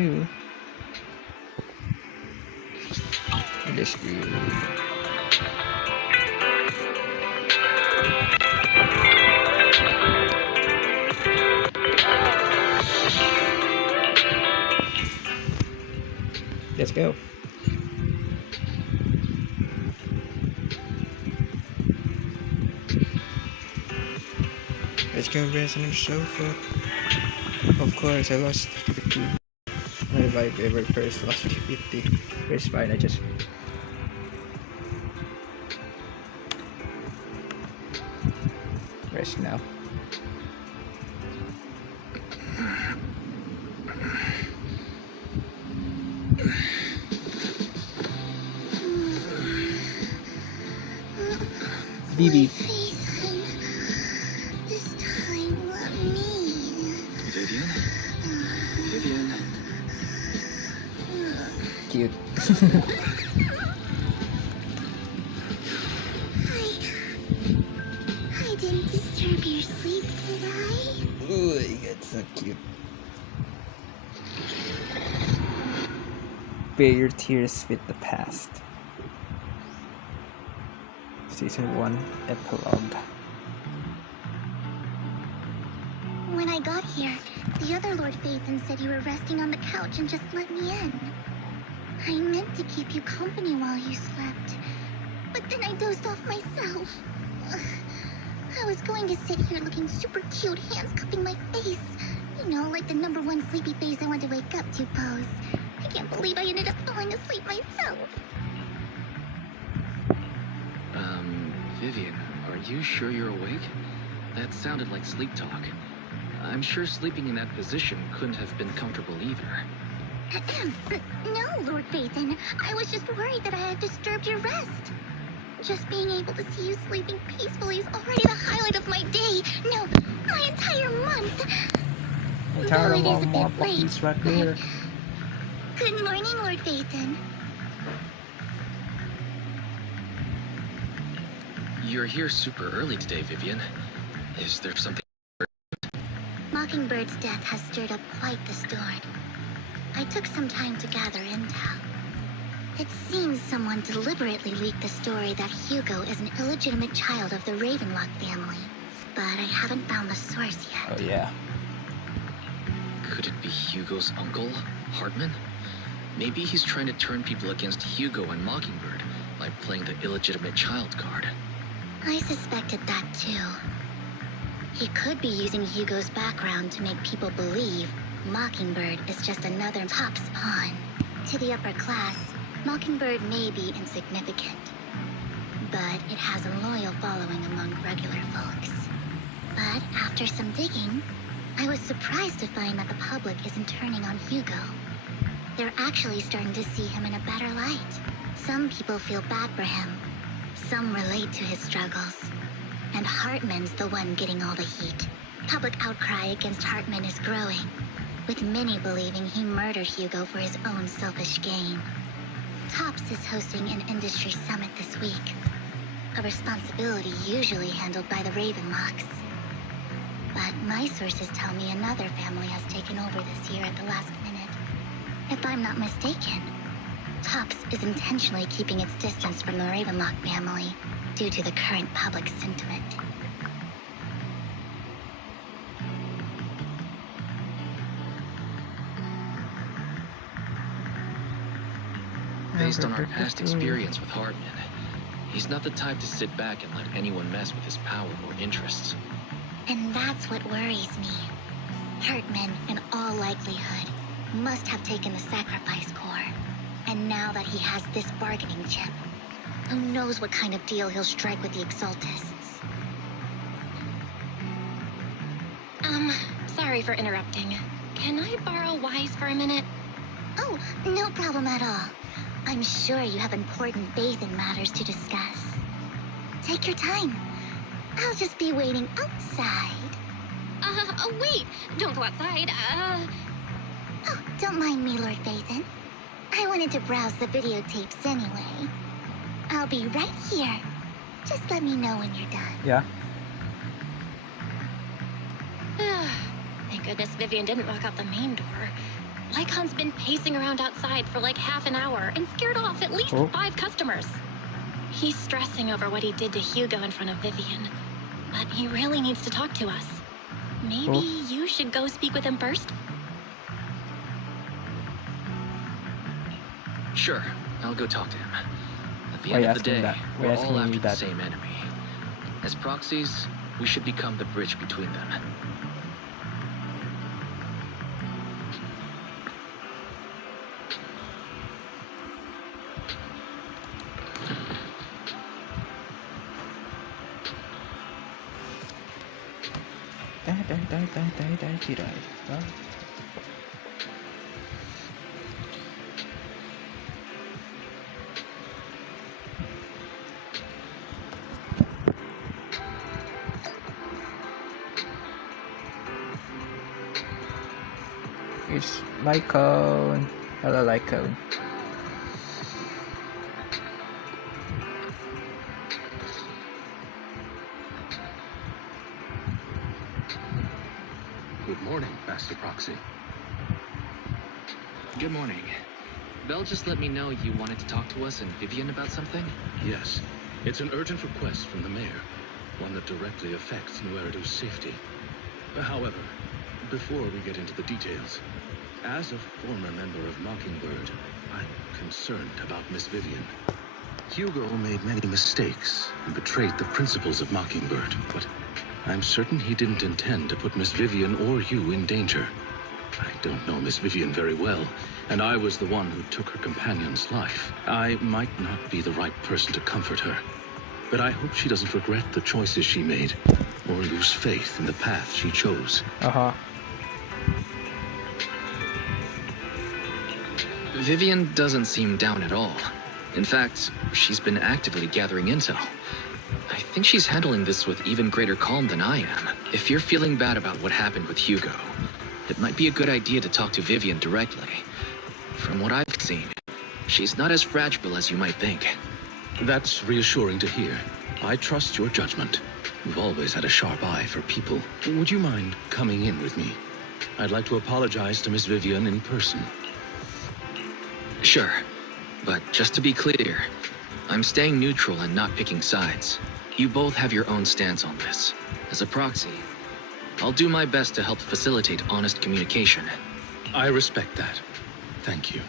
through. Let's go. Let's go. Let's go rest on the sofa. Of course, I lost 50. My vibe ever first lost 50. But it's fine, I just... rest now. Vivi. This time, let me. Vivian? Cute. I didn't disturb your sleep, did I? Ooh, that's so cute. Bear your tears with the past. Season 1 Epilogue. When I got here, the other Lord Phaethon said you were resting on the couch and just let me in. I meant to keep you company while you slept, but then I dozed off myself. I was going to sit here looking super cute, hands cupping my face. You know, like the #1 sleepy face I want to wake up to pose. I can't believe I ended up falling asleep myself. Vivian, are you sure you're awake? That sounded like sleep talk. I'm sure sleeping in that position couldn't have been comfortable either. No, Lord Phaethon. I was just worried that I had disturbed your rest. Just being able to see you sleeping peacefully is already the highlight of my day. No, my entire month. I'm tired of Though all it is a more bit late. puppies right there. Good morning, Lord Phaethon. You're here super early today, Vivian. Is there something? Mockingbird's death has stirred up quite the storm. I took some time to gather intel. It seems someone deliberately leaked the story that Hugo is an illegitimate child of the Ravenlock family, but I haven't found the source yet. Oh yeah. Could it be Hugo's uncle, Hartman? Maybe he's trying to turn people against Hugo and Mockingbird by playing the illegitimate child card. I suspected that too. He could be using Hugo's background to make people believe Mockingbird is just another Top's pawn. To the upper class, Mockingbird may be insignificant, but it has a loyal following among regular folks. But after some digging, I was surprised to find that the public isn't turning on Hugo. They're actually starting to see him in a better light. Some people feel bad for him. Some relate to his struggles. And Hartman's the one getting all the heat. Public outcry against Hartman is growing, with many believing he murdered Hugo for his own selfish gain. Tops is hosting an industry summit this week, a responsibility usually handled by the Ravenlocks. But my sources tell me another family has taken over this year at the last minute. If I'm not mistaken, Tops is intentionally keeping its distance from the Ravenlock family due to the current public sentiment. Based on our past experience with Hartman, he's not the type to sit back and let anyone mess with his power or interests. And that's what worries me. Hartman, in all likelihood, must have taken the sacrifice core. And now that he has this bargaining chip, who knows what kind of deal he'll strike with the Exaltists. Sorry for interrupting. Can I borrow Wise for a minute? Oh, no problem at all. I'm sure you have important Phaethon matters to discuss. Take your time. I'll just be waiting outside. Wait! Don't go outside, Oh, don't mind me, Lord Phaethon. I wanted to browse the videotapes anyway. I'll be right here. Just let me know when you're done. Yeah. Thank goodness Vivian didn't lock out the main door. Lycon's been pacing around outside for like half an hour and scared off at least 5 customers. He's stressing over what he did to Hugo in front of Vivian, but he really needs to talk to us. Maybe you should go speak with him first? Sure, I'll go talk to him. At the end of the day, we're all after the same enemy. As proxies, we should become the bridge between them. It's Lycone. Hello, Lycone. Good morning, Master Proxy. Good morning. Belle just let me know you wanted to talk to us and Vivian about something? Yes, it's an urgent request from the mayor, one that directly affects Nueredu's safety. However, before we get into the details, as a former member of Mockingbird, I'm concerned about Miss Vivian. Hugo made many mistakes and betrayed the principles of Mockingbird, but I'm certain he didn't intend to put Miss Vivian or you in danger. I don't know Miss Vivian very well, and I was the one who took her companion's life. I might not be the right person to comfort her, but I hope she doesn't regret the choices she made, or lose faith in the path she chose. Vivian doesn't seem down at all. In fact, she's been actively gathering intel. I think she's handling this with even greater calm than I am. If you're feeling bad about what happened with Hugo, it might be a good idea to talk to Vivian directly. From what I've seen, she's not as fragile as you might think. That's reassuring to hear. I trust your judgment. You've always had a sharp eye for people. Would you mind coming in with me? I'd like to apologize to Miss Vivian in person. Sure, but just to be clear, I'm staying neutral and not picking sides. You both have your own stance on this. As a proxy, I'll do my best to help facilitate honest communication. I respect that. Thank you.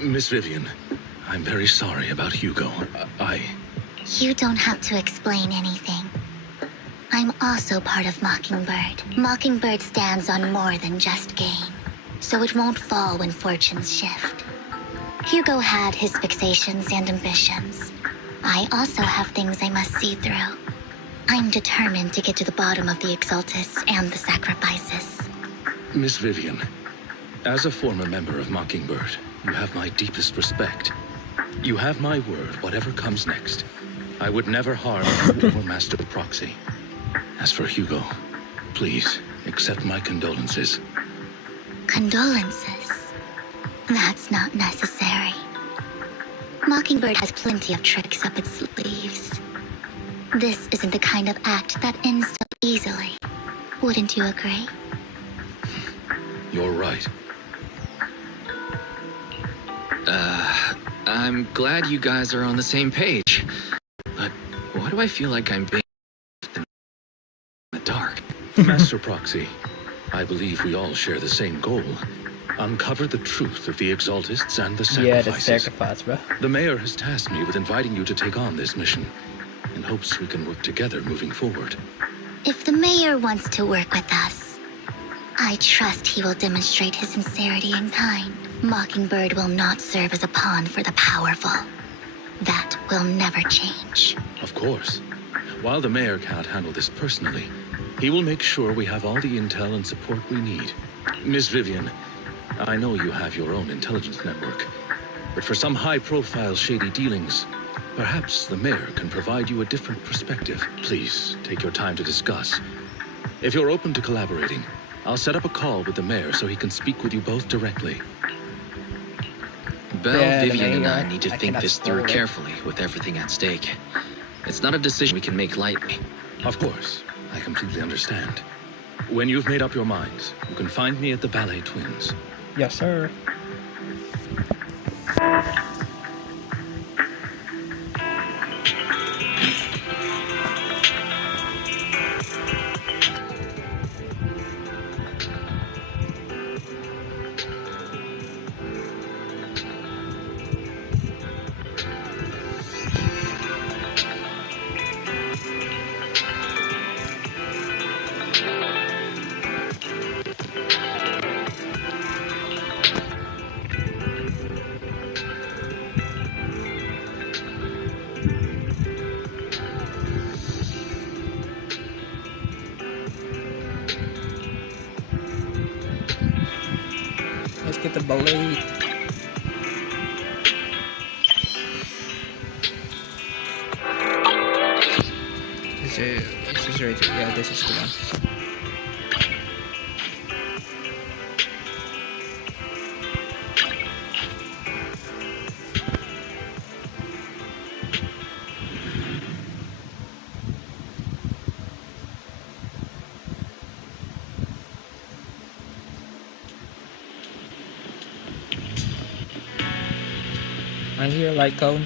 Miss Vivian, I'm very sorry about Hugo. You don't have to explain anything. I'm also part of Mockingbird. Mockingbird stands on more than just gain, so it won't fall when fortunes shift. Hugo had his fixations and ambitions. I also have things I must see through. I'm determined to get to the bottom of the Exaltists and the sacrifices. Miss Vivian, as a former member of Mockingbird, you have my deepest respect. You have my word, whatever comes next. I would never harm you or Master Proxy. As for Hugo, please accept my condolences. Condolences? That's not necessary. Mockingbird has plenty of tricks up its sleeves. This isn't the kind of act that ends so easily. Wouldn't you agree? You're right. I'm glad you guys are on the same page. But why do I feel like I'm being in the dark? Master Proxy, I believe we all share the same goal. Uncover the truth of the Exaltists and the sacrifices. Yeah, the sacrifice, bro. The mayor has tasked me with inviting you to take on this mission, in hopes we can work together moving forward. If the mayor wants to work with us, I trust he will demonstrate his sincerity in kind. Mockingbird will not serve as a pawn for the powerful. That will never change. Of course. While the mayor can't handle this personally, he will make sure we have all the intel and support we need. Miss Vivian, I know you have your own intelligence network, but for some high-profile shady dealings, perhaps the mayor can provide you a different perspective. Please, take your time to discuss. If you're open to collaborating, I'll set up a call with the mayor so he can speak with you both directly. Belle, Vivian, and I need to think this through carefully with everything at stake. It's not a decision we can make lightly. Of course, I completely understand. When you've made up your minds, you can find me at the Ballet Twins. Yes, sir. Let's get the ballet. This is right. Yeah, this is the one. I hear light cone.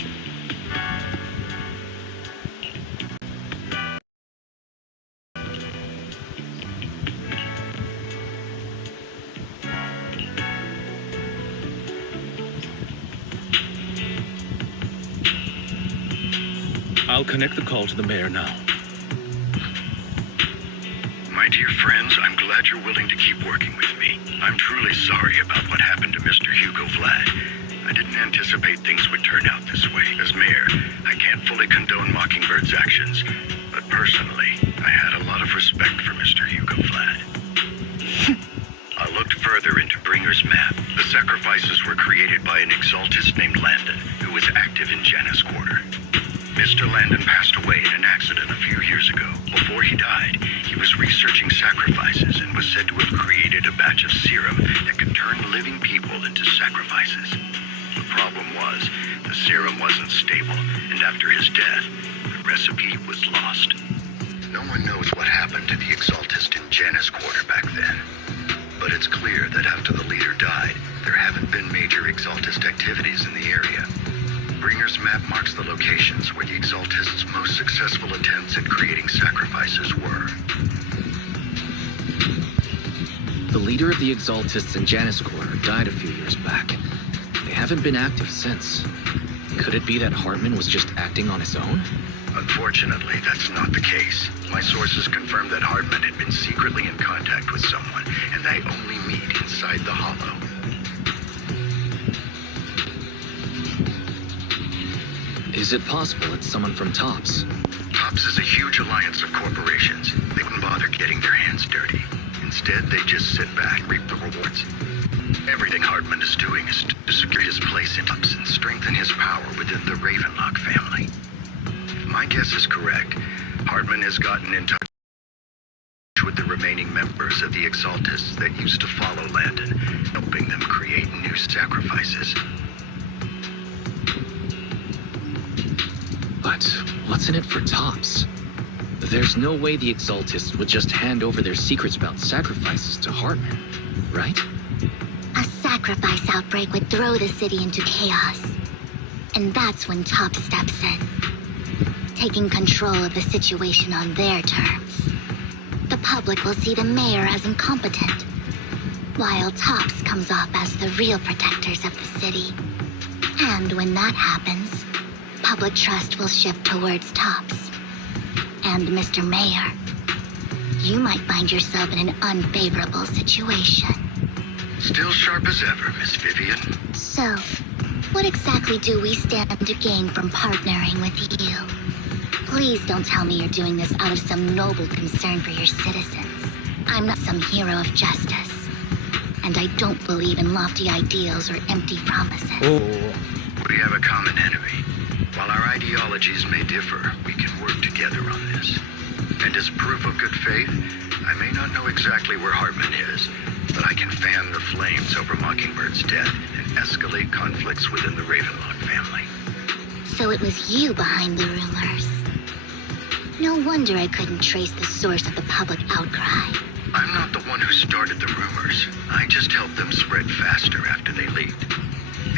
I'll connect the call to the mayor now. My dear friends, I'm glad you're willing to keep working with me. I'm truly sorry about what happened to Mr. Hugo Vlad. I didn't anticipate things would turn out this way. As mayor, I can't fully condone Mockingbird's actions, but personally, I had a lot of respect for Mr. Hugo Vlad. I looked further into Bringer's map. The sacrifices were created by an exaltist named Landon, who was active in Janus Quarter. Mr. Landon passed away in an accident a few years ago. Before he died, he was researching sacrifices and was said to have created a batch of serum that could turn living people into sacrifices. The problem was, the serum wasn't stable, and after his death, the recipe was lost. No one knows what happened to the exaltist in Janus Quarter back then. But it's clear that after the leader died, there haven't been major exaltist activities in the area. Bringer's map marks the locations where the exaltist's most successful attempts at creating sacrifices were. The leader of the exaltists in Janus Quarter died a few years back. They haven't been active since. Could it be that Hartman was just acting on his own? Unfortunately, that's not the case. My sources confirmed that Hartman had been secretly in contact with someone, and they only meet inside the Hollow. Is it possible it's someone from TOPS? TOPS is a huge alliance of corporations. They wouldn't bother getting their hands dirty. Instead, they just sit back and reap the rewards. Everything Hartman is doing is to secure his place in TOPS and strengthen his power within the Ravenlock family. If my guess is correct, Hartman has gotten in touch with the remaining members of the Exaltists that used to follow Landon, helping them create new sacrifices. But what's in it for TOPS? There's no way the Exaltists would just hand over their secrets about sacrifices to Hartman, right? A sacrifice outbreak would throw the city into chaos. And that's when TOPS steps in, taking control of the situation on their terms. The public will see the mayor as incompetent, while TOPS comes off as the real protectors of the city. And when that happens, public trust will shift towards TOPS. And Mr. Mayor, you might find yourself in an unfavorable situation. Still sharp as ever, Miss Vivian. So, what exactly do we stand to gain from partnering with you? Please don't tell me you're doing this out of some noble concern for your citizens. I'm not some hero of justice. And I don't believe in lofty ideals or empty promises. Oh. We have a common enemy. While our ideologies may differ, we can work together on this. And as proof of good faith, I may not know exactly where Hartman is, but I can fan the flames over Mockingbird's death and escalate conflicts within the Ravenlock family. So it was you behind the rumors. No wonder I couldn't trace the source of the public outcry. I'm not the one who started the rumors. I just helped them spread faster after they leaked.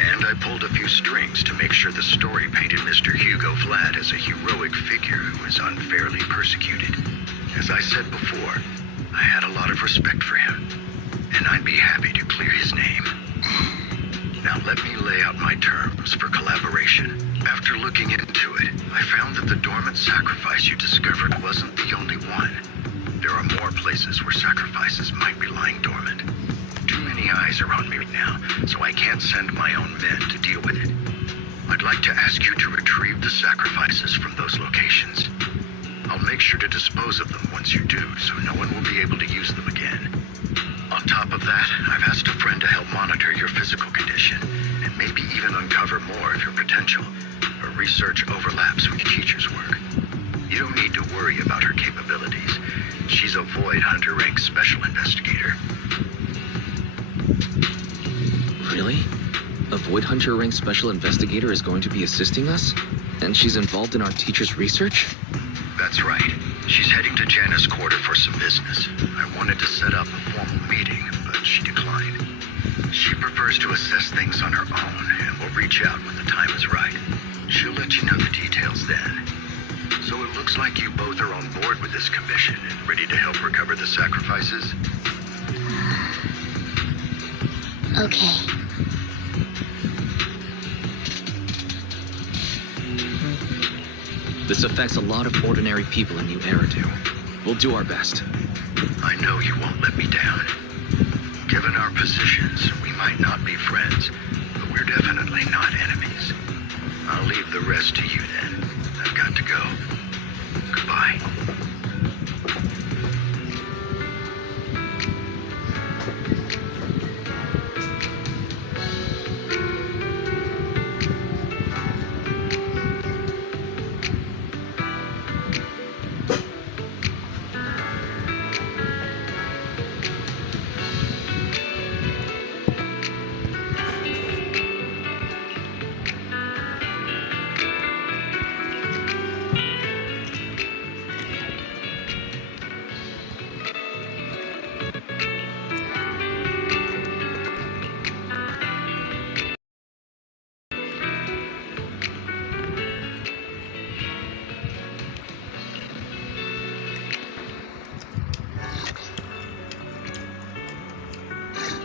And I pulled a few strings to make sure the story painted Mr. Hugo Vlad as a heroic figure who was unfairly persecuted. As I said before, I had a lot of respect for him, and I'd be happy to clear his name. Now let me lay out my terms for collaboration. After looking into it, I found that the dormant sacrifice you discovered wasn't the only one. There are more places where sacrifices might be lying dormant. Too many eyes are on me right now, so I can't send my own men to deal with it. I'd like to ask you to retrieve the sacrifices from those locations. I'll make sure to dispose of them once you do, so no one will be able to use them again. On top of that, I've asked a friend to help monitor your physical condition, and maybe even uncover more of your potential. Her research overlaps with your teacher's work. You don't need to worry about her capabilities. She's a Void Hunter rank special investigator. Really? A Void Hunter rank special investigator is going to be assisting us? And she's involved in our teacher's research? That's right. She's heading to Janna's quarter for some business. I wanted to set up a formal meeting, but she declined. She prefers to assess things on her own, and will reach out when the time is right. She'll let you know the details then. So it looks like you both are on board with this commission and ready to help recover the sacrifices? Okay. This affects a lot of ordinary people in New Eridu. We'll do our best. I know you won't let me down. Given our positions, we might not be friends, but we're definitely not enemies. I'll leave the rest to you then. I've got to go. Goodbye.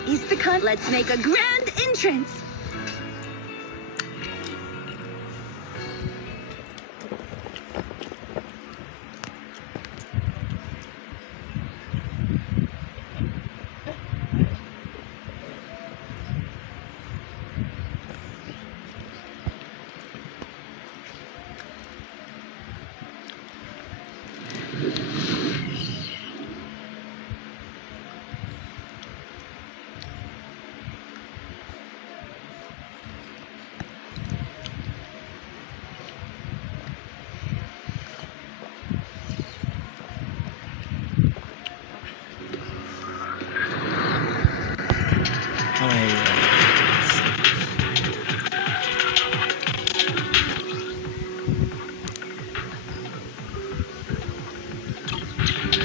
Is the con? Let's make a grand entrance.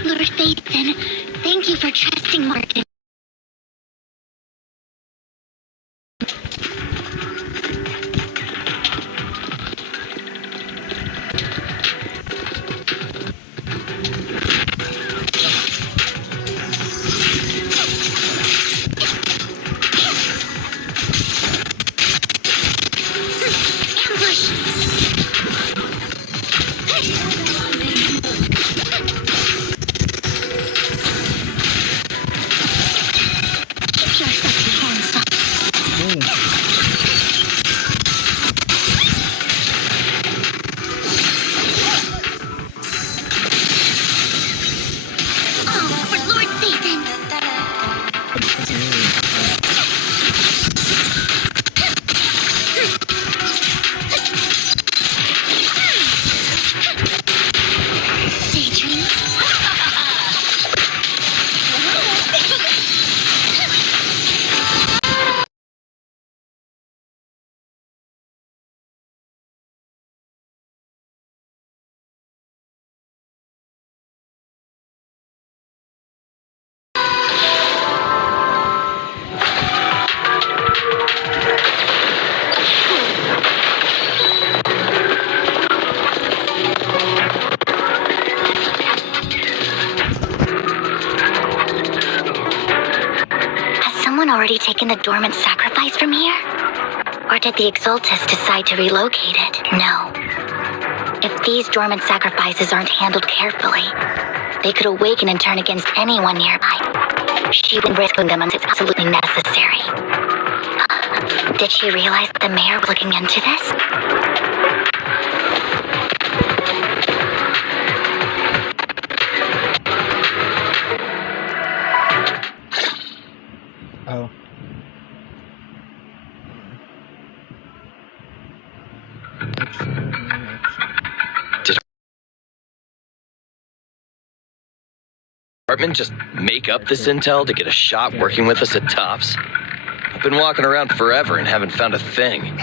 Lord Phaethon, thank you for trusting Martin. already taken the dormant sacrifice from here? Or did the Exaltus decide to relocate it? No. If these dormant sacrifices aren't handled carefully, they could awaken and turn against anyone nearby. She would risk them unless it's absolutely necessary. Did she realize that the mayor was looking into this? Oh. Did Hartman just make up this intel to get a shot working with us at Tops? I've been walking around forever and haven't found a thing.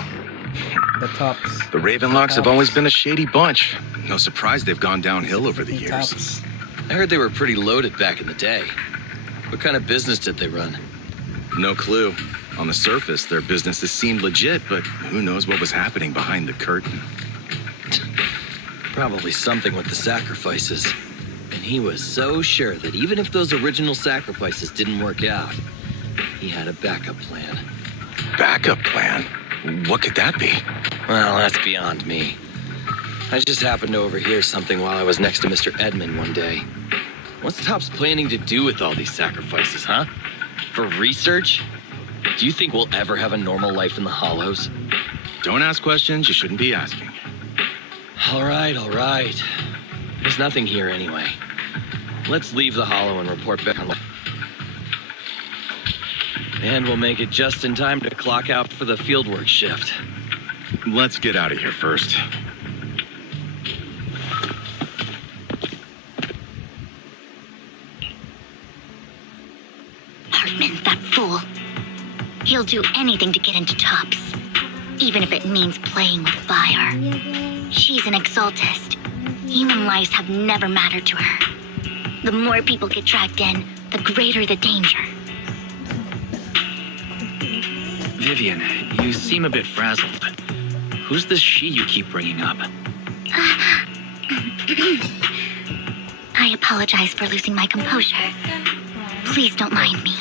The Tops. The Ravenlocks have always been a shady bunch. No surprise they've gone downhill over the years. Tops. I heard they were pretty loaded back in the day. What kind of business did they run? No clue. On the surface, their businesses seemed legit, but who knows what was happening behind the curtain. Probably something with the sacrifices. And he was so sure that even if those original sacrifices didn't work out, he had a backup plan. Backup plan? What could that be? Well, that's beyond me. I just happened to overhear something while I was next to Mr. Edmund one day. What's Tops planning to do with all these sacrifices, huh? For research? Do you think we'll ever have a normal life in the Hollows? Don't ask questions you shouldn't be asking. All right. There's nothing here anyway. Let's leave the Hollow and report back on... And we'll make it just in time to clock out for the fieldwork shift. Let's get out of here first. Hartman, that fool. He'll do anything to get into Tops, even if it means playing with fire. She's an Exaltist. Human lives have never mattered to her. The more people get dragged in, the greater the danger. Vivian, you seem a bit frazzled. Who's this she you keep bringing up? I apologize for losing my composure. Please don't mind me.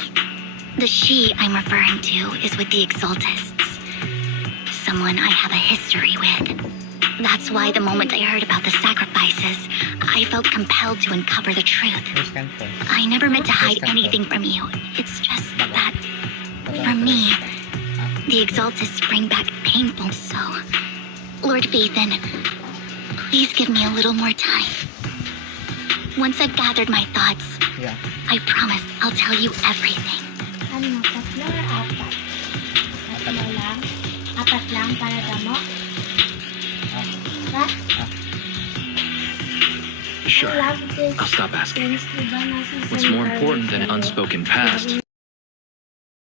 The she I'm referring to is with the Exaltists. Someone I have a history with. That's why the moment I heard about the sacrifices, I felt compelled to uncover the truth. I never meant to hide anything from you. It's just that, for me, the Exaltists bring back painful so. Lord Vathan, please give me a little more time. Once I've gathered my thoughts, I promise I'll tell you everything. Ano, tatlo or apat? Tatlo lang? Apat lang para damo? Ha? Sure. I love this. I'll stop asking. Since, diba, nasa What's more center important than an tayo. unspoken past?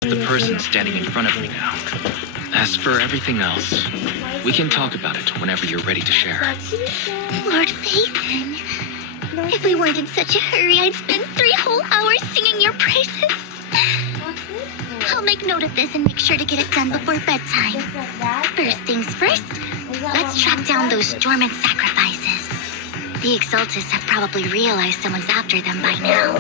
The person standing in front of me now. As for everything else, we can talk about it whenever you're ready to share. Lord Vathan, if we weren't in such a hurry, I'd spend 3 whole hours singing your praises. I'll make note of this and make sure to get it done before bedtime. Just like that. First things first, let's track down those dormant sacrifices. The Exaltists have probably realized someone's after them by now.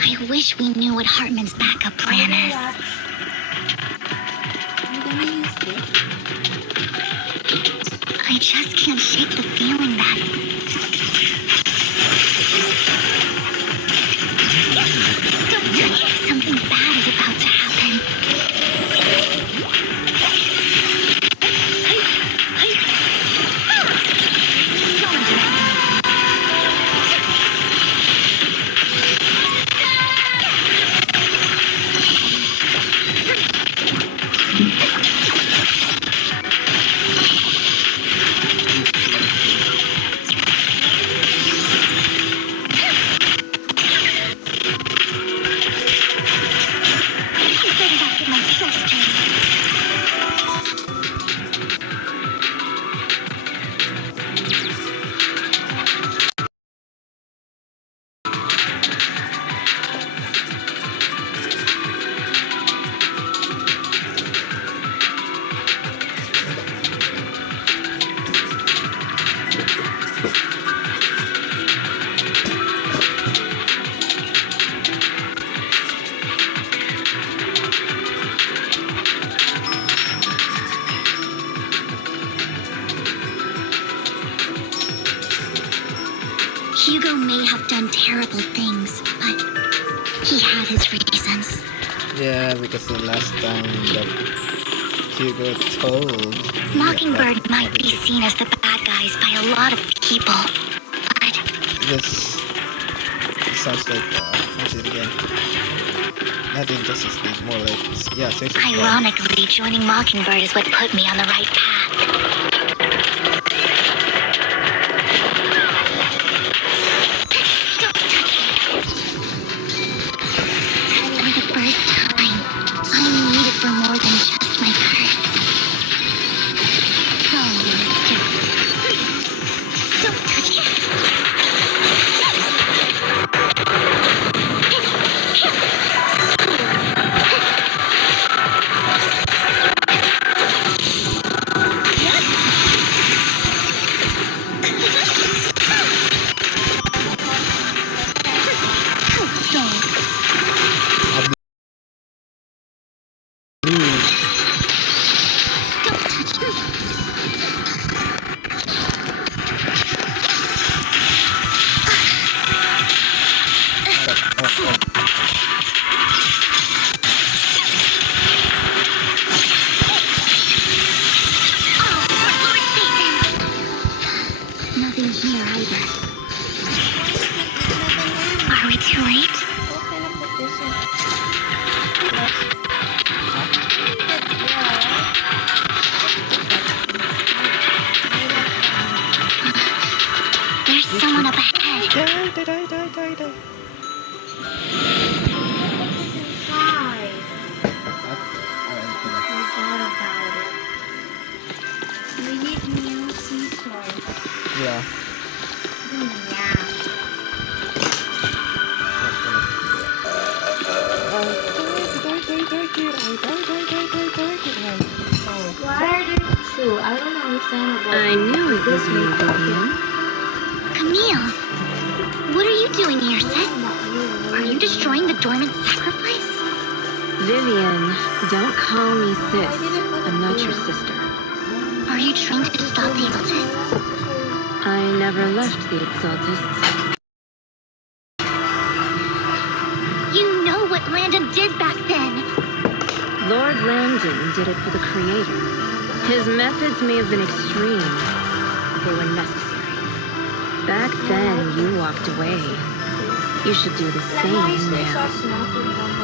I wish we knew what Hartman's backup plan is. I'm gonna use this. I just can't shake the feeling that... Something bad is about to happen. Hugo may have done terrible things, but he had his reasons. Yeah, because the last time that Hugo told Mockingbird might be seen as the bad guys by a lot of people, but this sounds like what's it again? Not Injustice League, more like Suicide Squad. ironically, joining Mockingbird is what put me on the right path. For the first time, I'm needed for more than just my curse. Oh, don't touch it. Nothing here either. Are we too late? There's someone up ahead. Die. Forgot about it. We need new scissors. Yeah. Yeah. Why are there two? I don't understand about I knew it was you, Vivian. Camille, what are you doing here, Seth? Are you destroying the dormant sacrifice? Vivian, don't call me sis. I'm not your sister. Are you trying to stop the cultists? I never left the Exaltists. You know what Landon did back then. Lord Landon did it for the Creator. His methods may have been extreme, but they were necessary. Back then, you walked away. You should do the same now.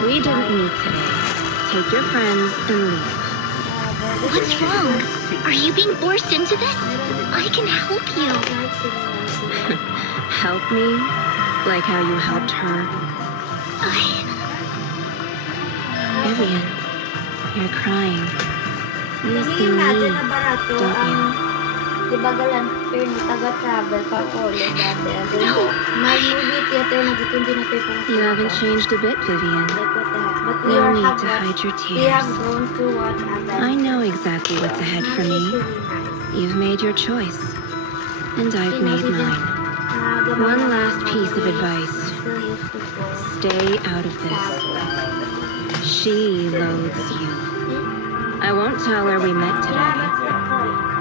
We didn't meet today. Take your friends and leave. What's wrong? Are you being forced into this? I can help you. Help me? Like how you helped her? Vivian, you're crying. You see me, don't you? Diba galan fair ni taga-travel pa ko ulit dati. My movie theater na dito hindi na tayo You haven't changed a bit, Vivian. But we No are need have to hide your we have tears. grown to watch I know exactly what's ahead for me. You've made your choice, and I've made mine. One last piece of advice. Stay out of this. She loathes you. I won't tell her we met today.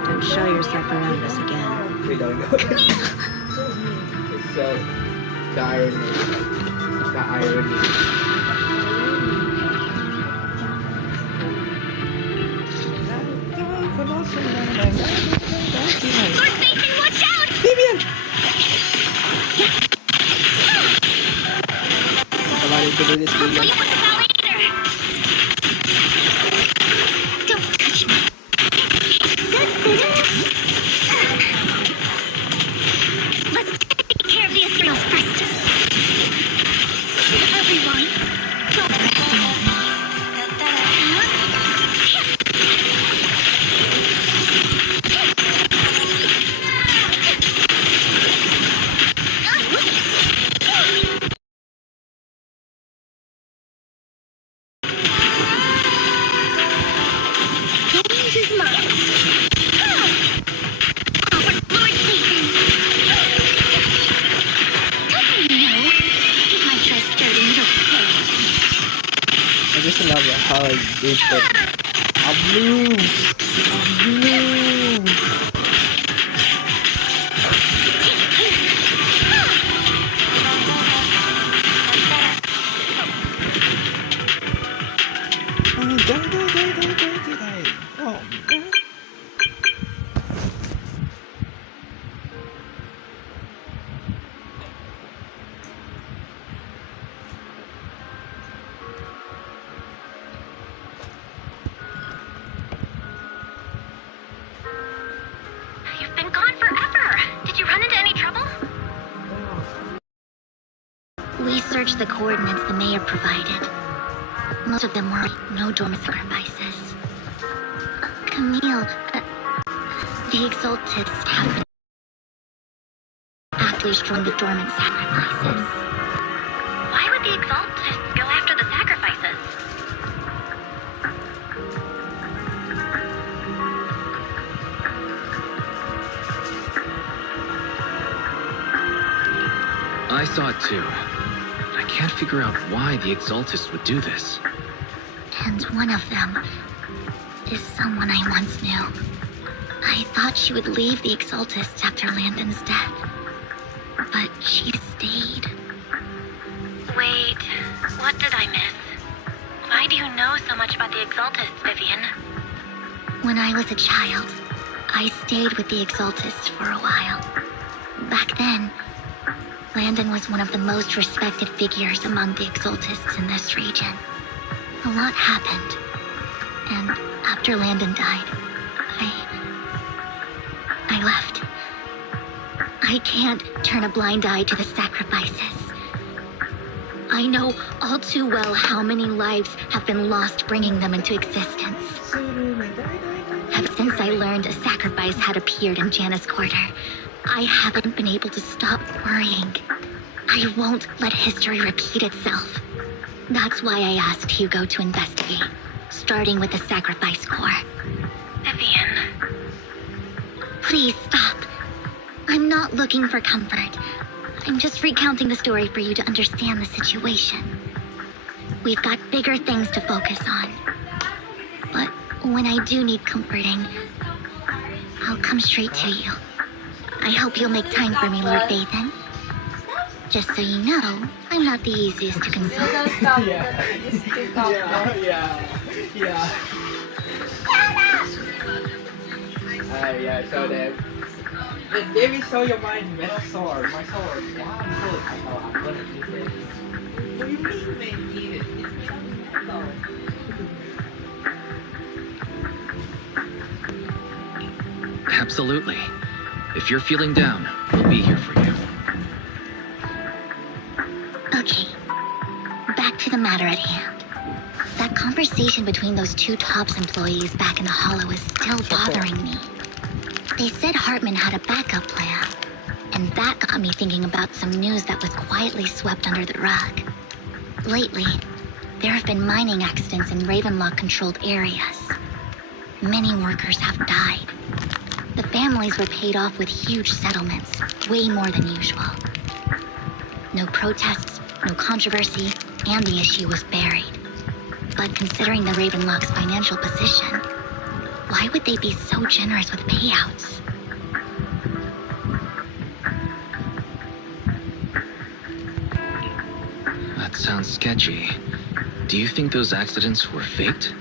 Don't show yourself around us again. We don't go. It's so the irony. The irony. Lord Nathan, watch out! Vivian! Come on, you can do this, I'll tell Vivian. you what about later. Don't touch me. Let's take care of the ethereals first. Everyone, don't underestimate me. Change is mine. Lord Nathan. Don't you know? Keep my dress dirty and you'll pay. I just love how I did that. A blue! A blue! We searched the coordinates the mayor provided. Most of them were no dormant sacrifices. Camille, the Exaltists have been actively destroying the dormant sacrifices. Why would the Exaltists go after the sacrifices? I saw it too. I can't figure out why the Exaltists would do this. And one of them is someone I once knew. I thought she would leave the Exaltists after Landon's death, but she stayed. Wait, what did I miss? Why do you know so much about the Exaltists, Vivian? When I was a child, I stayed with the Exaltists for a while. Back then, Landon was one of the most respected figures among the Exaltists in this region. A lot happened, and after Landon died, I left. I can't turn a blind eye to the sacrifices. I know all too well how many lives have been lost bringing them into existence. Ever since I learned a sacrifice had appeared in Janna's quarter, I haven't been able to stop worrying. I won't let history repeat itself. That's why I asked Hugo to investigate, starting with the sacrifice core. Vivian. Please stop. I'm not looking for comfort. I'm just recounting the story for you to understand the situation. We've got bigger things to focus on. But when I do need comforting, I'll come straight to you. I hope you'll make time for me, Lord Bathan. Just so you know, I'm not the easiest to console. Yeah, so then maybe show your mind metal sword. My sword. Yeah, I'm good. I know I'm gonna use it. What do you mean they need it? It's made of metal. Absolutely. If you're feeling down, we'll be here for you. Okay, back to the matter at hand. That conversation between those two TOPS employees back in the hollow is still bothering me. They said Hartman had a backup plan, and that got me thinking about some news that was quietly swept under the rug. Lately, there have been mining accidents in Ravenlock-controlled areas. Many workers have died. The families were paid off with huge settlements, way more than usual. No protests, no controversy, and the issue was buried. But considering the Ravenlock's financial position, why would they be so generous with payouts? That sounds sketchy. Do you think those accidents were faked?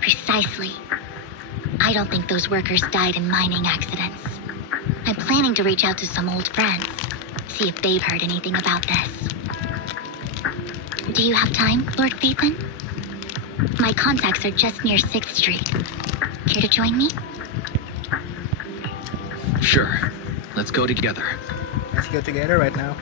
Precisely. I don't think those workers died in mining accidents. I'm planning to reach out to some old friends, see if they've heard anything about this. Do you have time, Lord Phaethon? My contacts are just near 6th Street. Care to join me? Sure. Let's go together. Let's go together right now.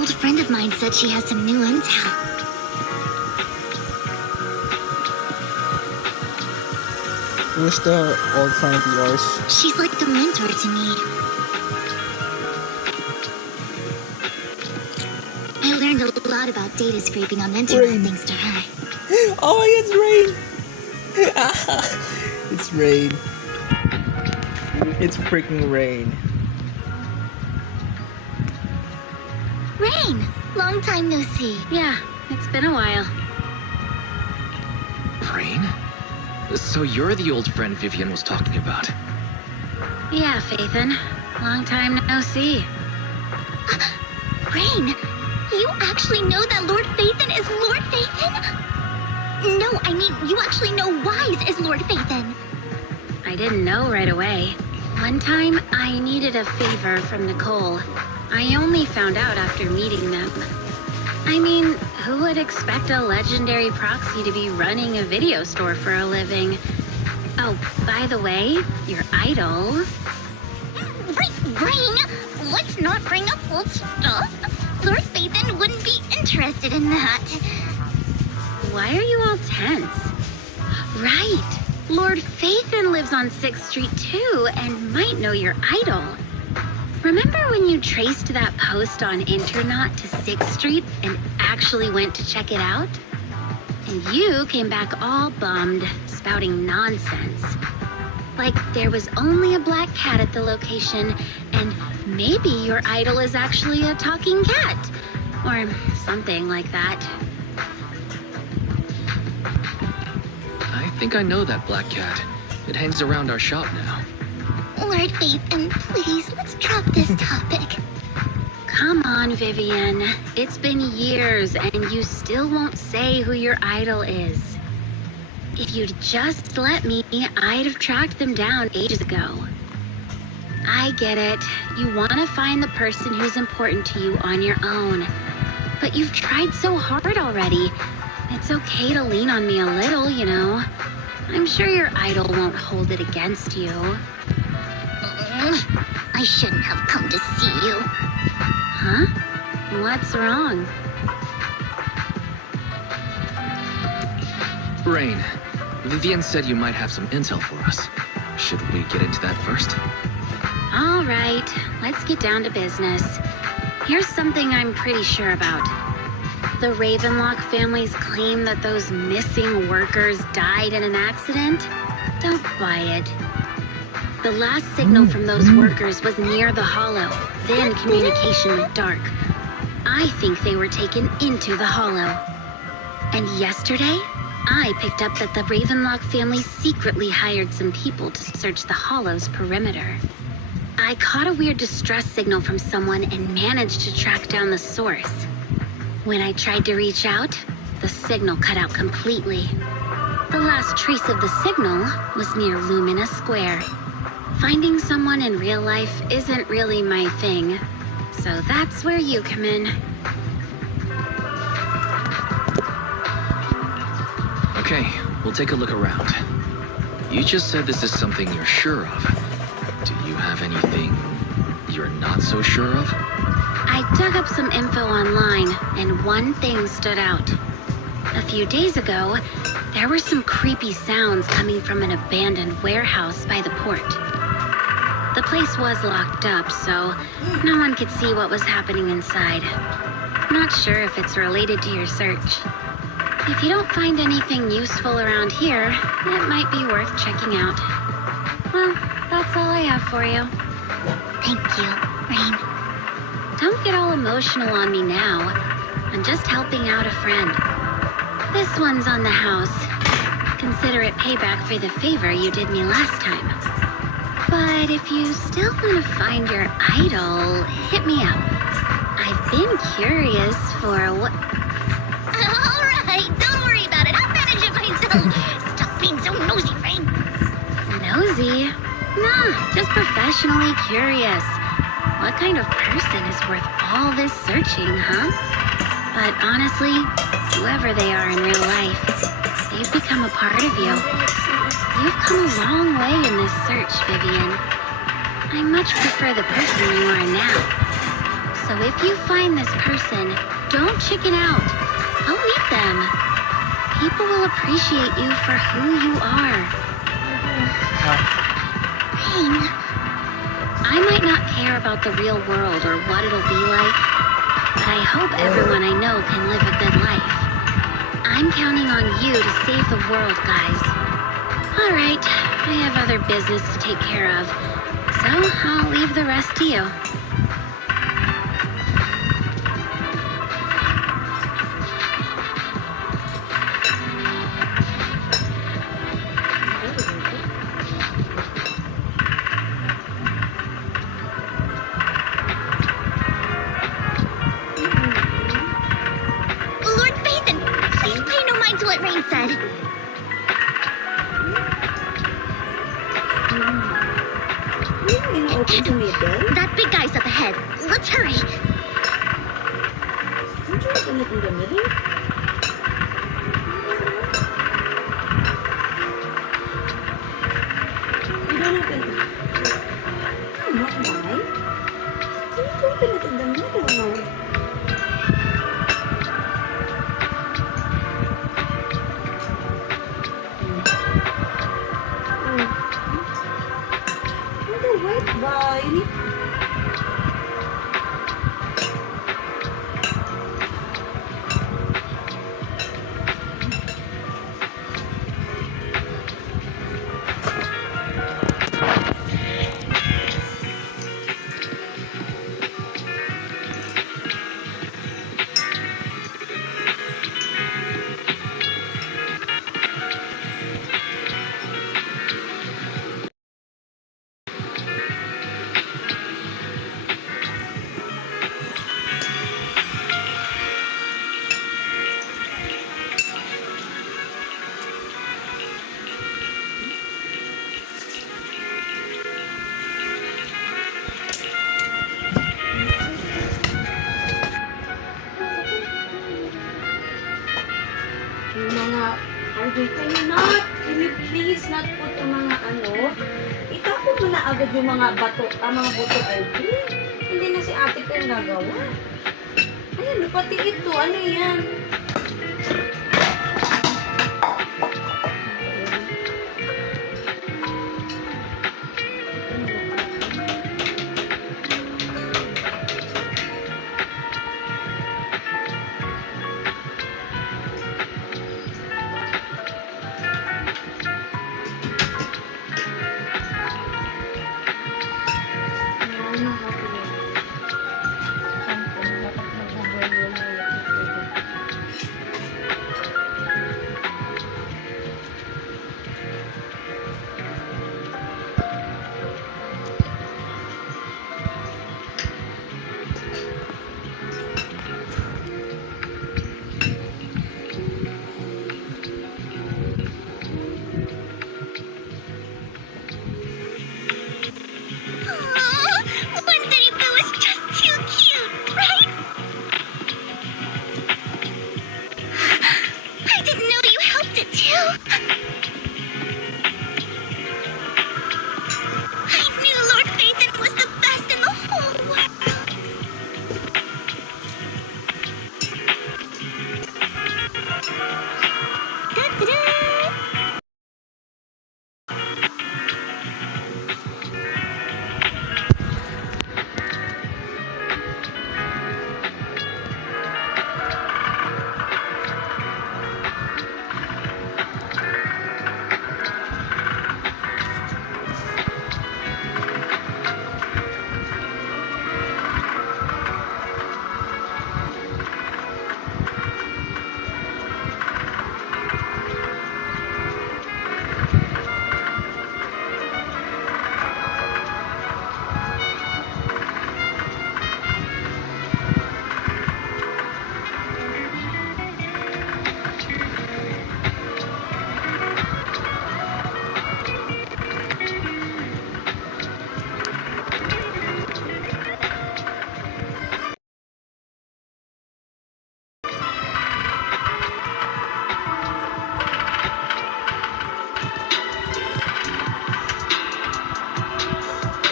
old friend of mine said she has some new intel. Who's the old friend of yours? She's like a mentor to me. I learned a lot about data scraping on internet thanks to her. Oh my god, it's Rain! It's Rain. It's freaking Rain. Rain! Long time no see. Yeah, it's been a while. Rain? So you're the old friend Vivian was talking about. Yeah, Phaethon. Long time no see. Rain, you actually know that Lord Phaethon is Lord Phaethon? No, I mean, you actually know Wise is Lord Phaethon. I didn't know right away. One time, I needed a favor from Nicole. I only found out after meeting them. I mean, who would expect a legendary proxy to be running a video store for a living? Oh, by the way, your idol... Rain, let's not bring up old stuff. Lord Phaethon wouldn't be interested in that. Why are you all tense? Right, Lord Phaethon lives on 6th Street too, and might know your idol. Remember when you traced that post on Internet to 6th Street and actually went to check it out? And you came back all bummed, spouting nonsense. Like there was only a black cat at the location, and maybe your idol is actually a talking cat. Or something like that. I think I know that black cat. It hangs around our shop now. Lord Phaethon, please, let's drop this topic. Come on, Vivian. It's been years, and you still won't say who your idol is. If you'd just let me, I'd have tracked them down ages ago. I get it. You want to find the person who's important to you on your own. But you've tried so hard already. It's okay to lean on me a little, you know. I'm sure your idol won't hold it against you. I shouldn't have come to see you. Huh? What's wrong? Rain, Vivian said you might have some intel for us. Should we get into that first? All right, let's get down to business. Here's something I'm pretty sure about. The Ravenlock family's claim that those missing workers died in an accident? Don't buy it. The last signal from those workers was near the Hollow. Then communication went dark. I think they were taken into the Hollow. And yesterday, I picked up that the Ravenlock family secretly hired some people to search the Hollow's perimeter. I caught a weird distress signal from someone and managed to track down the source. When I tried to reach out, the signal cut out completely. The last trace of the signal was near Lumina Square. Finding someone in real life isn't really my thing, so that's where you come in. Okay, we'll take a look around. You just said this is something you're sure of. Do you have anything you're not so sure of? I dug up some info online, and one thing stood out. A few days ago, there were some creepy sounds coming from an abandoned warehouse by the port. The place was locked up, so no one could see what was happening inside. Not sure if it's related to your search. If you don't find anything useful around here, it might be worth checking out. Well, that's all I have for you. Thank you, Rain. Don't get all emotional on me now. I'm just helping out a friend. This one's on the house. Consider it payback for the favor you did me last time. But if you still want to find your idol, hit me up. I've been curious for what... All right, don't worry about it. I'll manage it myself. Stop being so nosy, Rain. Nosy? Nah, just professionally curious. What kind of person is worth all this searching, huh? But honestly, whoever they are in real life, they've become a part of you. You've come a long way in this search, Vivian. I much prefer the person you are now. So if you find this person, don't chicken out. Go meet them. People will appreciate you for who you are. Rain. I might not care about the real world or what it'll be like, but I hope everyone I know can live a good life. I'm counting on you to save the world, guys. All right, I have other business to take care of, so I'll leave the rest to you. Lord Phaethon, please pay no mind to what Rain said. That big guy's up ahead. Let's hurry. Can you please not put yung mga ano? Itapon mo na agad yung mga bato, mga buto open. Hindi na si ate ko yung nagawa. Ayan, pati ito. Ano yan?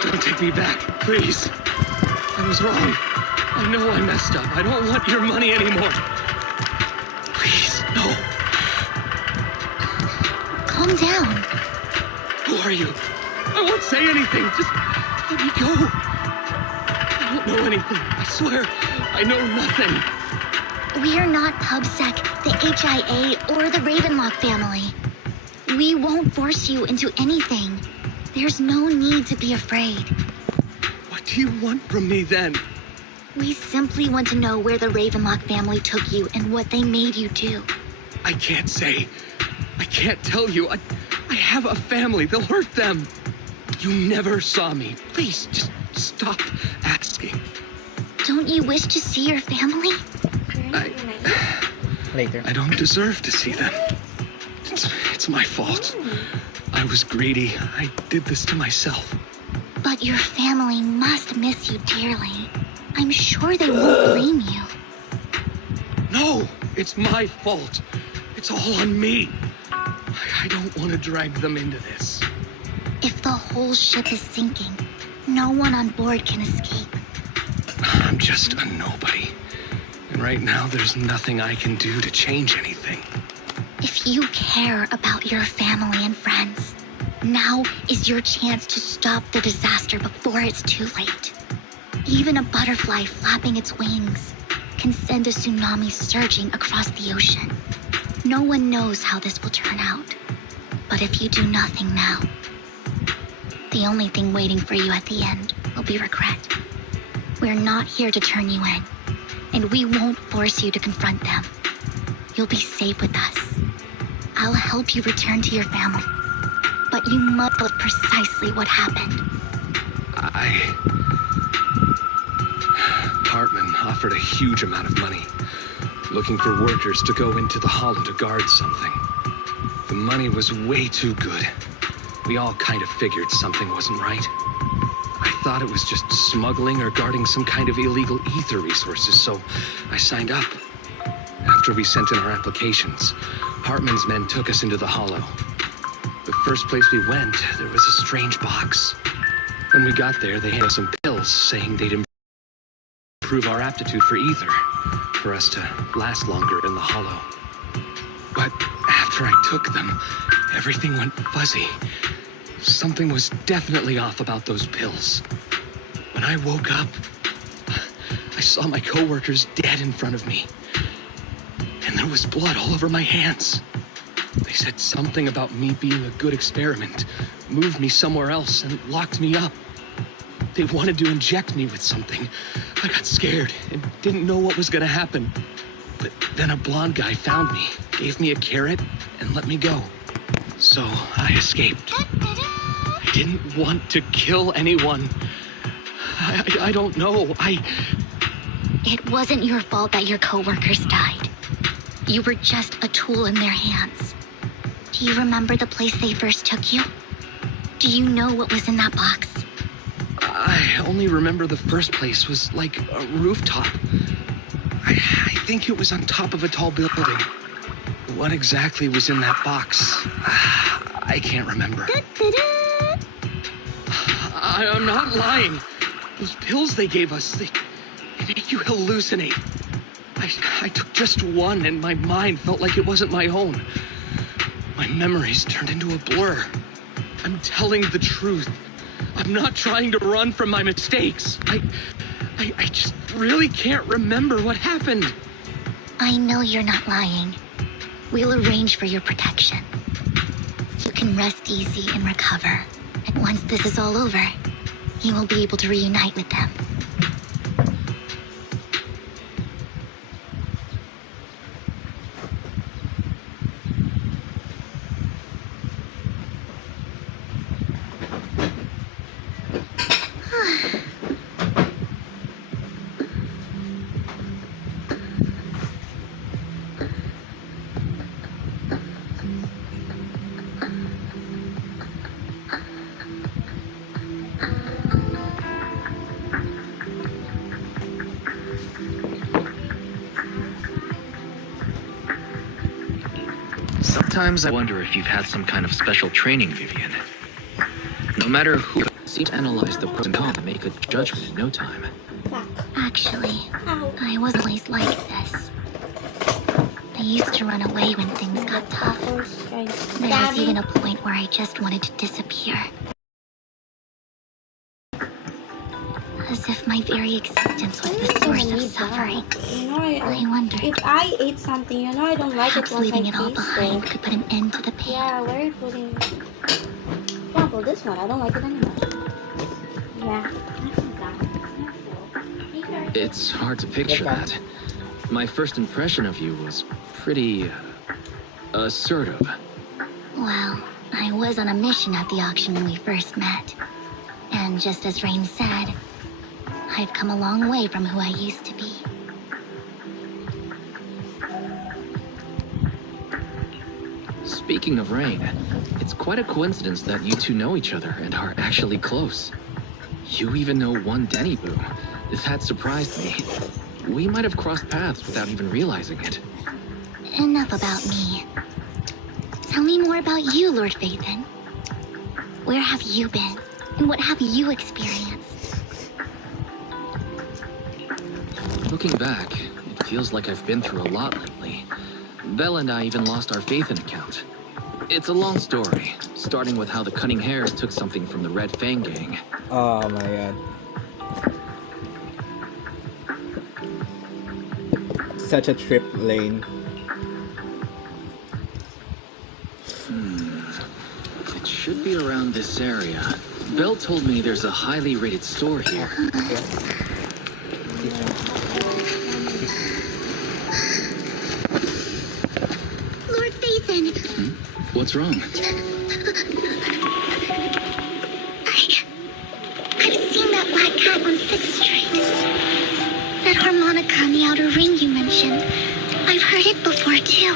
Don't take me back, please. I was wrong. I know I messed up. I don't want your money anymore. Please, no. Calm down. Who are you? I won't say anything. Just let me go. I don't know anything. I swear, I know nothing. We are not PubSec, the HIA, or the Ravenlock family. We won't force you into anything. There's no need to be afraid. What do you want from me then? We simply want to know where the Ravenlock family took you and what they made you do. I can't say. I can't tell you. I have a family. They'll hurt them. You never saw me. Please, just stop asking. Don't you wish to see your family? Later. I don't deserve to see them. It's my fault. I was greedy. I did this to myself. But your family must miss you dearly. I'm sure they won't blame you. No, it's my fault. It's all on me. I don't want to drag them into this. If the whole ship is sinking, no one on board can escape. I'm just a nobody. And right now, there's nothing I can do to change anything. If you care about your family and friends, now is your chance to stop the disaster before it's too late. Even a butterfly flapping its wings can send a tsunami surging across the ocean. No one knows how this will turn out. But if you do nothing now, the only thing waiting for you at the end will be regret. We're not here to turn you in, and we won't force you to confront them. You'll be safe with us. I'll help you return to your family, but you must tell precisely what happened. Hartman offered a huge amount of money, looking for workers to go into the hollow to guard something. The money was way too good. We all kind of figured something wasn't right. I thought it was just smuggling or guarding some kind of illegal ether resources, so I signed up. After we sent in our applications, Hartman's men took us into the hollow. The first place we went, there was a strange box. When we got there, they handed us some pills saying they'd improve our aptitude for ether, for us to last longer in the hollow. But after I took them, everything went fuzzy. Something was definitely off about those pills. When I woke up, I saw my coworkers dead in front of me. And there was blood all over my hands. They said something about me being a good experiment, moved me somewhere else, and locked me up. They wanted to inject me with something. I got scared and didn't know what was gonna happen. But then a blonde guy found me, gave me a carrot, and let me go. So I escaped. I didn't want to kill anyone. I don't know. It wasn't your fault that your coworkers died. You were just a tool in their hands. Do you remember the place they first took you? Do you know what was in that box? I only remember the first place was like a rooftop. I think it was on top of a tall building. What exactly was in that box? I can't remember. I'm not lying. Those pills they gave us, they make you hallucinate. I took just one and my mind felt like it wasn't my own. My memories turned into a blur. I'm telling the truth. I'm not trying to run from my mistakes. I just really can't remember what happened. I know you're not lying. We'll arrange for your protection. You can rest easy and recover. And once this is all over, you will be able to reunite with them. Sometimes I wonder if you've had some kind of special training, Vivian. No matter who, you seem to analyze the pros and cons and make a judgment in no time. Actually, Ow. I wasn't always like this. I used to run away when things got tough. There was even a point where I just wanted to disappear. As if my very existence was the source of suffering. You know, I wondered. If I ate something, you know, I don't like it Perhaps once leaving I it all taste behind it. could put an end to the pain. Yeah, where are you putting? For example, this one, I don't like it anymore. Yeah. It's hard to picture that. My first impression of you was pretty assertive. Well, I was on a mission at the auction when we first met. And just as Rain said, I've come a long way from who I used to be. Speaking of Rain, it's quite a coincidence that you two know each other and are actually close. You even know one Denny Boo. That surprised me. We might have crossed paths without even realizing it. Enough about me. Tell me more about you, Lord Vathan. Where have you been? And what have you experienced? Looking back, it feels like I've been through a lot lately. Belle and I even lost our Vathan account. It's a long story, starting with how the Cunning Hares took something from the Red Fang gang. Oh my god. Such a trip, Lane. It should be around this area. Belle told me there's a highly rated store here. Lord Vathan! What's wrong? I've seen that black cat on 6th Street. That harmonica on the outer ring you mentioned. I've heard it before, too.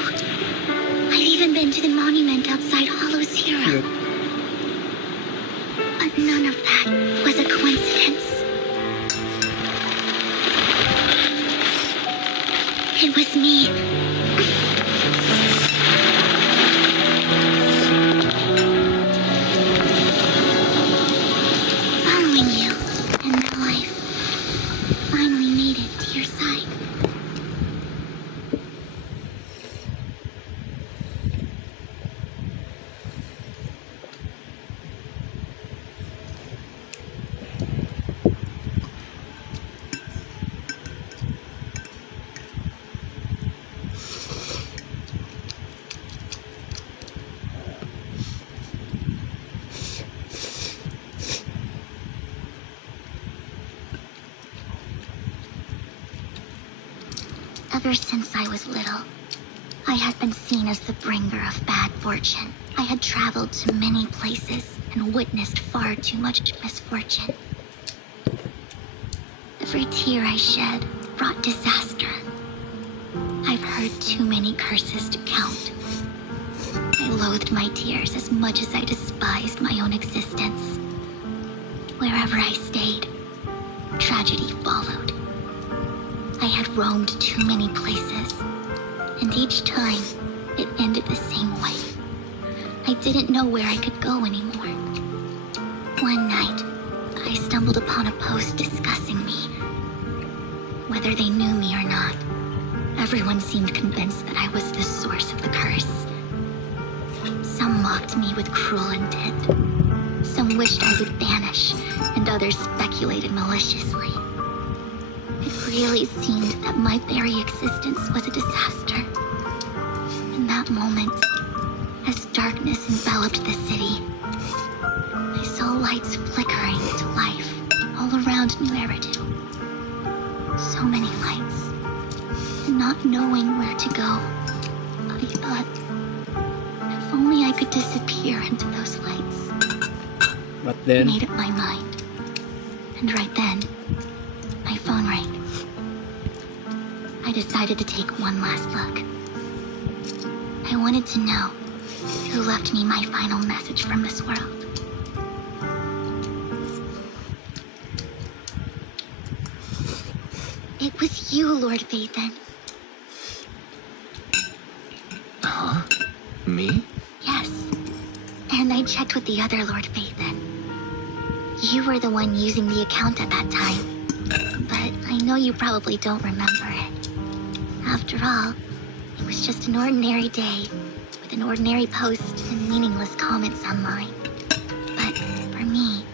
I've even been to the monument outside Hollow's Hero. But none of that was a coincidence. It was me. Following you, and now I've finally made it to your side. Ever since I was little, I had been seen as the bringer of bad fortune. I had traveled to many places and witnessed far too much misfortune. Every tear I shed brought disaster. I've heard too many curses to count. I loathed my tears as much as I despised my own existence. Wherever I stayed, tragedy followed. I had roamed too many places, and each time it ended the same way. I didn't know where I could go anymore. One night, I stumbled upon a post discussing me. Whether they knew me or not, everyone seemed convinced that I was the source of the curse. Some mocked me with cruel intent. Some wished I would vanish, and others speculated maliciously. It really seemed that my very existence was a disaster. In that moment, as darkness enveloped the city, I saw lights flickering to life all around New Eridu. So many lights. And not knowing where to go, I thought, if only I could disappear into those lights. But then... I made up my mind. And right then, my phone rang. I decided to take one last look. I wanted to know who left me my final message from this world. It was you, Lord Vathan. Huh? Me? Yes. And I checked with the other Lord Vathan. You were the one using the account at that time. But I know you probably don't remember it. After all, it was just an ordinary day, with an ordinary post and meaningless comments online. But for me,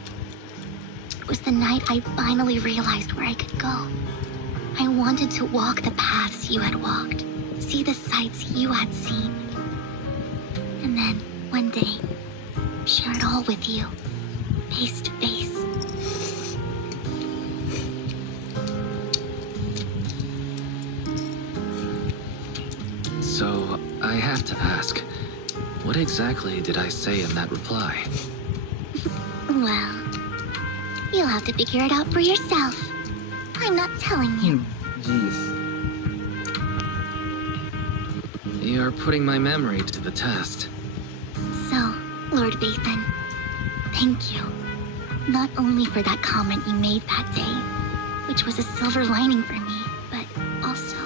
it was the night I finally realized where I could go. I wanted to walk the paths you had walked, see the sights you had seen. And then, one day, share it all with you, face to face. So, I have to ask, what exactly did I say in that reply? Well, you'll have to figure it out for yourself. I'm not telling you. Jeez. You're putting my memory to the test. So, Lord Vathan, thank you. Not only for that comment you made that day, which was a silver lining for me, but also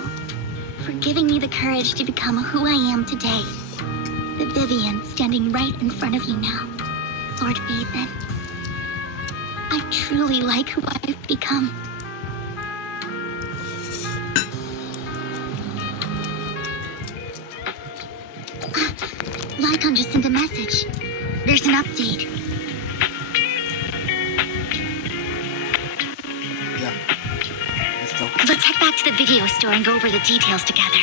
for giving me the courage to become who I am today. The Vivian standing right in front of you now. Lord Vathan, I truly like who I've become. Lycon just sent a message. There's an update. Yeah. Let's go. Let's head back to the video store and go over the details together.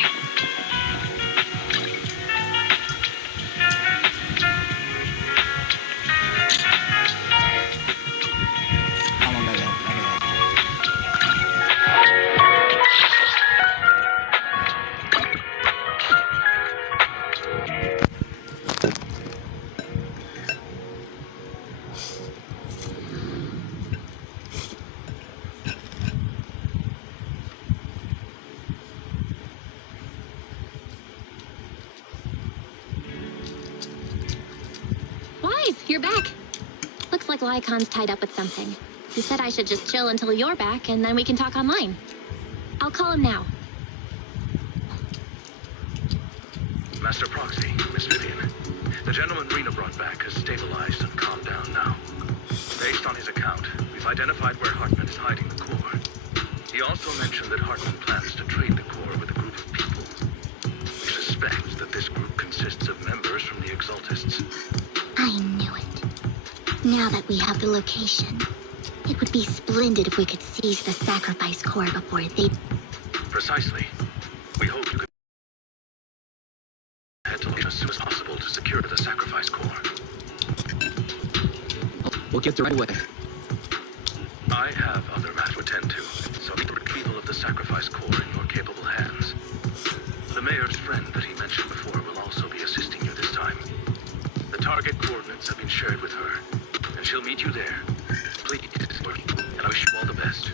How long I Wise, you're back. Looks like Lycon's tied up with something. He said I should just chill until you're back, and then we can talk online. I'll call him now. Master Proxy, Miss Vivian. The gentleman Rena brought back has stabilized and calmed down now. Based on his account, we've identified where Hartman is hiding the core. He also mentioned that Hartman plans to trade the core with a group of people. We suspect that this group consists of members from the Exaltists. I knew it. Now that we have the location, it would be splendid if we could seize the sacrifice core before they... Precisely. We hope you could head to London as soon as possible to secure the sacrifice core. We'll get there right away. I have other matters to attend to, so leave the retrieval of the sacrifice core in your capable hands. The mayor's friend that he mentioned before will also be assisting you this time. The target coordinates have been shared with her, and she'll meet you there. Please, and I wish you all the best.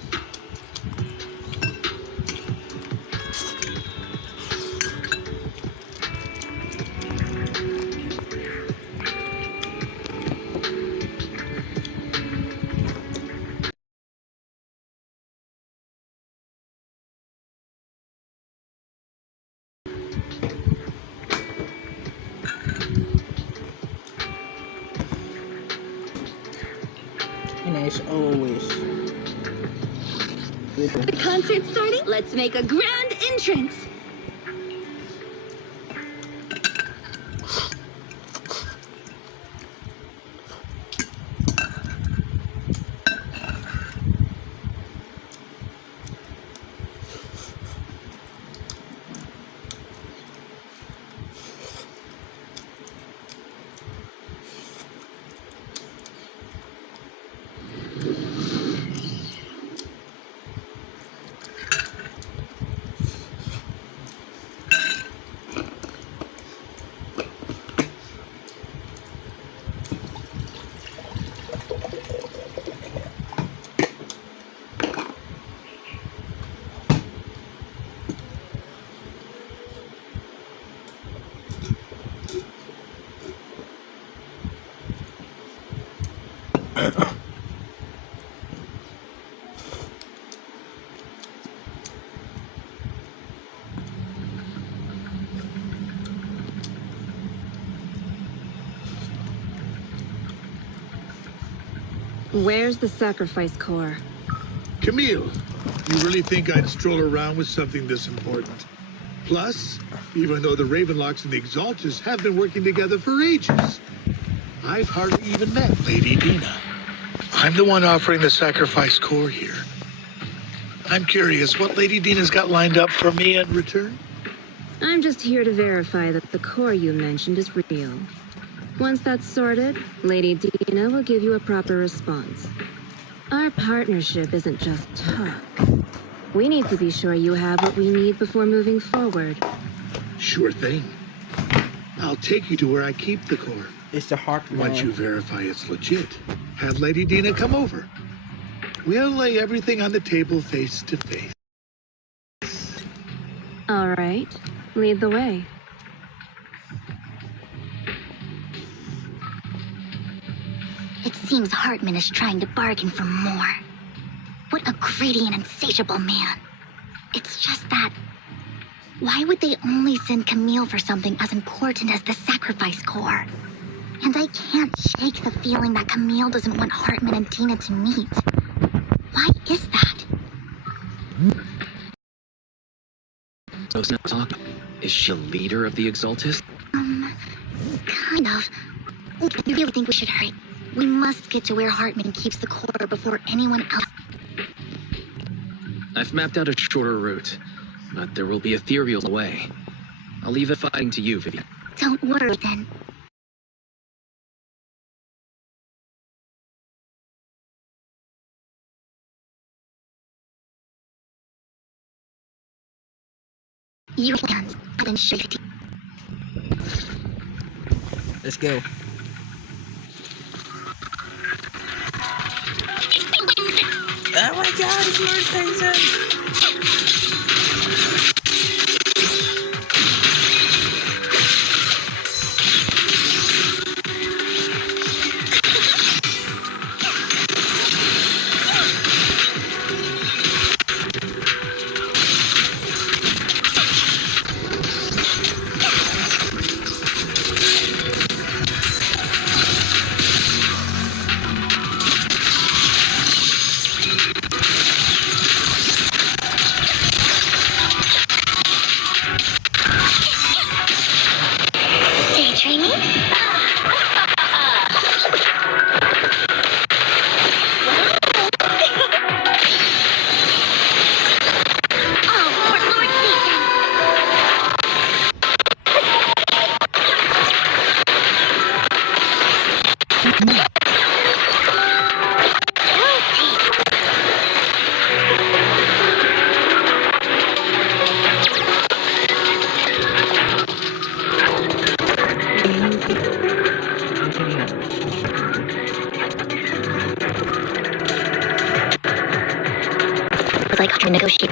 And as always. The concert's starting. Let's make a grand entrance. Where's the sacrifice core? Camille, you really think I'd stroll around with something this important? Plus, even though the Ravenlocks and the Exalters have been working together for ages, I've hardly even met Lady Dina. I'm the one offering the sacrifice core here. I'm curious what Lady Dina's got lined up for me in return? I'm just here to verify that the core you mentioned is real. Once that's sorted, Lady Dina will give you a proper response. Our partnership isn't just talk. We need to be sure you have what we need before moving forward. Sure thing. I'll take you to where I keep the core. It's the heart. Once you verify it's legit, have Lady Dina come over. We'll lay everything on the table face to face. All right, lead the way. It seems Hartman is trying to bargain for more. What a greedy and insatiable man. It's just that... Why would they only send Camille for something as important as the sacrifice core? And I can't shake the feeling that Camille doesn't want Hartman and Tina to meet. Why is that? So it's not talk. Is she a leader of the Exaltis? Kind of. I really think we should hurry. We must get to where Hartman keeps the core before anyone else. I've mapped out a shorter route, but there will be ethereal away. I'll leave the fighting to you, Vivi. Don't worry then. Your hands have been shaky. Let's go. Oh my god, it's Lord Tyson! Like to negotiate.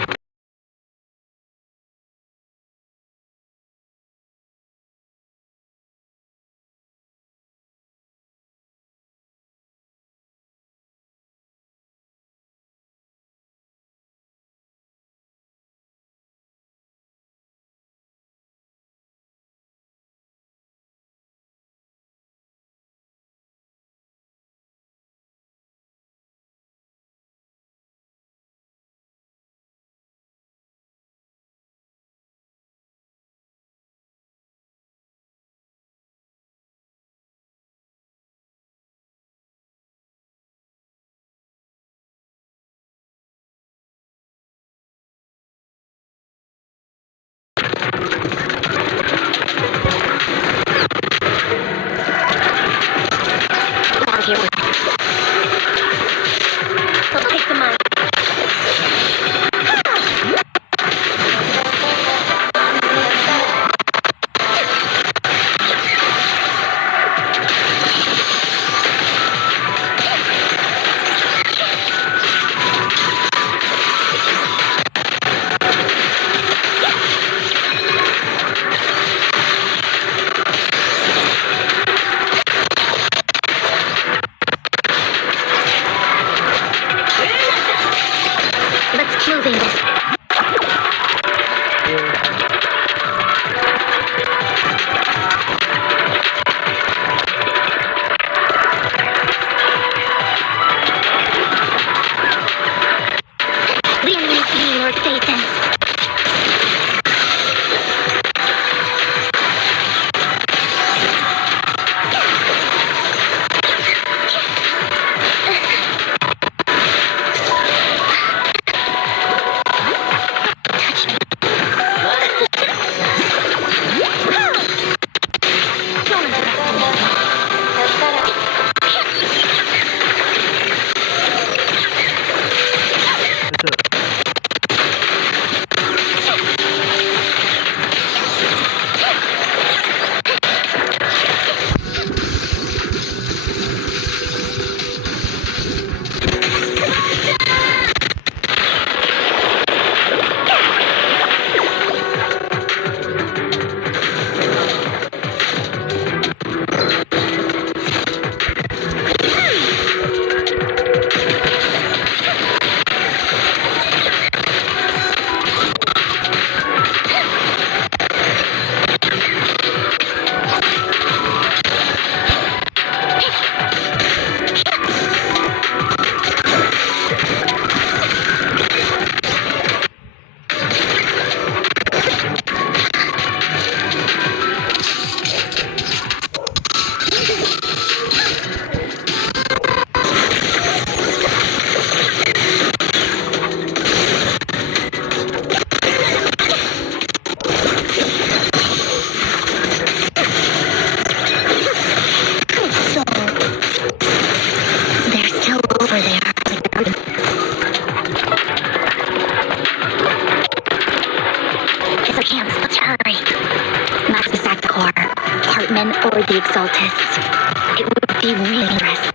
the Exaltists. It would be really interesting.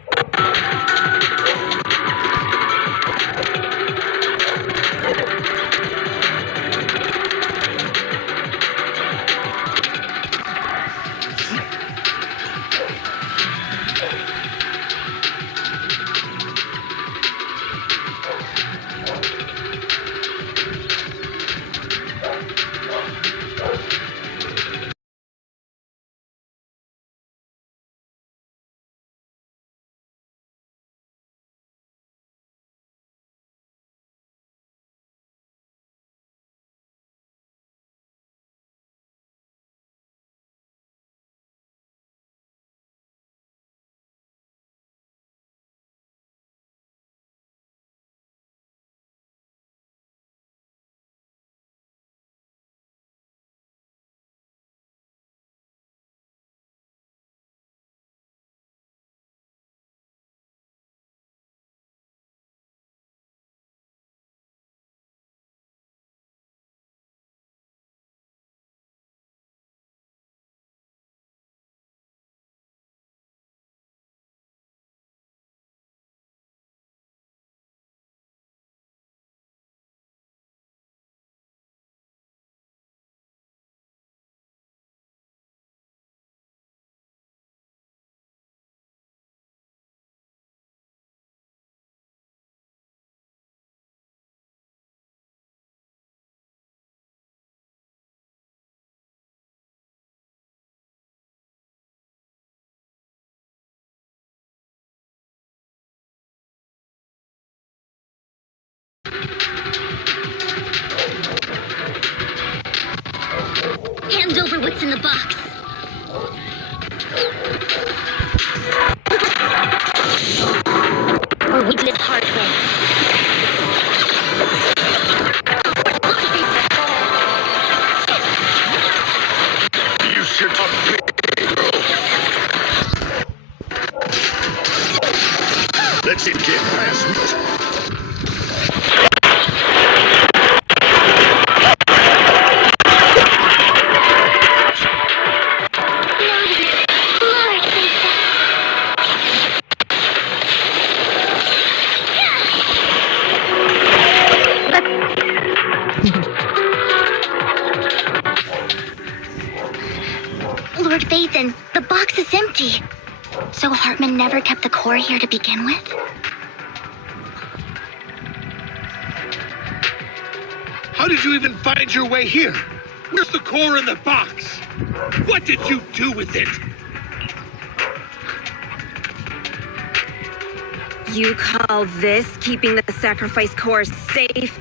Hand over what's in the box. Or we live hard way. You should talk to me, bro. Let's get past me. Lord Vathan, the box is empty. So Hartman never kept the core here to begin with? How did you even find your way here? Where's the core in the box? What did you do with it? You call this keeping the sacrifice core safe?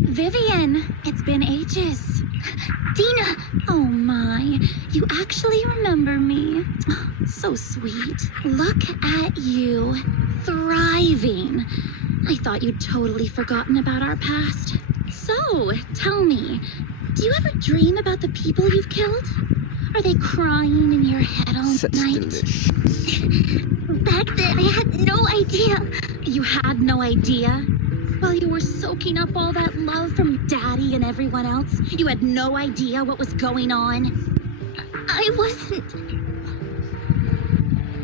Vivian, it's been ages. Dina! Oh my, you actually remember me. So sweet. Look at you, thriving. I thought you'd totally forgotten about our past. So, tell me, do you ever dream about the people you've killed? Are they crying in your head all night? Back then, I had no idea. You had no idea? While you were soaking up all that love from Daddy and everyone else, you had no idea what was going on? I wasn't...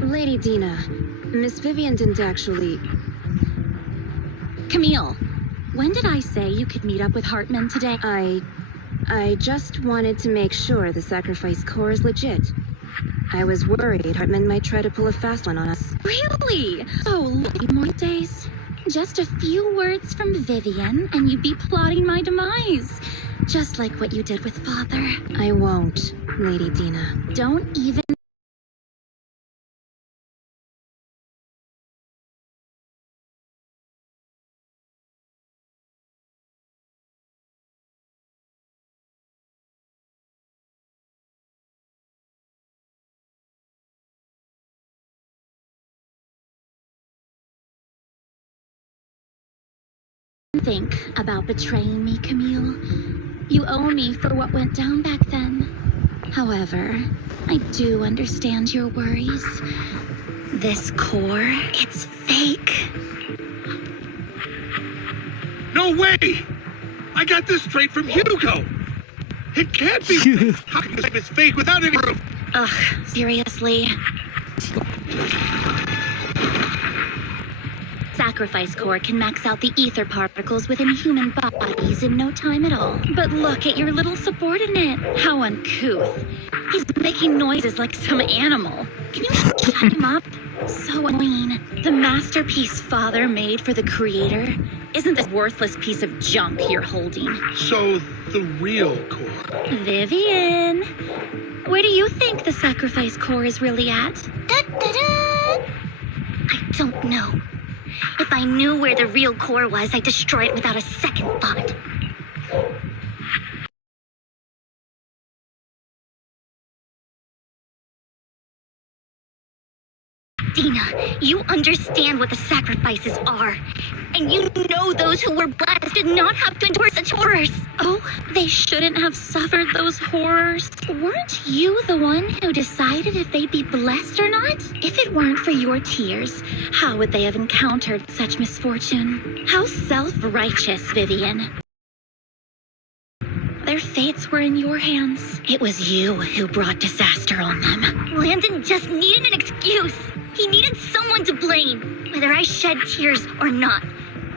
Lady Dina, Miss Vivian didn't actually... Camille, when did I say you could meet up with Hartman today? I just wanted to make sure the sacrifice core is legit. I was worried Hartman might try to pull a fast one on us. Really? Oh, more days. Just a few words from Vivian, and you'd be plotting my demise. Just like what you did with Father. I won't, Lady Dina. Don't even think about betraying me, Camille. You owe me for what went down back then. However, I do understand your worries. This core, it's fake. No way! I got this straight from Hugo! It can't be fake! How can you say it's fake without any proof? Ugh, seriously. Sacrifice core can max out the ether particles within human bodies in no time at all. But look at your little subordinate. How uncouth. He's making noises like some animal. Can you shut him up? So annoying. The masterpiece Father made for the creator isn't this worthless piece of junk you're holding. So, the real core. Vivian, where do you think the sacrifice core is really at? Da-da-da! I don't know. If I knew where the real core was, I'd destroy it without a second thought. Dina, you understand what the sacrifices are. And you know those who were blessed did not have to endure such horrors. Oh, they shouldn't have suffered those horrors. Weren't you the one who decided if they'd be blessed or not? If it weren't for your tears, how would they have encountered such misfortune? How self-righteous, Vivian. Their fates were in your hands. It was you who brought disaster on them. Landon just needed an excuse. He needed someone to blame, whether I shed tears or not.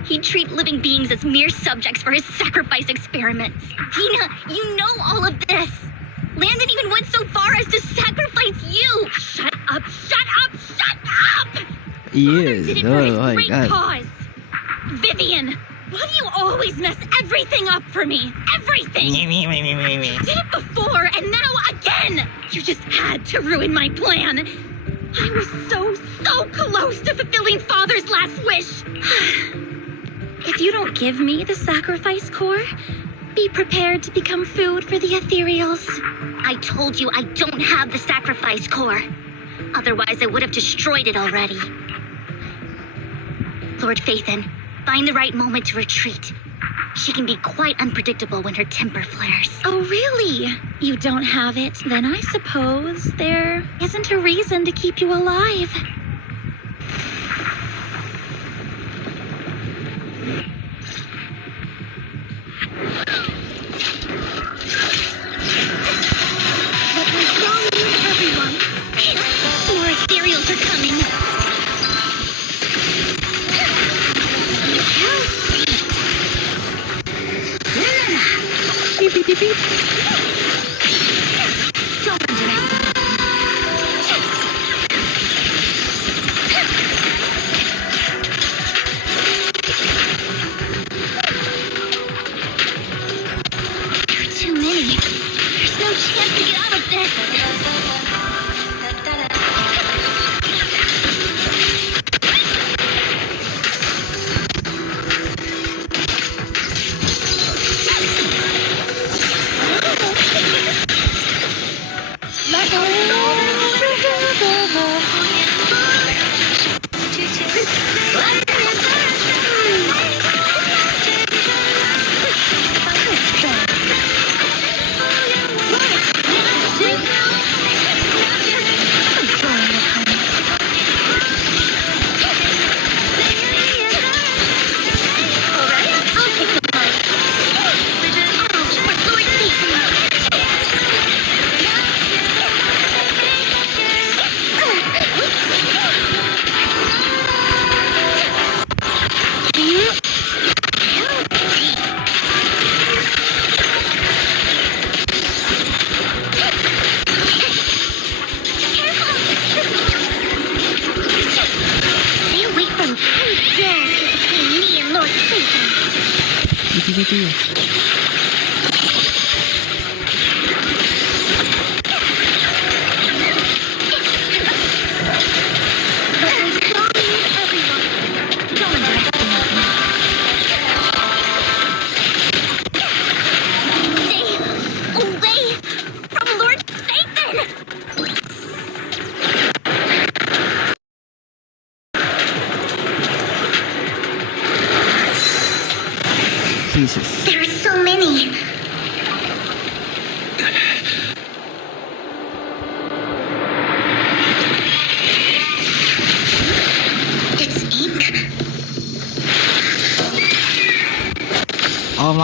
He'd treat living beings as mere subjects for his sacrifice experiments. Dina, you know all of this. Landon even went so far as to sacrifice you. Shut up, shut up, shut up! Yes, Did it for his oh my great god. cause. Vivian, why do you always mess everything up for me? Everything! You did it before, and now again! You just had to ruin my plan. I was so close to fulfilling Father's last wish. If you don't give me the sacrifice core, be prepared to become food for the ethereals. I told you I don't have the sacrifice core. Otherwise, I would have destroyed it already. Lord Phaethon, find the right moment to retreat. She can be quite unpredictable when her temper flares. Oh, really? You don't have it? Then I suppose there isn't a reason to keep you alive. What was wrong with everyone? More ethereals are coming. Beep, beep, beep, beep. Don't underestimate. There are too many. There's no chance to get out of this.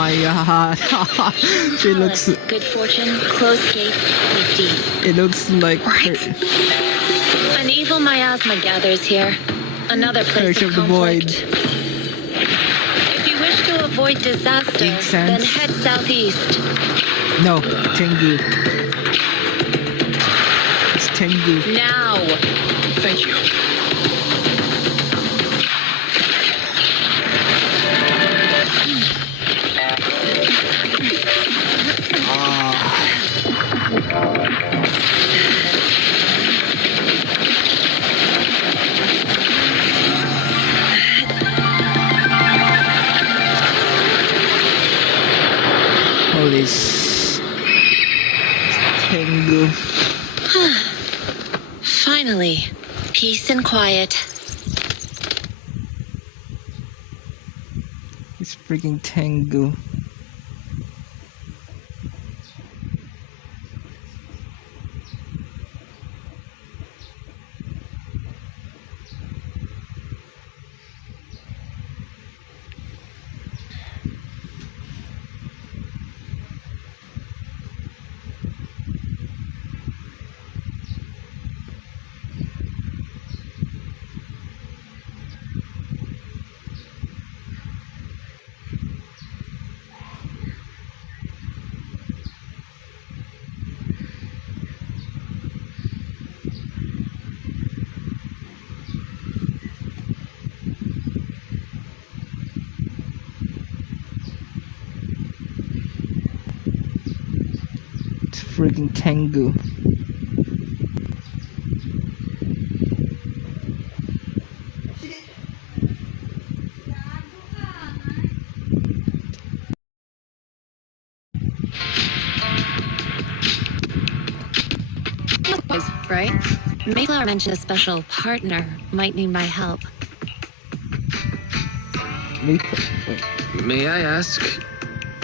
my god. She looks. Good fortune, close gate, safety. It looks like her. An evil miasma gathers here. Another place Curse of of the Void. If you wish to avoid disaster, Makes then sense. head southeast. No, Tengu. It's Tengu. Now. Thank you. Holy Tengu. Finally, peace and quiet. It's freaking Tengu. Freaking Tengu. Right? Mayflower mentioned a special partner might need my help. May I ask,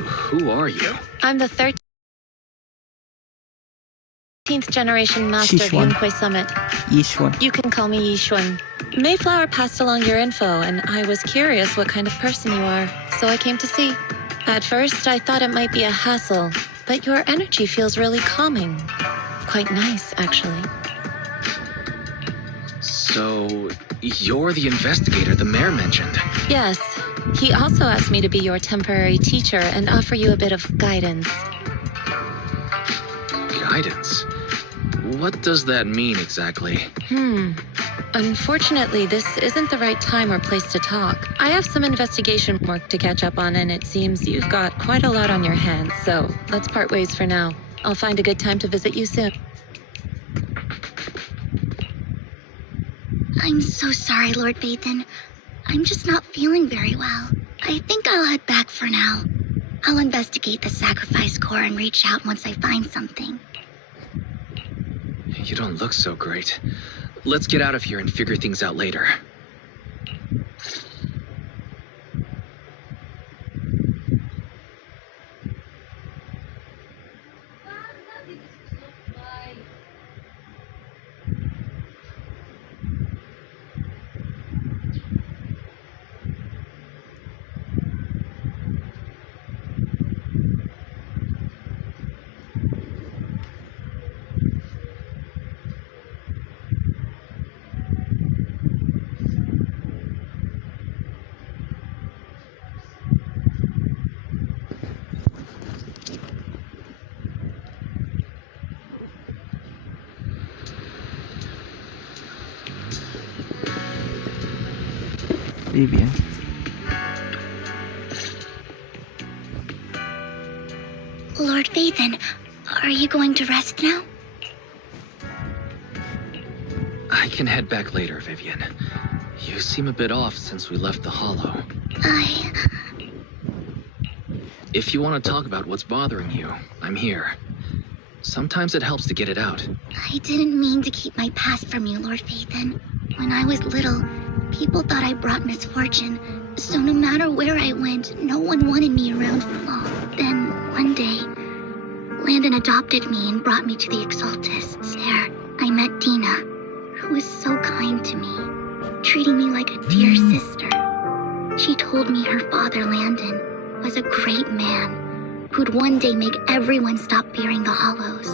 who are you? I'm the 13th generation master of Yishuan. Yunquei Summit. Yishuan. You can call me Yishuan. Mayflower passed along your info, and I was curious what kind of person you are, so I came to see. At first, I thought it might be a hassle, but your energy feels really calming. Quite nice, actually. So, you're the investigator the mayor mentioned. Yes. He also asked me to be your temporary teacher and offer you a bit of guidance. Guidance? What does that mean exactly? Unfortunately, this isn't the right time or place to talk. I have some investigation work to catch up on, and it seems you've got quite a lot on your hands, so let's part ways for now. I'll find a good time to visit you soon. I'm so sorry, Lord Vathan. I'm just not feeling very well. I think I'll head back for now. I'll investigate the sacrifice core and reach out once I find something. You don't look so great. Let's get out of here and figure things out later. Vivian. Lord Vathan, are you going to rest now? I can head back later, Vivian. You seem a bit off since we left the Hollow. If you want to talk about what's bothering you, I'm here. Sometimes it helps to get it out. I didn't mean to keep my past from you, Lord Vathan. When I was little, people thought I brought misfortune, so no matter where I went, no one wanted me around for long. Then, one day, Landon adopted me and brought me to the Exaltists. There, I met Dina, who was so kind to me, treating me like a dear sister. She told me her father, Landon, was a great man who'd one day make everyone stop fearing the Hollows,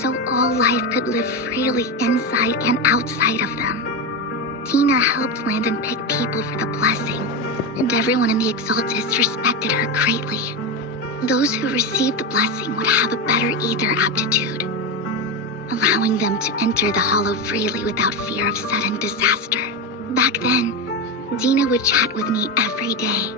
so all life could live freely inside and outside of them. Dina helped Landon pick people for the blessing, and everyone in the Exaltists respected her greatly. Those who received the blessing would have a better ether aptitude, allowing them to enter the Hollow freely without fear of sudden disaster. Back then, Dina would chat with me every day,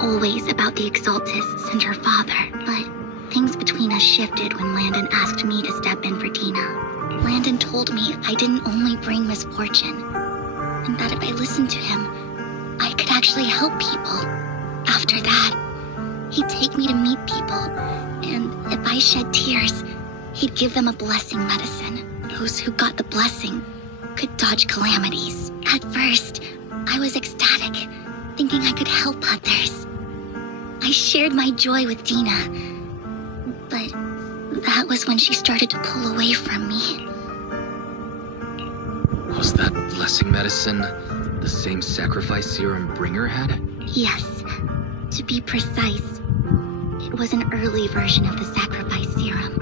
always about the Exaltists and her father, but things between us shifted when Landon asked me to step in for Dina. Landon told me I didn't only bring misfortune, and that if I listened to him, I could actually help people. After that, he'd take me to meet people, and if I shed tears, he'd give them a blessing medicine. Those who got the blessing could dodge calamities. At first, I was ecstatic, thinking I could help others. I shared my joy with Dina, but that was when she started to pull away from me. Was that blessing medicine the same sacrifice serum Bringer had? Yes, to be precise, it was an early version of the sacrifice serum.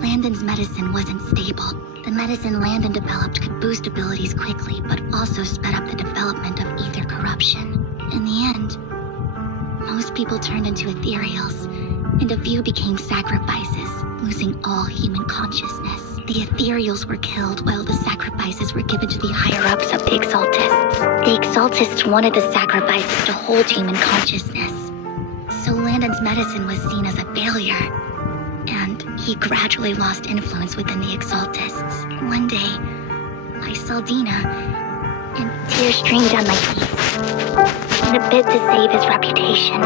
Landon's medicine wasn't stable. The medicine Landon developed could boost abilities quickly, but also sped up the development of ether corruption. In the end, most people turned into ethereals, and a few became sacrifices, losing all human consciousness. The ethereals were killed while the sacrifices were given to the higher-ups of the Exaltists. The Exaltists wanted the sacrifices to hold human consciousness, so Landon's medicine was seen as a failure, and he gradually lost influence within the Exaltists. One day, I saw Dina, and tears streamed down my cheeks. In a bid to save his reputation,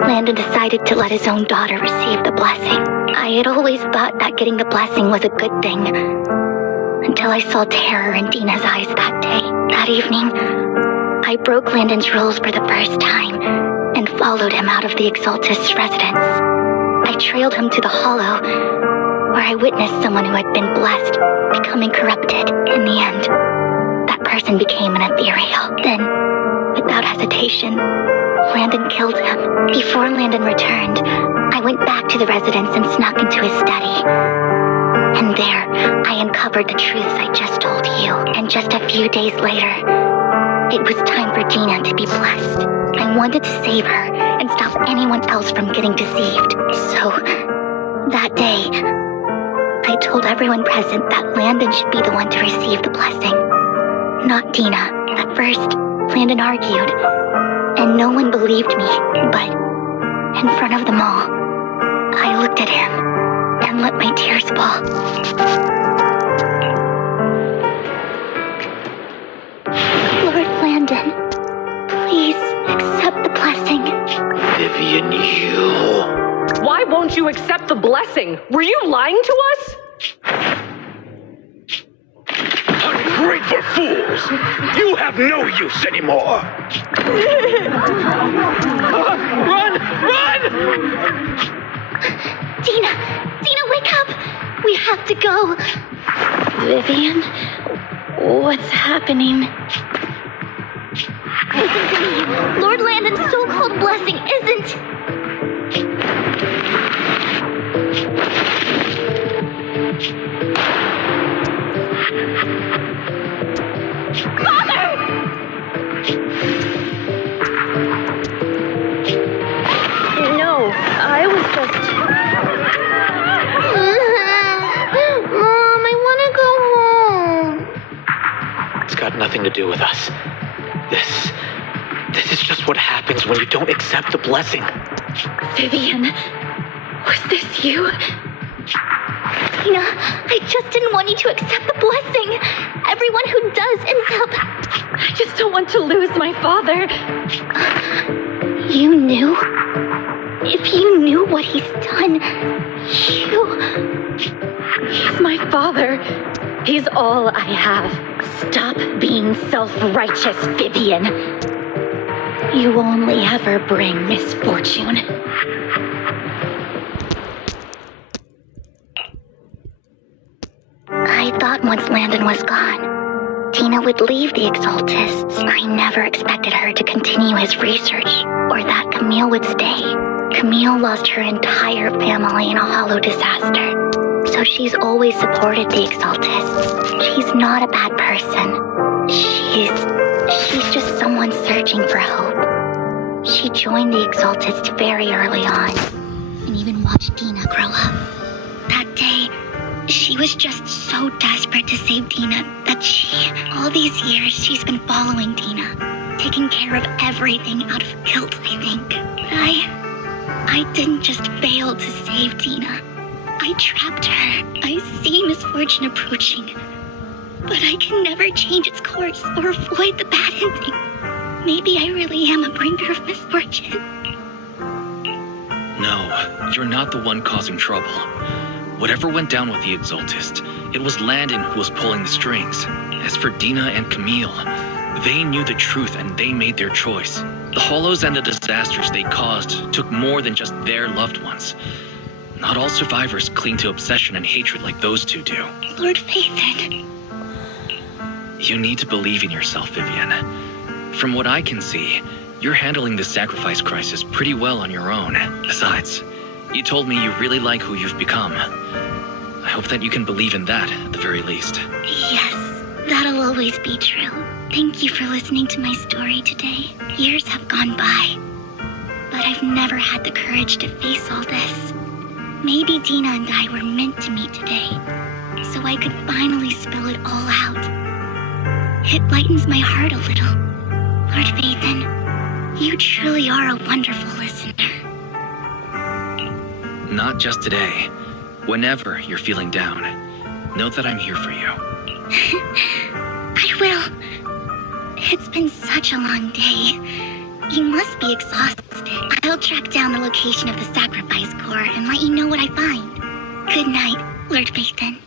Landon decided to let his own daughter receive the blessing. I had always thought that getting the blessing was a good thing, until I saw terror in Dina's eyes that day. That evening, I broke Landon's rules for the first time, and followed him out of the Exaltist's residence. I trailed him to the Hollow, where I witnessed someone who had been blessed becoming corrupted. In the end, that person became an ethereal. Then, without hesitation, Landon killed him. Before Landon returned, I went back to the residence and snuck into his study. And there, I uncovered the truths I just told you. And just a few days later, it was time for Dina to be blessed. I wanted to save her and stop anyone else from getting deceived. So, that day, I told everyone present that Landon should be the one to receive the blessing, not Dina. At first, Landon argued, and no one believed me, but in front of them all, I looked at him and let my tears fall. Lord Landon, please accept the blessing. Vivian, you... Why won't you accept the blessing? Were you lying to us? Ungrateful fools! You have no use anymore! Run! Run! Dina! Dina, wake up! We have to go! Vivian? What's happening? Listen to me! Lord Landon's so-called blessing isn't... Father! No, I was just... Mom, I want to go home. It's got nothing to do with us. This is just what happens when you don't accept the blessing. Vivian, was this you? Tina, I just didn't want you to accept the blessing. Everyone who does ends up... I just don't want to lose my father. You knew? If you knew what he's done, He's my father. He's all I have. Stop being self-righteous, Vivian. You only ever bring misfortune. I thought once Landon was gone, Dina would leave the Exaltists. I never expected her to continue his research, or that Camille would stay. Camille lost her entire family in a hollow disaster, so she's always supported the Exaltists. She's not a bad person. She's just someone searching for hope. She joined the Exaltists very early on, and even watched Dina grow up. That day, she was just so desperate to save Dina that all these years, she's been following Dina, taking care of everything out of guilt, I think. But I didn't just fail to save Dina. I trapped her. I see misfortune approaching, but I can never change its course or avoid the bad ending. Maybe I really am a bringer of misfortune. No, you're not the one causing trouble. Whatever went down with the Exaltist, it was Landon who was pulling the strings. As for Dina and Camille, they knew the truth and they made their choice. The Hollows and the disasters they caused took more than just their loved ones. Not all survivors cling to obsession and hatred like those two do. Lord Phaethon. You need to believe in yourself, Vivian. From what I can see, you're handling this sacrifice crisis pretty well on your own. Besides, you told me you really like who you've become. I hope that you can believe in that, at the very least. Yes, that'll always be true. Thank you for listening to my story today. Years have gone by, but I've never had the courage to face all this. Maybe Dina and I were meant to meet today, so I could finally spill it all out. It lightens my heart a little. Lord Phaethon, you truly are a wonderful listener. Not just today. Whenever you're feeling down, know that I'm here for you. I will. It's been such a long day. You must be exhausted. I'll track down the location of the sacrifice core and let you know what I find. Good night, Lord Phaethon.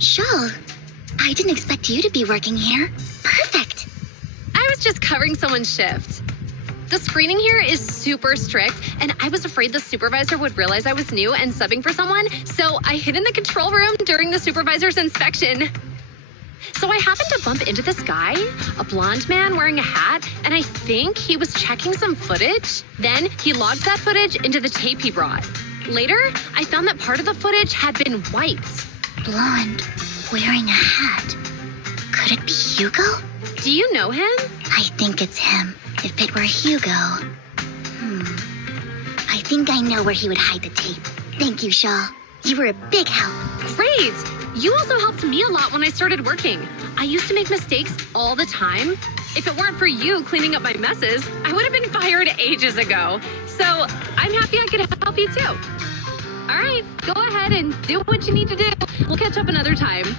Shaw, I didn't expect you to be working here. Perfect. I was just covering someone's shift. The screening here is super strict, and I was afraid the supervisor would realize I was new and subbing for someone, so I hid in the control room during the supervisor's inspection. So I happened to bump into this guy, a blonde man wearing a hat, and I think he was checking some footage. Then he logged that footage into the tape he brought. Later, I found that part of the footage had been wiped. Blonde, wearing a hat. Could it be Hugo? Do you know him? I think it's him. If it were Hugo... I think I know where he would hide the tape. Thank you, Shaw. You were a big help. Great! You also helped me a lot when I started working. I used to make mistakes all the time. If it weren't for you cleaning up my messes, I would have been fired ages ago. So I'm happy I could help you too. All right, go ahead and do what you need to do. We'll catch up another time.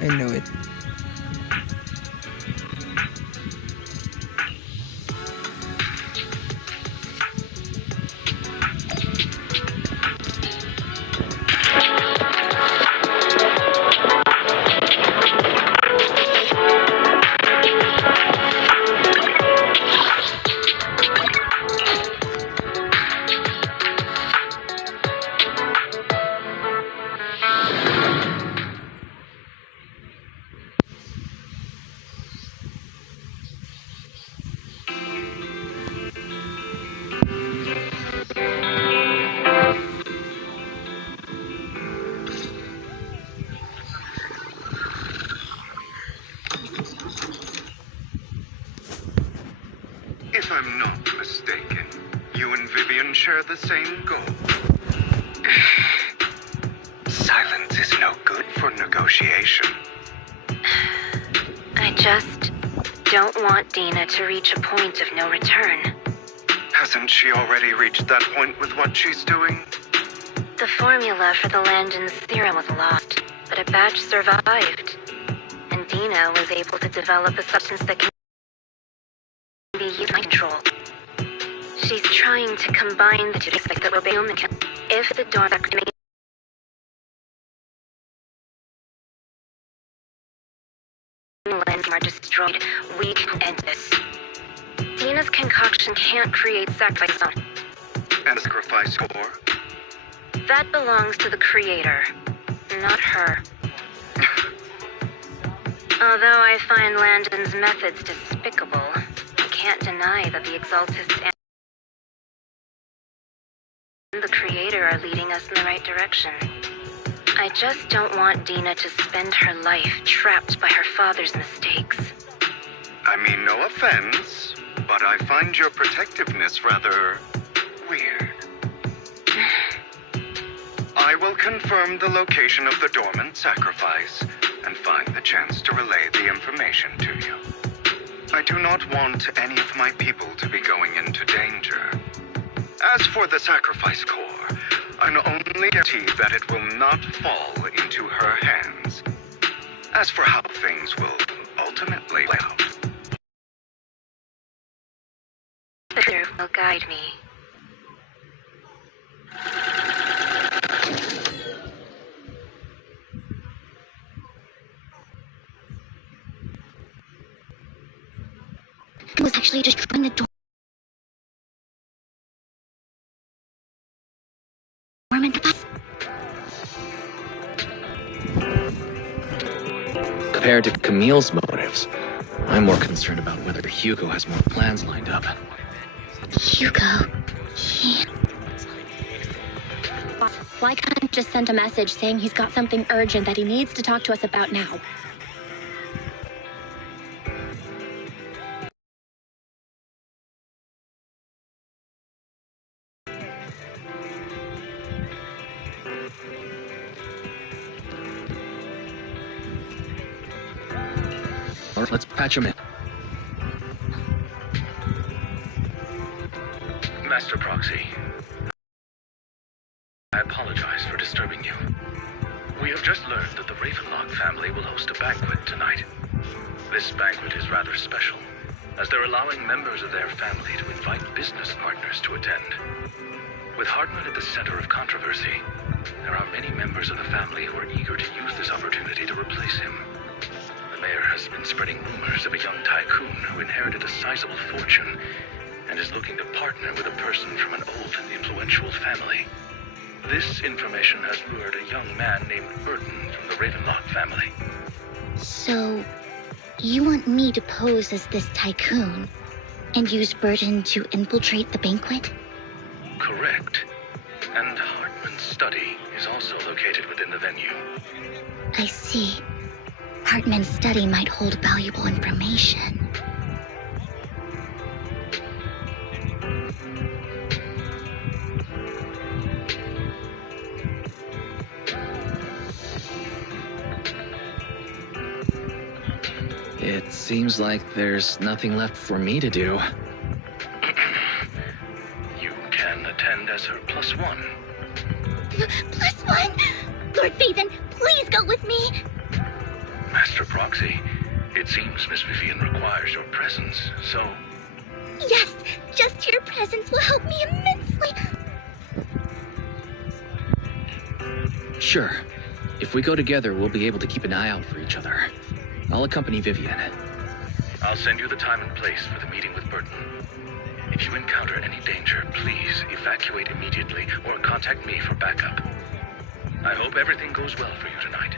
I know it. If I'm not mistaken, you and Vivian share the same goal. Silence is no good for negotiation. I just don't want Dina to reach a point of no return. Hasn't she already reached that point with what she's doing? The formula for the Landon's theorem was lost, but a batch survived. And Dina was able to develop a substance that can be used in mind control. She's trying to combine the two aspects that will be human. If the door lenses are destroyed, we can end this. Dina's concoction can't create sacrifice zone. And sacrifice core? That belongs to the creator, not her. Although I find Landon's methods despicable, I can't deny that the Exaltists and the creator are leading us in the right direction. I just don't want Dina to spend her life trapped by her father's mistakes. I mean, no offense, but I find your protectiveness rather weird. I will confirm the location of the dormant sacrifice and find the chance to relay the information to you. I do not want any of my people to be going into danger. As for the sacrifice core, I only guarantee that it will not fall into her hands. As for how things will ultimately play out, the future will guide me. It was actually just destroying the dormant capacity. Compared to Camille's motives, I'm more concerned about whether Hugo has more plans lined up. Hugo, Why can't I just send a message saying he's got something urgent that he needs to talk to us about now? Alright, let's patch him in. Master Proxy, I apologize for disturbing you. We have just learned that the Ravenlock family will host a banquet tonight. This banquet is rather special, as they're allowing members of their family to invite business partners to attend. With Hartman at the center of controversy, there are many members of the family who are eager to use this opportunity to replace him. The mayor has been spreading rumors of a young tycoon who inherited a sizable fortune and is looking to partner with a person from an old and influential family. This information has lured a young man named Burton from the Ravenlock family. So, you want me to pose as this tycoon and use Burton to infiltrate the banquet? Correct. And Hartman's study is also located within the venue. I see. Hartman's study might hold valuable information. It seems like there's nothing left for me to do. You can attend as her +1. +1? Lord Phaethon, please go with me! Master Proxy, it seems Miss Vivian requires your presence, so... Yes, just your presence will help me immensely. Sure. If we go together, we'll be able to keep an eye out for each other. I'll accompany Vivian. I'll send you the time and place for the meeting with Burton. If you encounter any danger, please evacuate immediately or contact me for backup. I hope everything goes well for you tonight.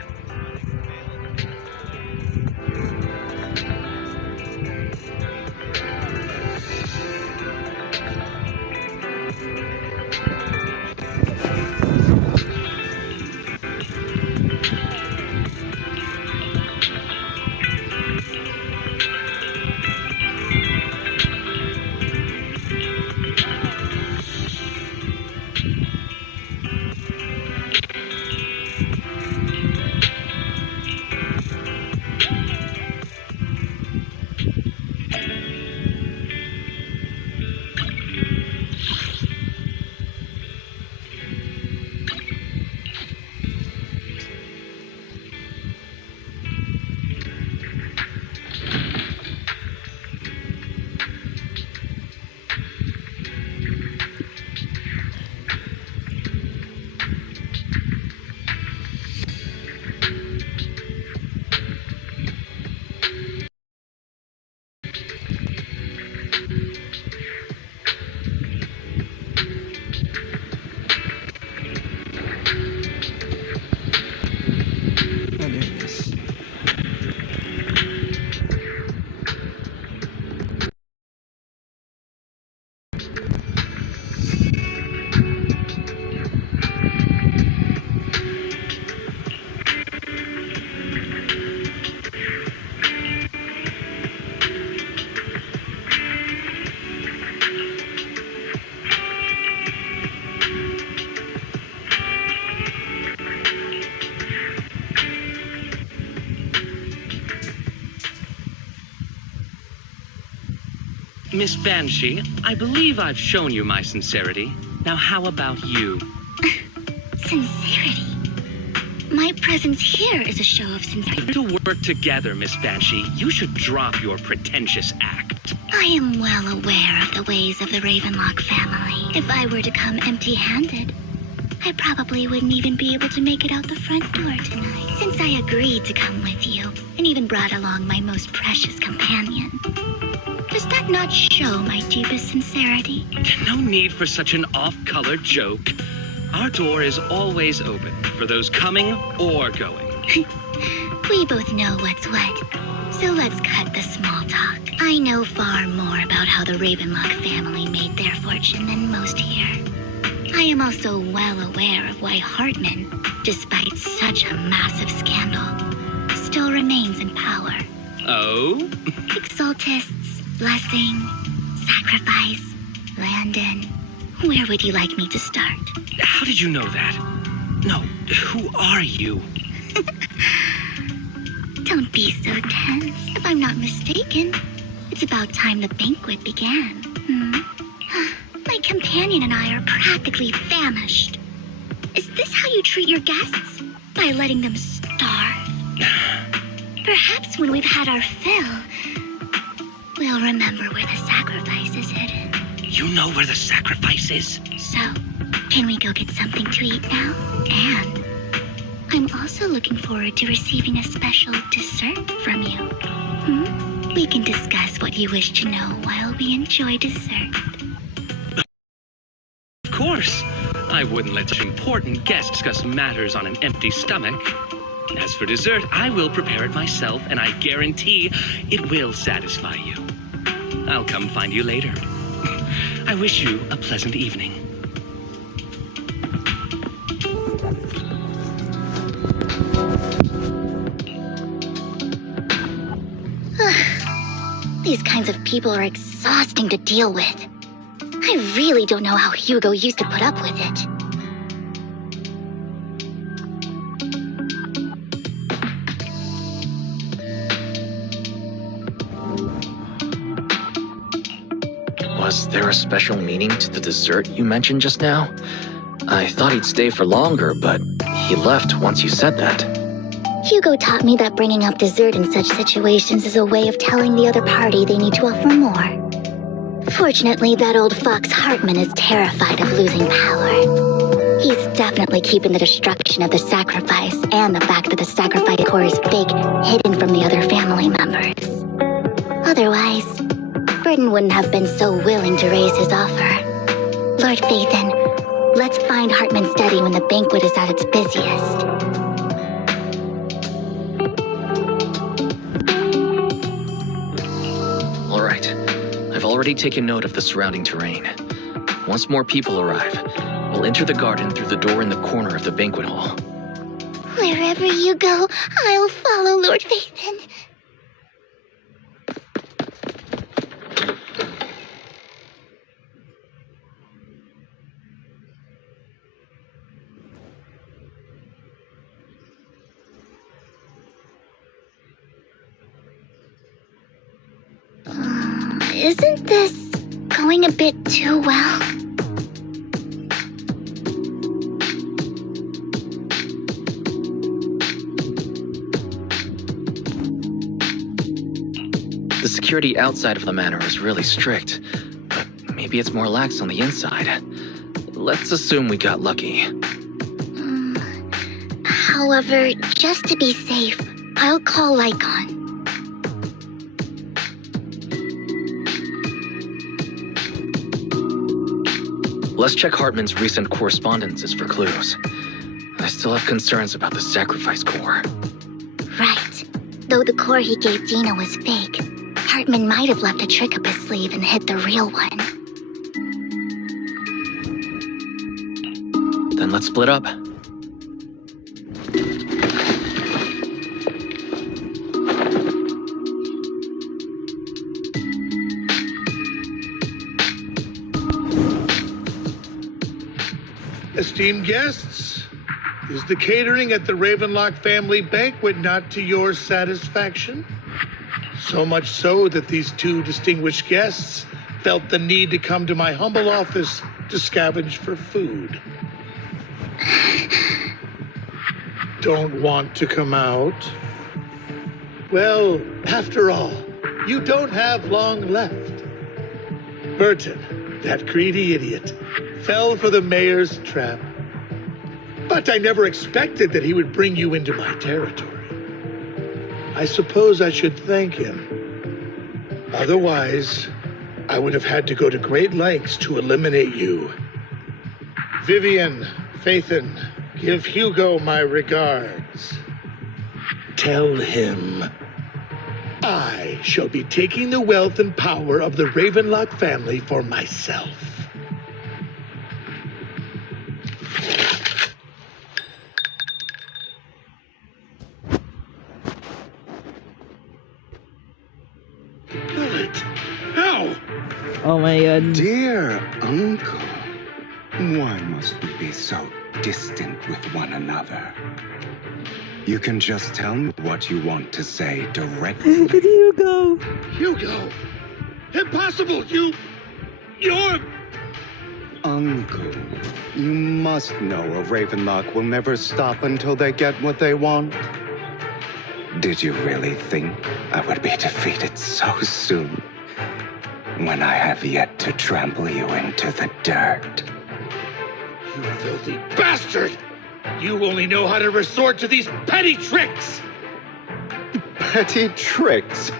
Miss Banshee, I believe I've shown you my sincerity. Now how about you? Sincerity? My presence here is a show of sincerity. To work together, Miss Banshee, you should drop your pretentious act. I am well aware of the ways of the Ravenlock family. If I were to come empty-handed, I probably wouldn't even be able to make it out the front door tonight. Since I agreed to come with you, and even brought along my most precious companion. Does that not show my deepest sincerity? No need for such an off-color joke. Our door is always open for those coming or going. We both know what's what, so let's cut the small talk. I know far more about how the Ravenlock family made their fortune than most here. I am also well aware of why Hartman, despite such a massive scandal, still remains in power. Oh? Exaltists, blessing, sacrifice, Landon. Where would you like me to start? How did you know that? No, who are you? Don't be so tense. If I'm not mistaken, it's about time the banquet began. My companion and I are practically famished. Is this how you treat your guests? By letting them starve? Perhaps when we've had our fill, we'll remember where the sacrifice is hidden. You know where the sacrifice is? So, can we go get something to eat now? And I'm also looking forward to receiving a special dessert from you. We can discuss what you wish to know while we enjoy dessert. Of course. I wouldn't let such important guests discuss matters on an empty stomach. As for dessert, I will prepare it myself, and I guarantee it will satisfy you. I'll come find you later. I wish you a pleasant evening. These kinds of people are exhausting to deal with. I really don't know how Hugo used to put up with it. Was there a special meaning to the dessert you mentioned just now? I thought he'd stay for longer, but he left once you said that. Hugo taught me that bringing up dessert in such situations is a way of telling the other party they need to offer more. Fortunately, that old fox Hartman is terrified of losing power. He's definitely keeping the destruction of the sacrifice and the fact that the sacrifice core is fake hidden from the other family members. Otherwise, Burden wouldn't have been so willing to raise his offer. Lord Phaethon, let's find Hartman's study when the banquet is at its busiest. All right. I've already taken note of the surrounding terrain. Once more people arrive, we'll enter the garden through the door in the corner of the banquet hall. Wherever you go, I'll follow, Lord Phaethon. Isn't this going a bit too well? The security outside of the manor is really strict, but maybe it's more lax on the inside. Let's assume we got lucky. However, just to be safe, I'll call Lycon. Let's check Hartman's recent correspondences for clues. I still have concerns about the sacrifice core. Right. Though the core he gave Dina was fake, Hartman might have left a trick up his sleeve and hid the real one. Then let's split up. Esteemed guests, is the catering at the Ravenlock family banquet not to your satisfaction? So much so that these two distinguished guests felt the need to come to my humble office to scavenge for food. Don't want to come out? Well, after all, you don't have long left. Burton, that greedy idiot, fell for the mayor's trap. But I never expected that he would bring you into my territory. I suppose I should thank him. Otherwise, I would have had to go to great lengths to eliminate you. Vivian, Phaethon, give Hugo my regards. Tell him I shall be taking the wealth and power of the Ravenlock family for myself. Oh my god. Dear uncle, why must we be so distant with one another? You can just tell me what you want to say directly. Hugo. Hugo! Impossible! You're... Uncle, you must know a Ravenlock will never stop until they get what they want. Did you really think I would be defeated so soon? When I have yet to trample you into the dirt. You filthy bastard! You only know how to resort to these petty tricks! Petty tricks?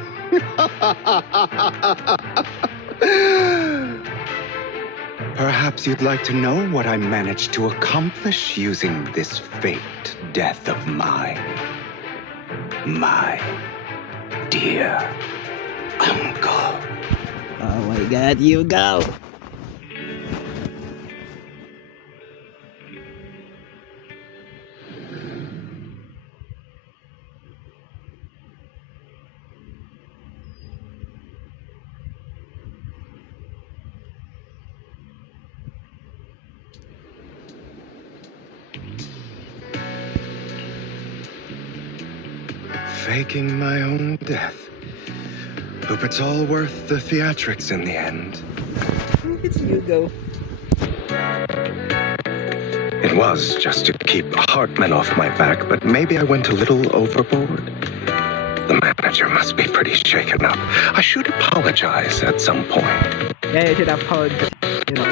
Perhaps you'd like to know what I managed to accomplish using this faked death of mine. My dear uncle. Oh my god, Hugo! Faking my own death. Hope it's all worth the theatrics in the end. It's Hugo. It It was just to keep Hartman off my back, but maybe I went a little overboard. The manager must be pretty shaken up. I should apologize at some point. Yeah, you should apologize, you know.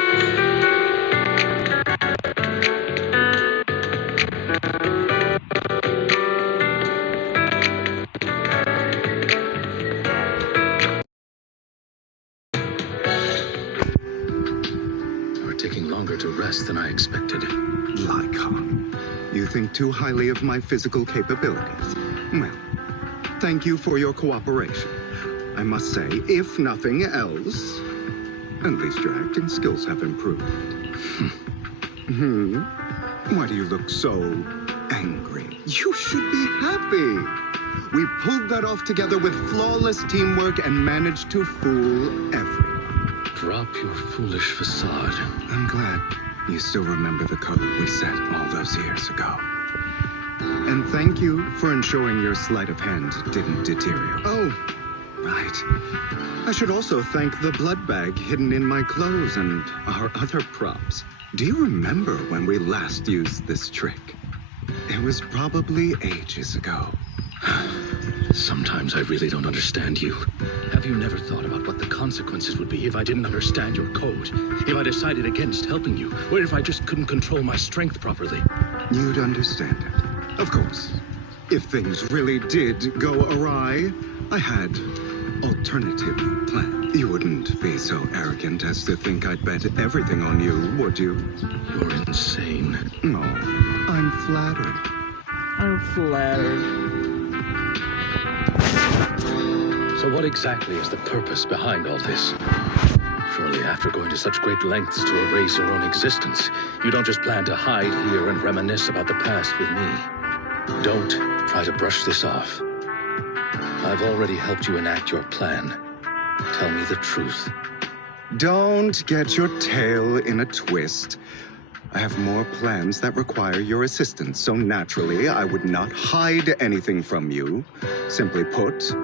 You're taking longer to rest than I expected. Lycon, you think too highly of my physical capabilities. Well, thank you for your cooperation. I must say, if nothing else, at least your acting skills have improved. Why do you look so angry? You should be happy. We pulled that off together with flawless teamwork and managed to fool everyone. Drop your foolish facade. I'm glad you still remember the code we set all those years ago. And thank you for ensuring your sleight of hand didn't deteriorate. Oh, right. I should also thank the blood bag hidden in my clothes and our other props. Do you remember when we last used this trick? It was probably ages ago. Sometimes I really don't understand you. Have you never thought about what the consequences would be if I didn't understand your code? If I decided against helping you? Or if I just couldn't control my strength properly? You'd understand it. Of course. If things really did go awry, I had alternative plans. You wouldn't be so arrogant as to think I'd bet everything on you, would you? You're insane. No, I'm flattered. I'm flattered. So what exactly is the purpose behind all this? Surely after going to such great lengths to erase your own existence, you don't just plan to hide here and reminisce about the past with me. Don't try to brush this off. I've already helped you enact your plan. Tell me the truth. Don't get your tail in a twist. I have more plans that require your assistance, so naturally I would not hide anything from you. Simply put,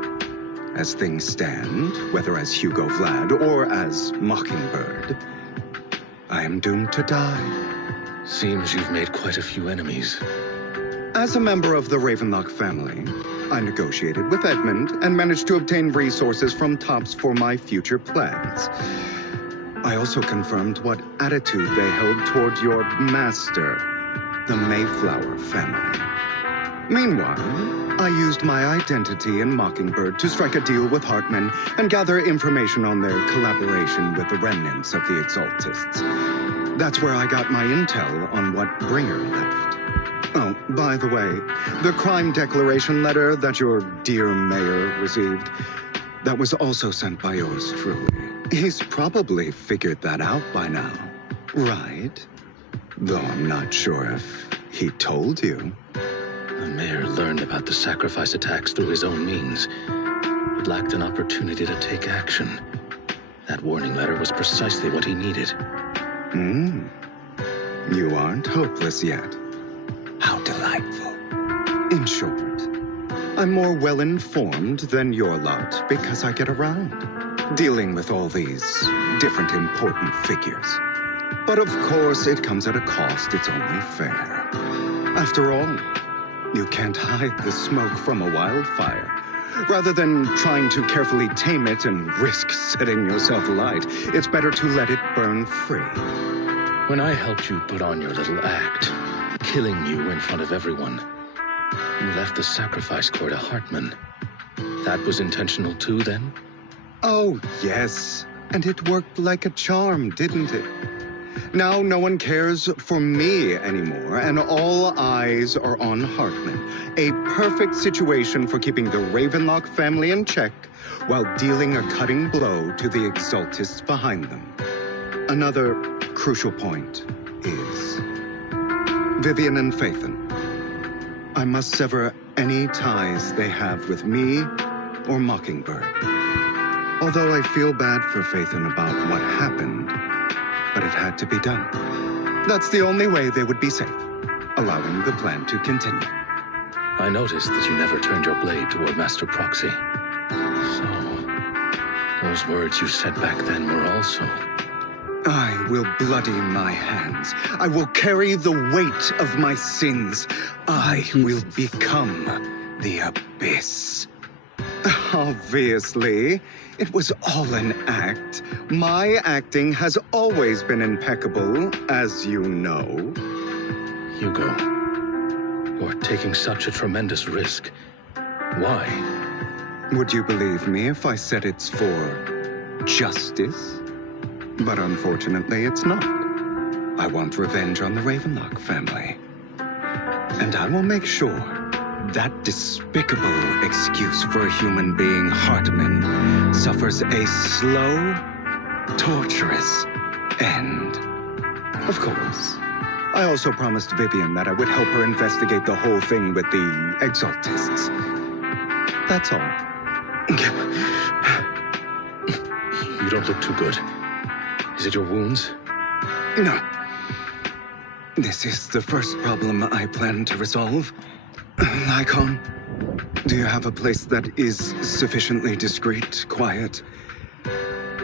as things stand, whether as Hugo Vlad or as Mockingbird, I am doomed to die. Seems you've made quite a few enemies. As a member of the Ravenlock family, I negotiated with Edmund and managed to obtain resources from Tops for my future plans. I also confirmed what attitude they held toward your master, the Mayflower family. Meanwhile, I used my identity in Mockingbird to strike a deal with Hartman and gather information on their collaboration with the remnants of the Exaltists. That's where I got my intel on what Bringer left. Oh, by the way, the crime declaration letter that your dear mayor received, that was also sent by yours truly. He's probably figured that out by now, right? Though I'm not sure if he told you. The mayor learned about the sacrifice attacks through his own means, but lacked an opportunity to take action. That warning letter was precisely what he needed. You aren't hopeless yet. How delightful. In short, I'm more well-informed than your lot because I get around, dealing with all these different important figures. But of course, it comes at a cost. It's only fair. After all, you can't hide the smoke from a wildfire. Rather than trying to carefully tame it and risk setting yourself alight, it's better to let it burn free. When I helped you put on your little act, killing you in front of everyone, you left the sacrifice core to Hartman. That was intentional too, then? Oh, yes. And it worked like a charm, didn't it? Now no one cares for me anymore, and all eyes are on Hartman. A perfect situation for keeping the Ravenlock family in check while dealing a cutting blow to the Exaltists behind them. Another crucial point is Vivian and Phaethon. I must sever any ties they have with me or Mockingbird. Although I feel bad for Phaethon about what happened, but it had to be done. That's the only way they would be safe, allowing the plan to continue. I noticed that you never turned your blade toward Master Proxy. So, those words you said back then were also... I will bloody my hands. I will carry the weight of my sins. I will become the abyss. Obviously, it was all an act. My acting has always been impeccable, as you know. Hugo, you're taking such a tremendous risk. Why? Would you believe me if I said it's for justice? But unfortunately, it's not. I want revenge on the Ravenlock family. And I will make sure that despicable excuse for a human being, Hartman, suffers a slow, torturous end. Of course, I also promised Vivian that I would help her investigate the whole thing with the Exaltists. That's all. You don't look too good. Is it your wounds? No. This is the first problem I plan to resolve. Lycon, do you have a place that is sufficiently discreet, quiet,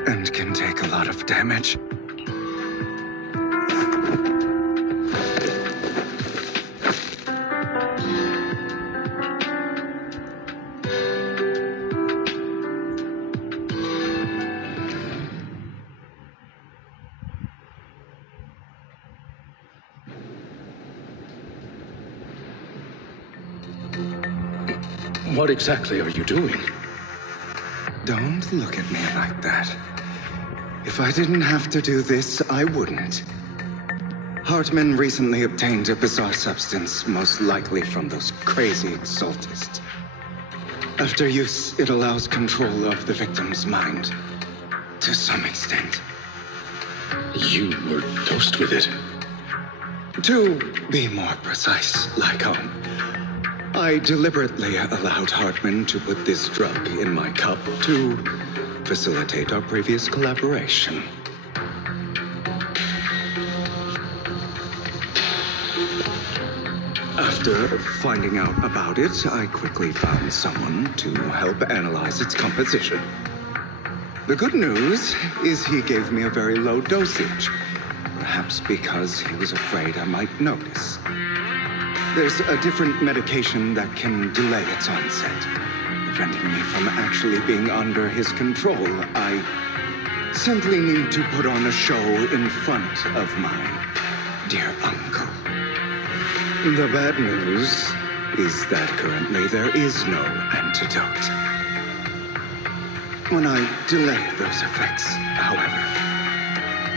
and can take a lot of damage? What exactly are you doing? Don't look at me like that. If I didn't have to do this, I wouldn't. Hartman recently obtained a bizarre substance, most likely from those crazy Exaltists. After use, it allows control of the victim's mind. To some extent. You were dosed with it. To be more precise, Lycon, I deliberately allowed Hartman to put this drug in my cup to facilitate our previous collaboration. After finding out about it, I quickly found someone to help analyze its composition. The good news is he gave me a very low dosage, perhaps because he was afraid I might notice. There's a different medication that can delay its onset, preventing me from actually being under his control. I simply need to put on a show in front of my dear uncle. The bad news is that currently there is no antidote. When I delay those effects, however,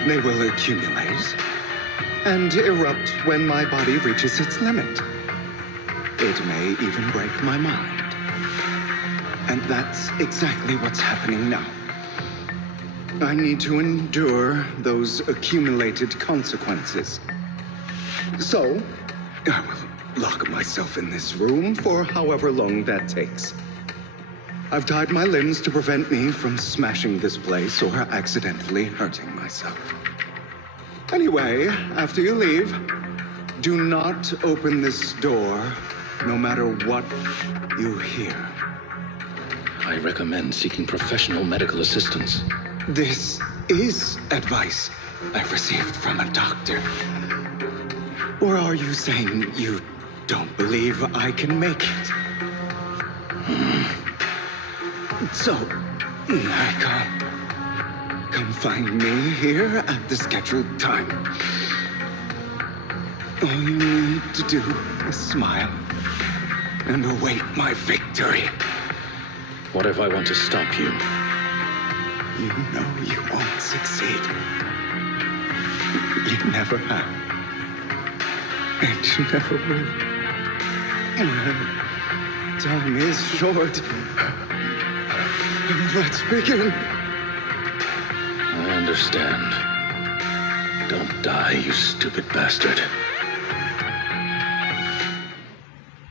they will accumulate and erupt when my body reaches its limit. It may even break my mind. And that's exactly what's happening now. I need to endure those accumulated consequences. So, I will lock myself in this room for however long that takes. I've tied my limbs to prevent me from smashing this place or accidentally hurting myself. Anyway, after you leave, do not open this door, no matter what you hear. I recommend seeking professional medical assistance. This is advice I received from a doctor. Or are you saying you don't believe I can make it? So, Lycon, come find me here at the scheduled time. All you need to do is smile and await my victory. What if I want to stop you? You know you won't succeed. You never have. And you never will. Time is short. Let's begin. I understand. Don't die, you stupid bastard.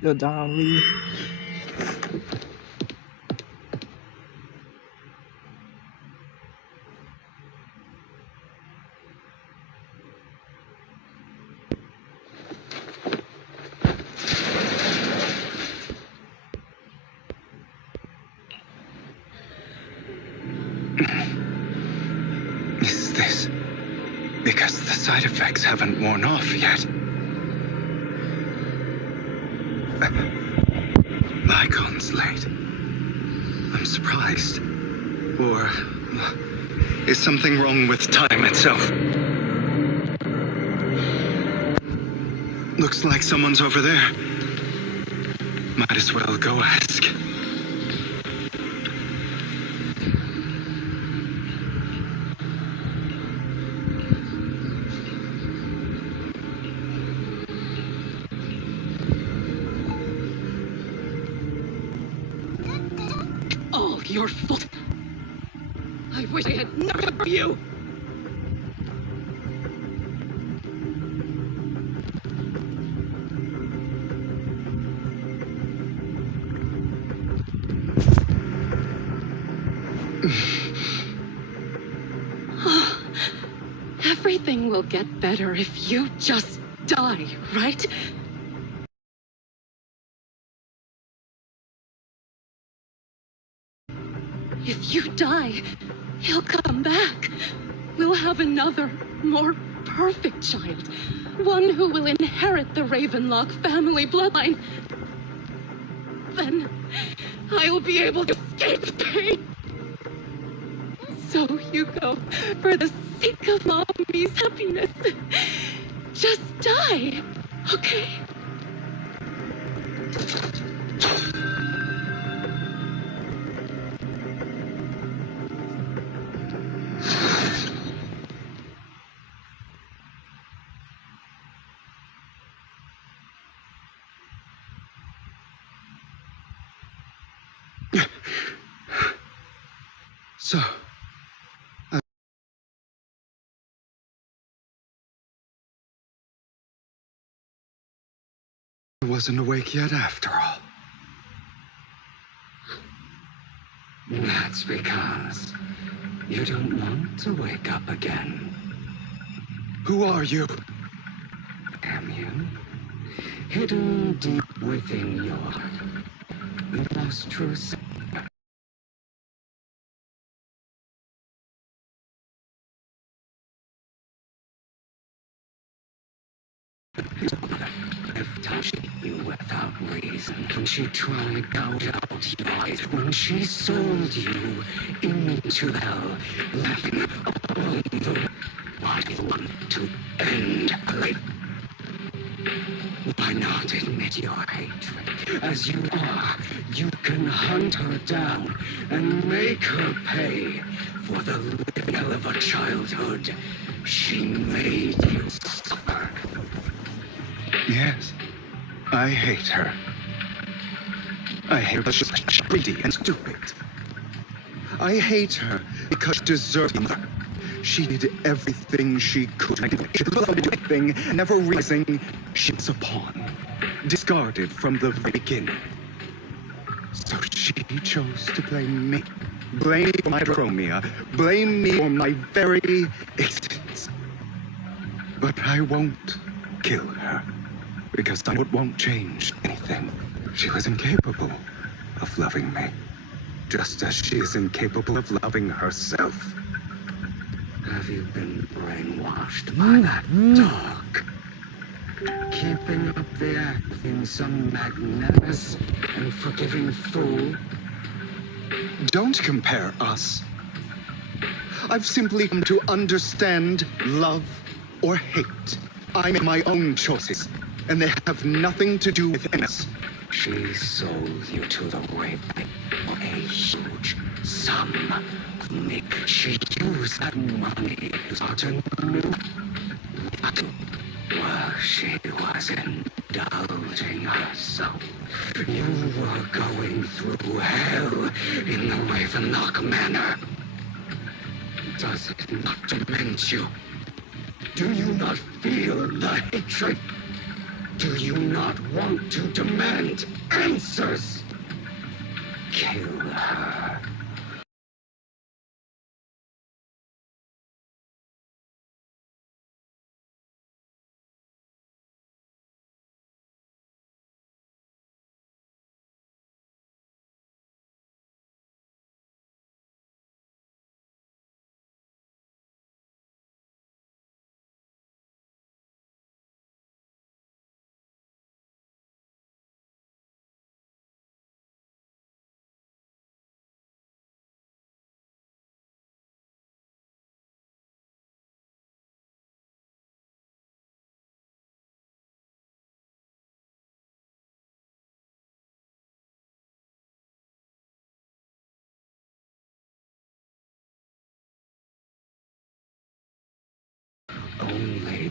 You're down, Lee. Is this Because the side effects haven't worn off yet. Lycon's late. I'm surprised. Or is something wrong with time itself? Looks like someone's over there. Might as well go ask. All your fault. I wish I had never met you. Everything will get better if you just die, right? If you die, he'll come back. We'll have another, more perfect child. One who will inherit the Ravenlock family bloodline. Then I'll be able to escape pain. So, Hugo, for the sake of Mommy's happiness, just die, okay? So, I wasn't awake yet after all. That's because you don't want to wake up again. Who are you? Am you? Hidden deep within your heart. The most true self. If touching you without reason, when she tried to gouge out your eyes, when she sold you into hell, laughing all the why you want to end life. Why not admit your hatred? As you are, you can hunt her down and make her pay for the living hell of a childhood she made you suffer. Yes, I hate her. I hate her because she's greedy and stupid. I hate her because she deserved her. She did everything she could. She loved everything, never realizing she was a pawn, discarded from the very beginning. So she chose to blame me. Blame me for my Romeo. Blame me for my very existence. But I won't kill her. Because I won't change anything. She was incapable of loving me. Just as she is incapable of loving herself. Have you been brainwashed by that dog? Keeping up the act of being some magnanimous and forgiving fool? Don't compare us. I've simply come to understand love or hate. I make my own choices. And they have nothing to do with us. She sold you to the Raven for a huge sum of money. She used that money to start a new battle while she was indulging herself. You were going through hell in the Ravenlock Manor. Does it not torment you? Do you not feel the hatred? Do you not want to demand answers? Kill her.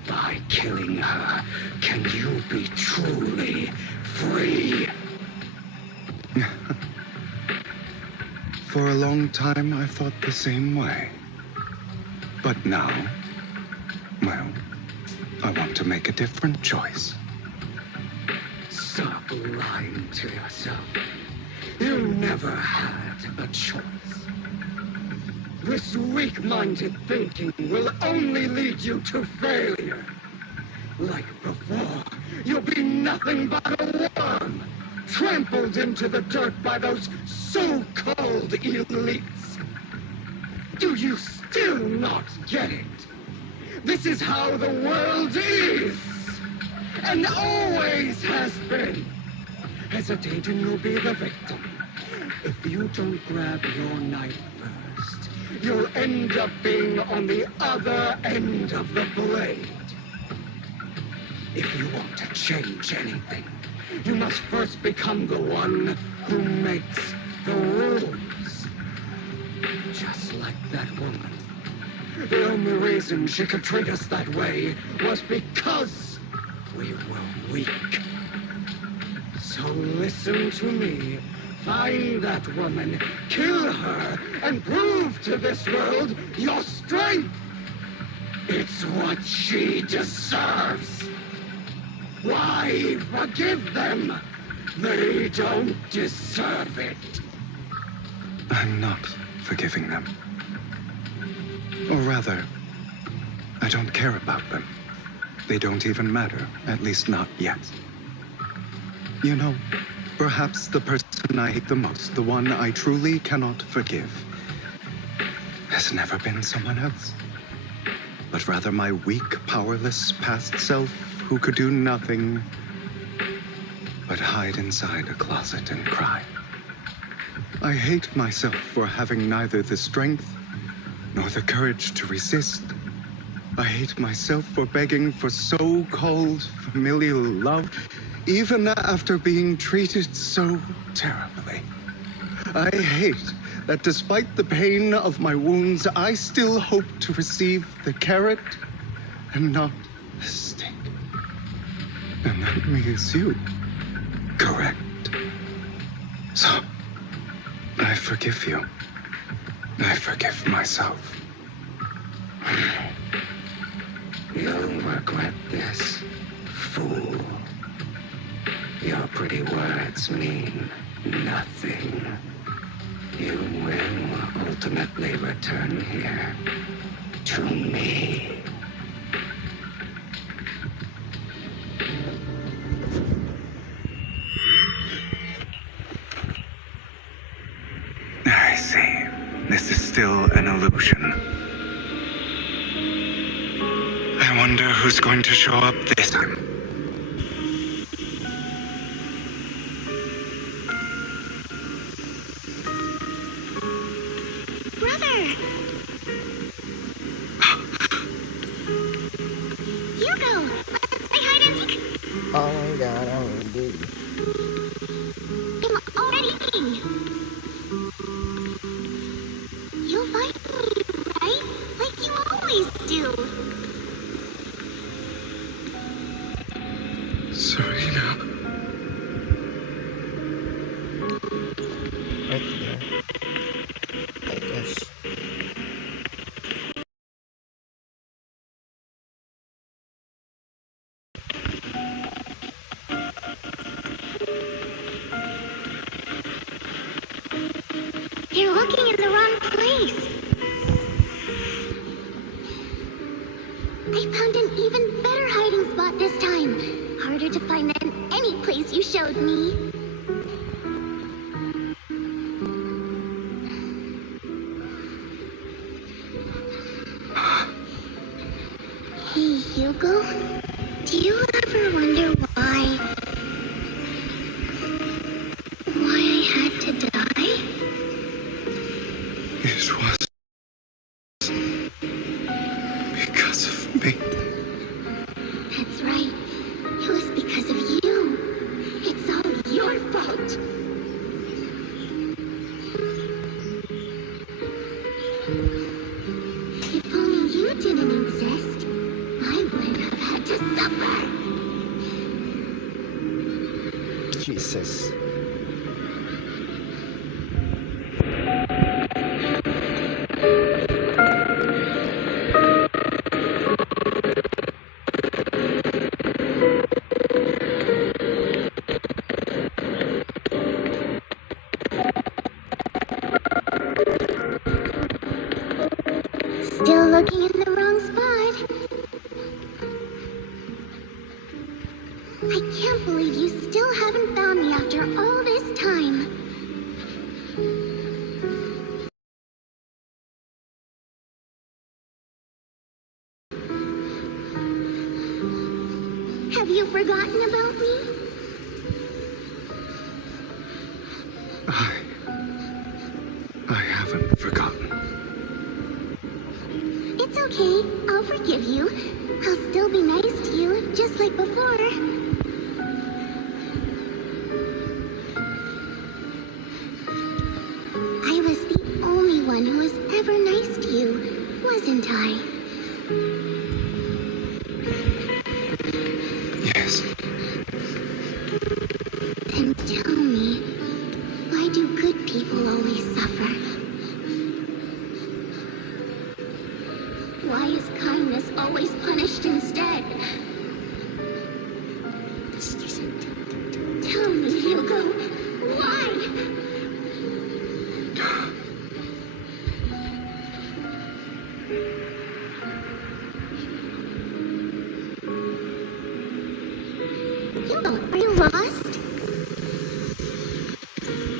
by killing her can you be truly free. For a long time, I thought the same way. But now, well, I want to make a different choice. Stop lying to yourself. You never had a choice. This weak-minded thinking will only lead you to failure. Like before, you'll be nothing but a worm, trampled into the dirt by those so-called elites. Do you still not get it? This is how the world is, and always has been. Hesitating, you'll be the victim. If you don't grab your knife first, you'll end up being on the other end of the blade. If you want to change anything, you must first become the one who makes the rules. Just like that woman. The only reason she could treat us that way was because we were weak. So listen to me. Find that woman, kill her, and prove to this world your strength. It's what she deserves. Why forgive them? They don't deserve it. I'm not forgiving them. Or rather, I don't care about them. They don't even matter, at least not yet. You know, perhaps the person I hate the most, the one I truly cannot forgive, has never been someone else, but rather my weak, powerless past self who could do nothing but hide inside a closet and cry. I hate myself for having neither the strength nor the courage to resist. I hate myself for begging for so-called familial love, even after being treated so terribly. I hate that despite the pain of my wounds, I still hope to receive the carrot and not the stick. And that means you. Correct. So, I forgive you. I forgive myself. You'll regret this, fool. Your pretty words mean nothing. You will ultimately return here to me. I see. This is still an illusion. I wonder who's going to show up this time. Brother! Hugo! Let's play hide and seek! Oh my god, I want to do. I'm already eating! You'll find me, right? Like you always do! Serena. Okay. I guess. You're looking in the wrong place! I found an even better hiding spot this time! Harder to find than any place you showed me. Hey, Hugo. Do you ever wonder why I had to die? It was because of me. That's right. It was because of you. It's all your fault. If only you didn't exist, I wouldn't have Jesus. Still looking in the wrong spot. I can't believe you still haven't found me after all this time. Have you forgotten about me? I haven't forgotten. It's okay. I'll forgive you. I'll still be nice to you, just like before. I was the only one who was ever nice to you, wasn't I? Yes. Then tell me, why do good people always suffer? Why is kindness always punished instead? Tell me, Hugo, why? Hugo, are you lost?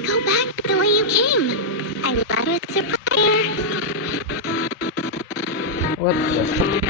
Go back the way you came. I love it, surprise. What the fuck?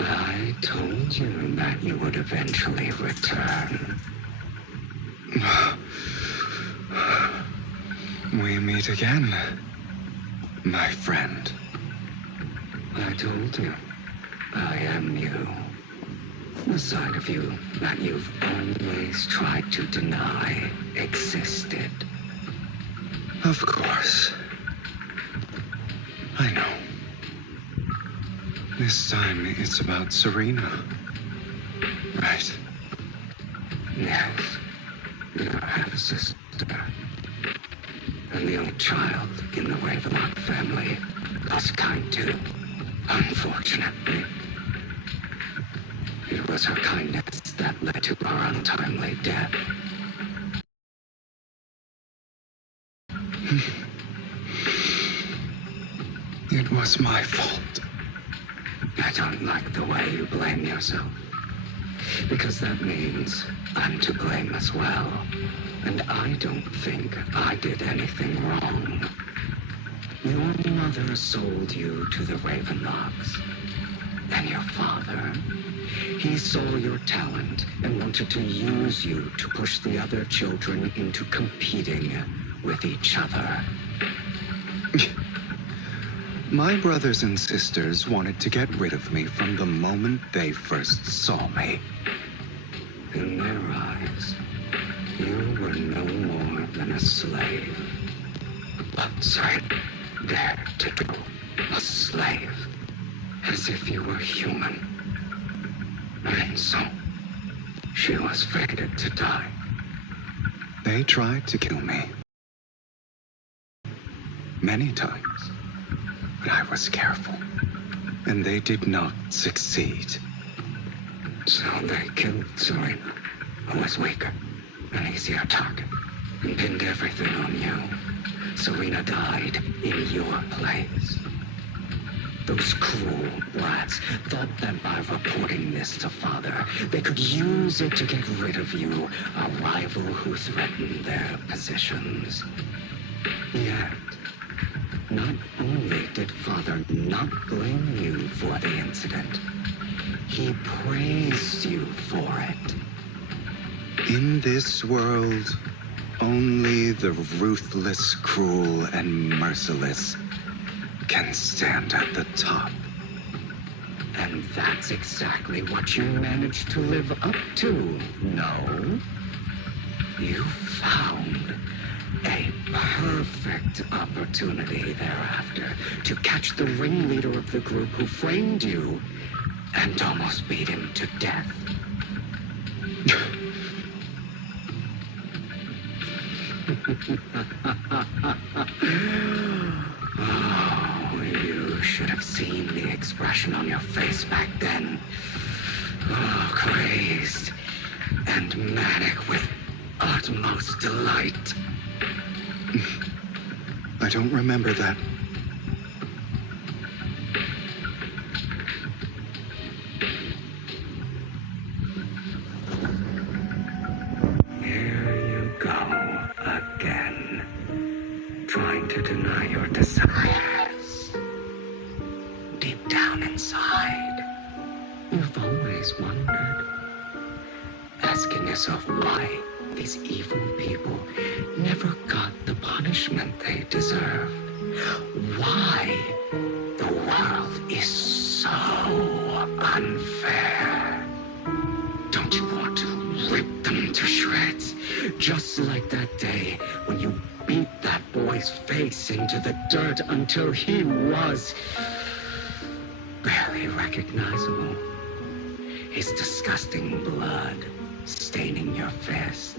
I told you that you would eventually return. We meet again, my friend. I told you, I am you. The side of you that you've always tried to deny existed. Of course. I know. This time it's about Serena. Right? Yes. Your half-sister. And the only child in the Ravenlock family. Lost kind too. Unfortunately. It was her kindness that led to her untimely death. It was my fault. I don't like the way you blame yourself. Because that means I'm to blame as well. And I don't think I did anything wrong. Your mother sold you to the Ravenlocks. And your father, he saw your talent and wanted to use you to push the other children into competing with each other. My brothers and sisters wanted to get rid of me from the moment they first saw me. In their eyes, you were no more than a slave. But sorry, dared to do a slave, as if you were human. And so, she was fated to die. They tried to kill me. Many times. But I was careful. And they did not succeed. So they killed Serena, who was weaker, an easier target, and pinned everything on you. Serena died in your place. Those cruel brats thought that by reporting this to Father, they could use it to get rid of you, a rival who threatened their positions. Yet, not only did Father not blame you for the incident, he praised you for it. In this world, only the ruthless, cruel, and merciless can stand at the top. And that's exactly what you managed to live up to, no? You found a perfect opportunity thereafter to catch the ringleader of the group who framed you and almost beat him to death. Oh, you should have seen the expression on your face back then. Oh, crazed and manic with utmost delight. I don't remember that. Here you go again, trying to deny your desires. Deep down inside, you've always wondered, asking yourself why these evil people never got the punishment they deserved. Why the world is so unfair. Don't you want to rip them to shreds? Just like that day when you beat that boy's face into the dirt until he was barely recognizable. His disgusting blood staining your fists.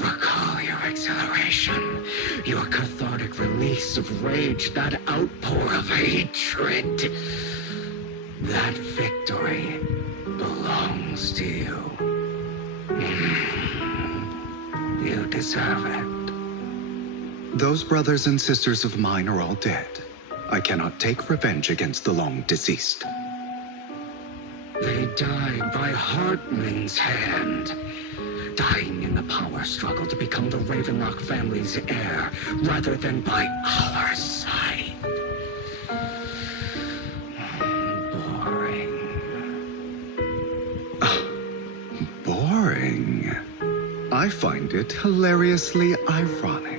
Recall your exhilaration, your cathartic release of rage, that outpour of hatred. That victory belongs to you. You deserve it. Those brothers and sisters of mine are all dead. I cannot take revenge against the long deceased. They died by Hartman's hand, dying in the power struggle to become the Ravenlock family's heir, rather than by our side. Boring. I find it hilariously ironic.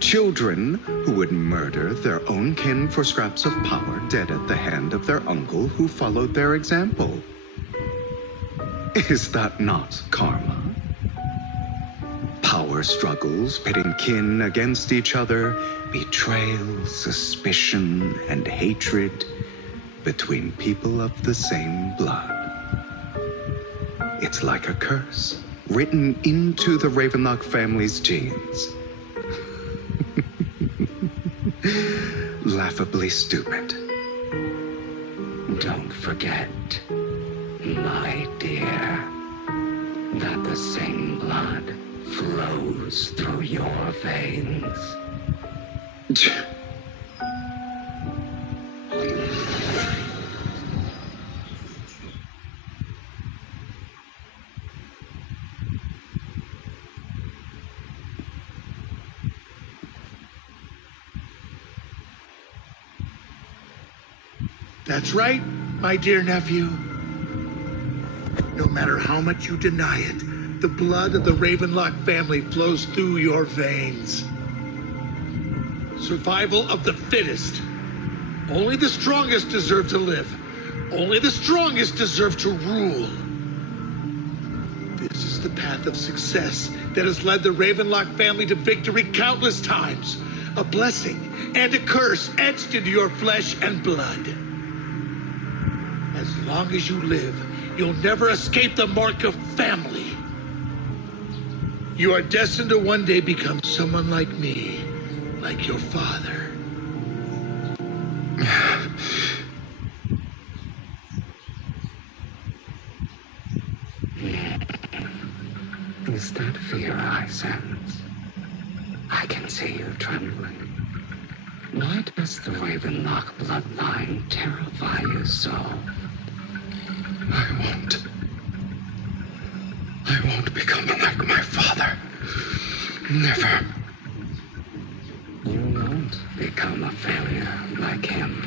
Children who would murder their own kin for scraps of power dead at the hand of their uncle who followed their example. Is that not karma? Power struggles pitting kin against each other, betrayal, suspicion, and hatred between people of the same blood. It's like a curse written into the Ravenlock family's genes. Laughably stupid. Don't forget, my dear, that the same blood flows through your veins. That's right, my dear nephew. No matter how much you deny it, the blood of the Ravenlock family flows through your veins. Survival of the fittest. Only the strongest deserve to live. Only the strongest deserve to rule. This is the path of success that has led the Ravenlock family to victory countless times. A blessing and a curse etched into your flesh and blood. As long as you live, you'll never escape the mark of family. You are destined to one day become someone like me, like your father. Is that fear I sense? I can see you trembling. Why does the Ravenlock bloodline terrify you so? I won't become like my father. Never. You won't become a failure like him.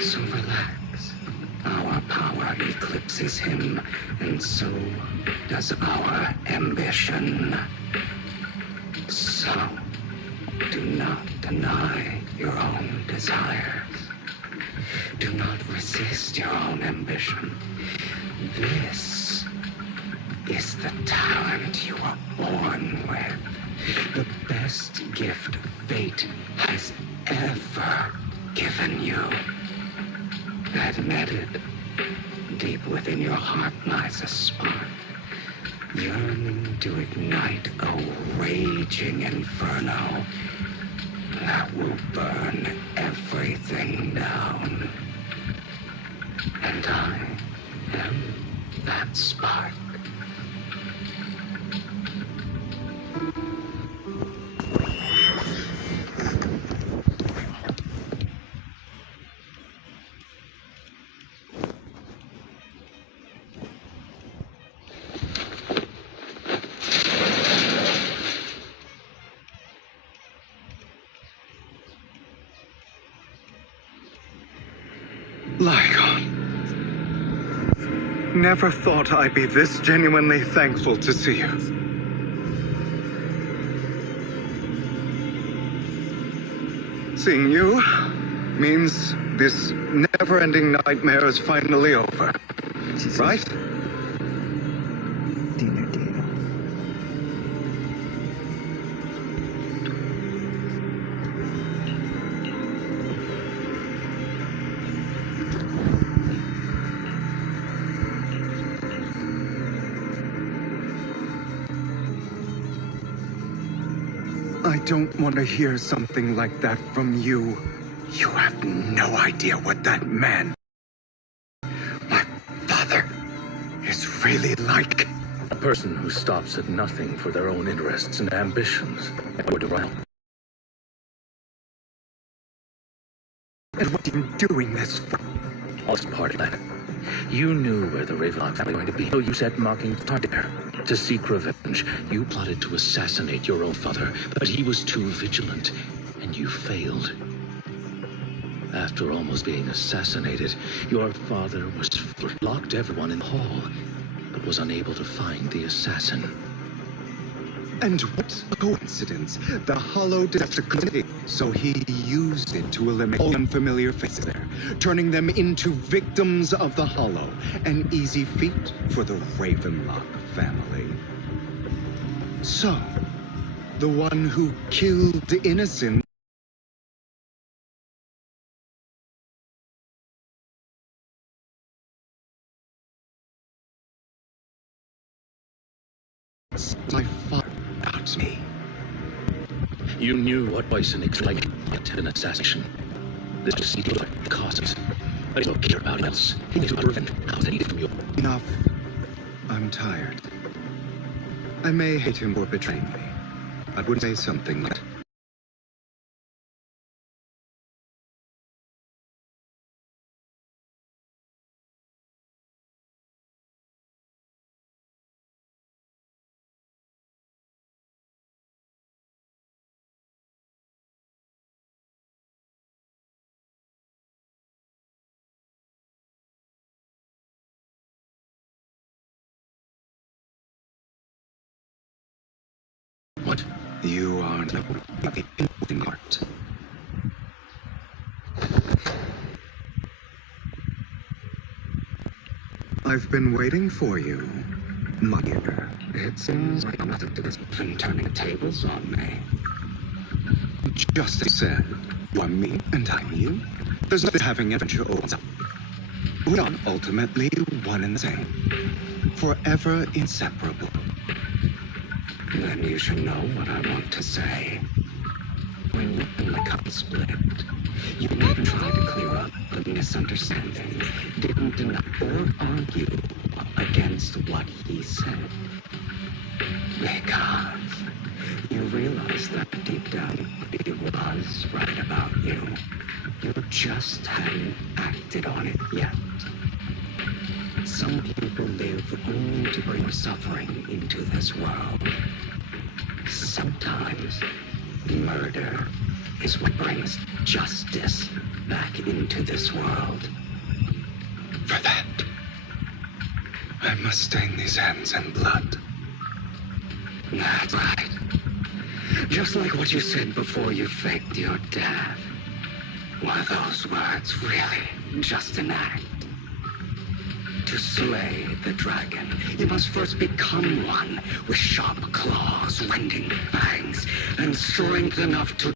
So relax. Our power eclipses him, and so does our ambition. So, do not deny your own desires. Do not resist your own ambition. This is the talent you were born with. The best gift fate has ever given you. Admit it. Deep within your heart lies a spark, yearning to ignite a raging inferno that will burn everything down. And I am that spark. Lygon. Never thought I'd be this genuinely thankful to see you. Seeing you means this never-ending nightmare is finally over. Right? I don't want to hear something like that from you. You have no idea what that man, my father, is really like. A person who stops at nothing for their own interests and ambitions. Would around. And what are you doing this for? All part of that. You knew where the Ravenlock family were going to be, so you set mocking target there. To seek revenge, you plotted to assassinate your own father, but he was too vigilant, and you failed. After almost being assassinated, your father was locked everyone in the hall, but was unable to find the assassin. And what a coincidence. The hollow disaster continued, so he used it to eliminate all unfamiliar faces there, turning them into victims of the hollow. An easy feat for the Ravenlock family. So, the one who killed innocent my father got me. You knew what poison like an assassination. This was the causes. I don't care about else. He needs to prevent how they need from you. Enough. I'm tired. I may hate him for betraying me. I would say something like that. What? You are no in heart. I've been waiting for you, Mother. It seems like nothing to this been turning the tables on me. Just as said, you are me and I'm you. There's nothing having adventure or we are ultimately one and the same. Forever inseparable. Then you should know what I want to say. When you and the couple split, you even tried to clear up the misunderstanding, didn't deny or argue against what he said. Because you realized that deep down it was right about you. You just hadn't acted on it yet. Some people live only to bring suffering into this world. Sometimes murder is what brings justice back into this world. For that, I must stain these hands in blood. That's right. Just like what you said before you faked your death. Were those words really just an act? To slay the dragon, you must first become one with sharp claws, rending fangs, and strength enough to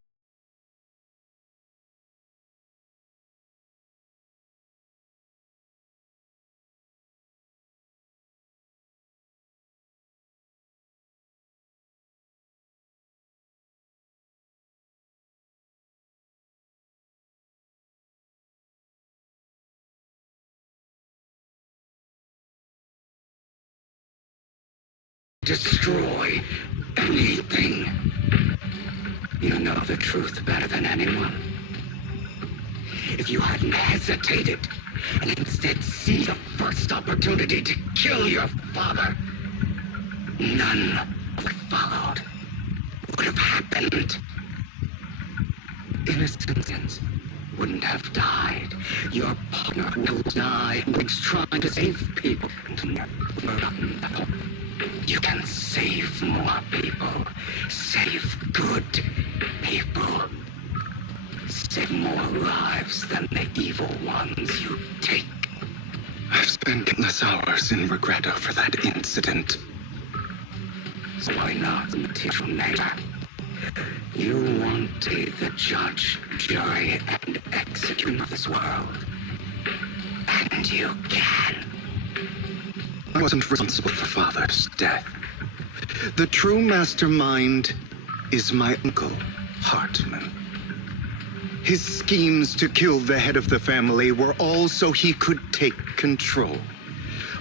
destroy anything. You know the truth better than anyone. If you hadn't hesitated and instead seized the first opportunity to kill your father, none of what followed would have happened. Innocents wouldn't have died. Your partner will die and was trying to save people and never forgotten that. You can save more people. Save good people. Save more lives than the evil ones you take. I've spent countless hours in regret over that incident. So why not teach nature? You want to be the judge, jury, and executioner of this world. And you can. I wasn't responsible for Father's death. The true mastermind is my uncle, Hartman. His schemes to kill the head of the family were all so he could take control.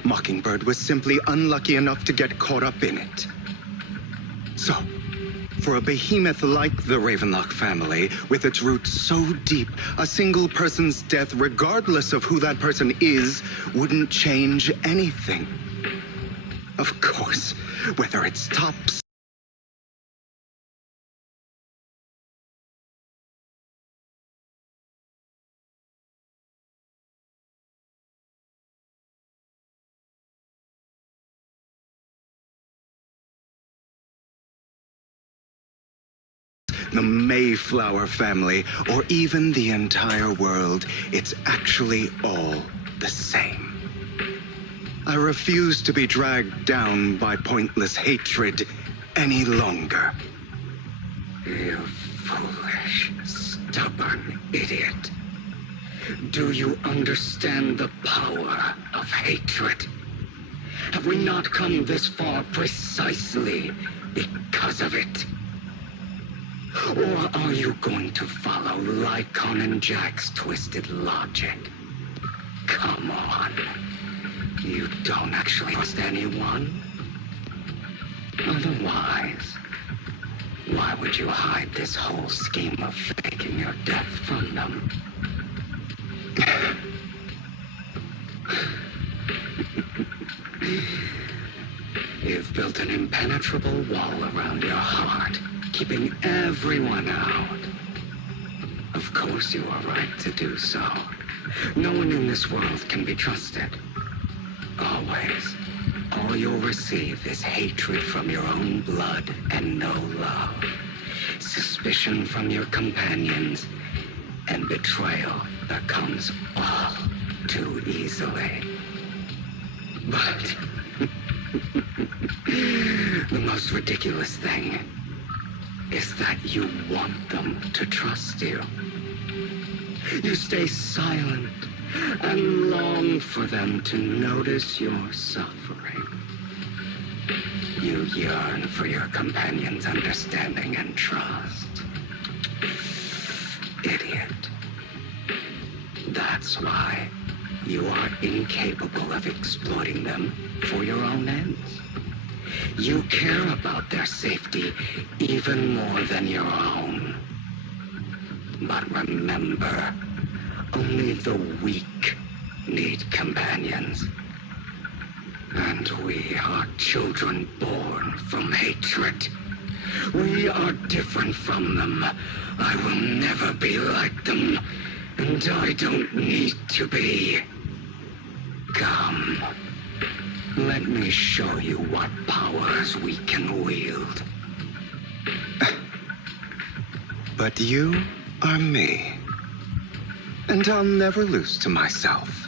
Mockingbird was simply unlucky enough to get caught up in it. So, for a behemoth like the Ravenlock family, with its roots so deep, a single person's death, regardless of who that person is, wouldn't change anything. Of course, whether it's tops, the Mayflower family, or even the entire world, it's actually all the same. I refuse to be dragged down by pointless hatred any longer. You foolish, stubborn idiot. Do you understand the power of hatred? Have we not come this far precisely because of it? Or are you going to follow Lycon and Jack's twisted logic? Come on. You don't actually trust anyone? Otherwise, why would you hide this whole scheme of faking your death from them? You've built an impenetrable wall around your heart, keeping everyone out. Of course you are right to do so. No one in this world can be trusted. Always. All you'll receive is hatred from your own blood and no love. Suspicion from your companions, and betrayal that comes all too easily. But the most ridiculous thing is that you want them to trust you. You stay silent and long for them to notice your suffering. You yearn for your companion's understanding and trust. Idiot. That's why you are incapable of exploiting them for your own ends. You care about their safety even more than your own. But remember, only the weak need companions. And we are children born from hatred. We are different from them. I will never be like them, and I don't need to be. Come, let me show you what powers we can wield. But you are me, and I'll never lose to myself.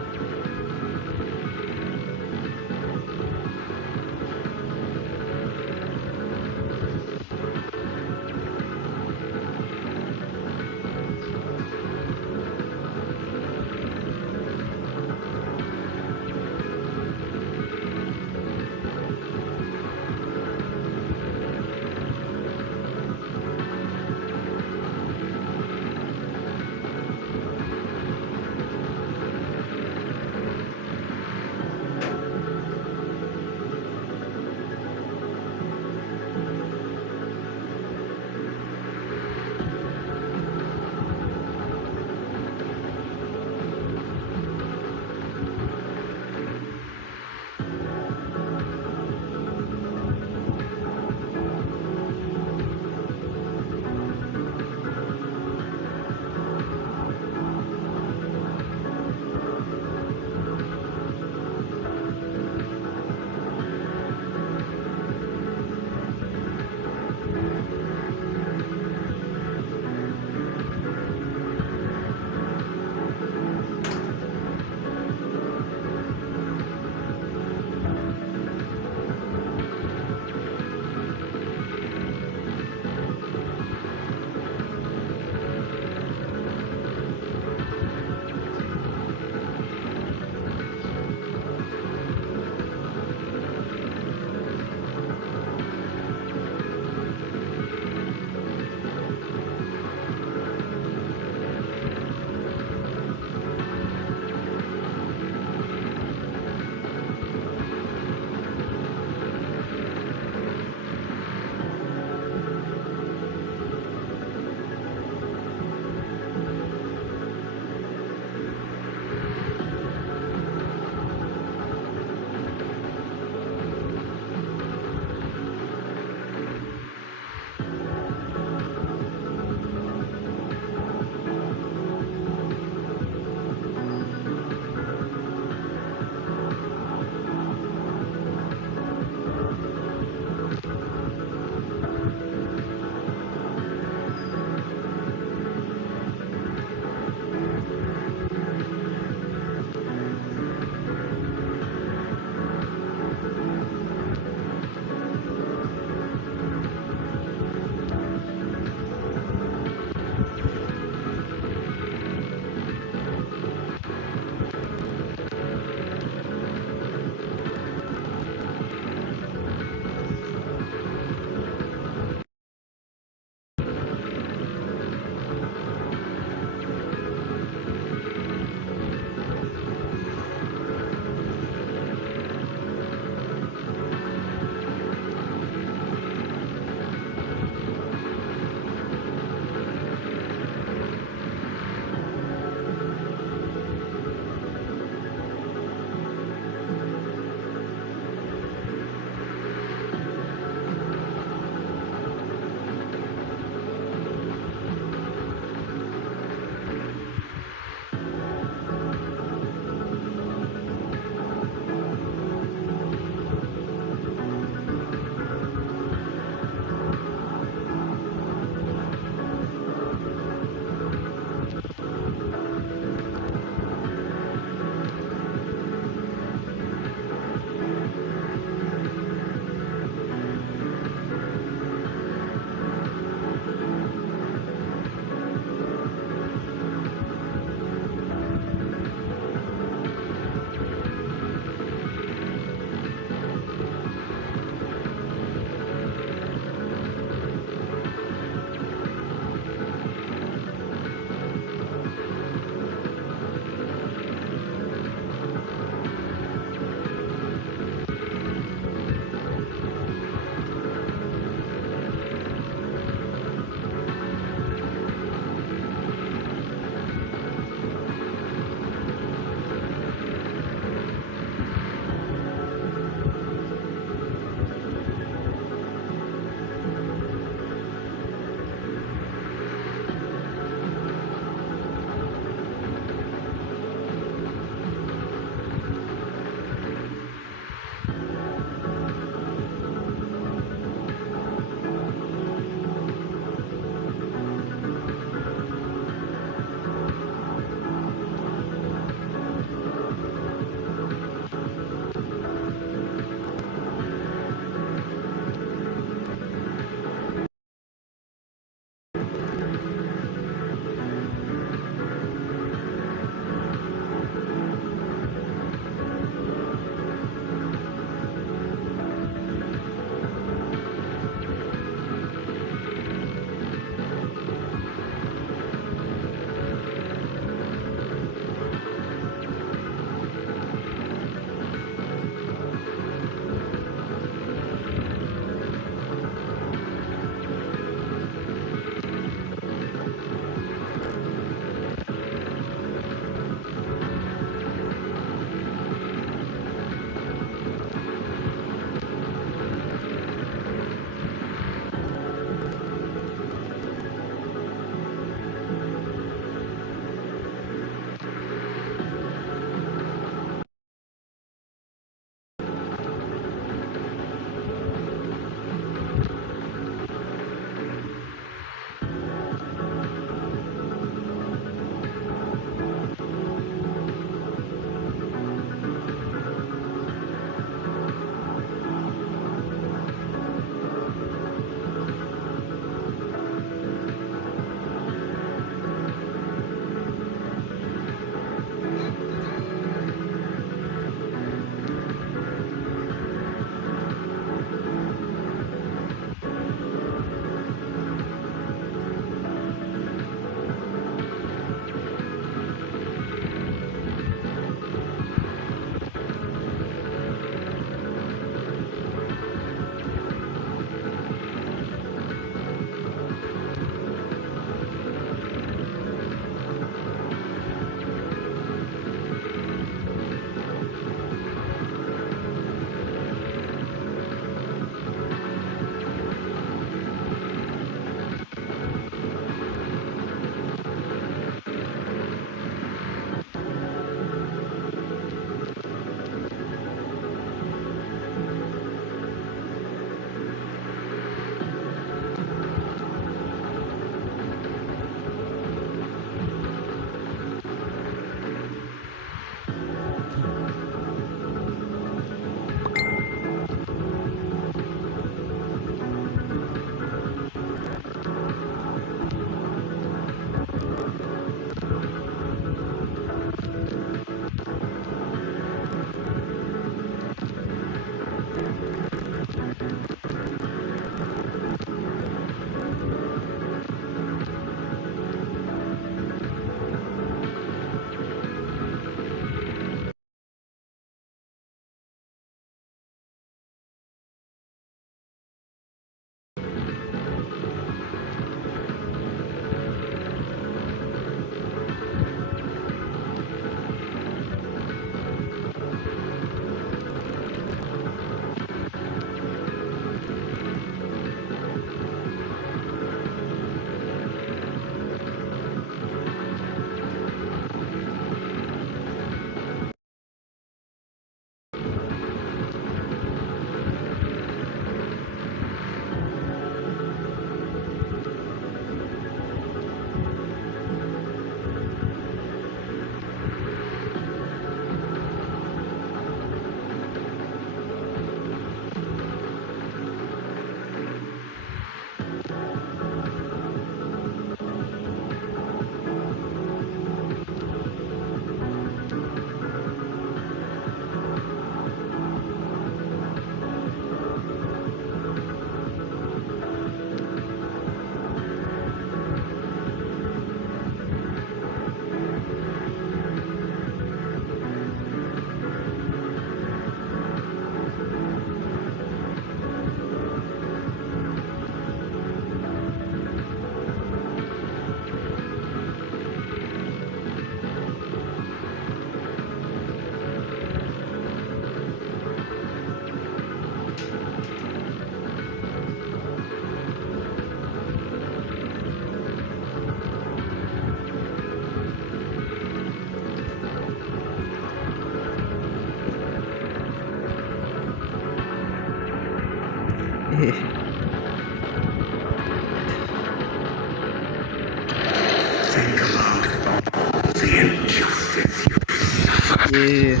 Think about all the injustice you suffer. Yeah.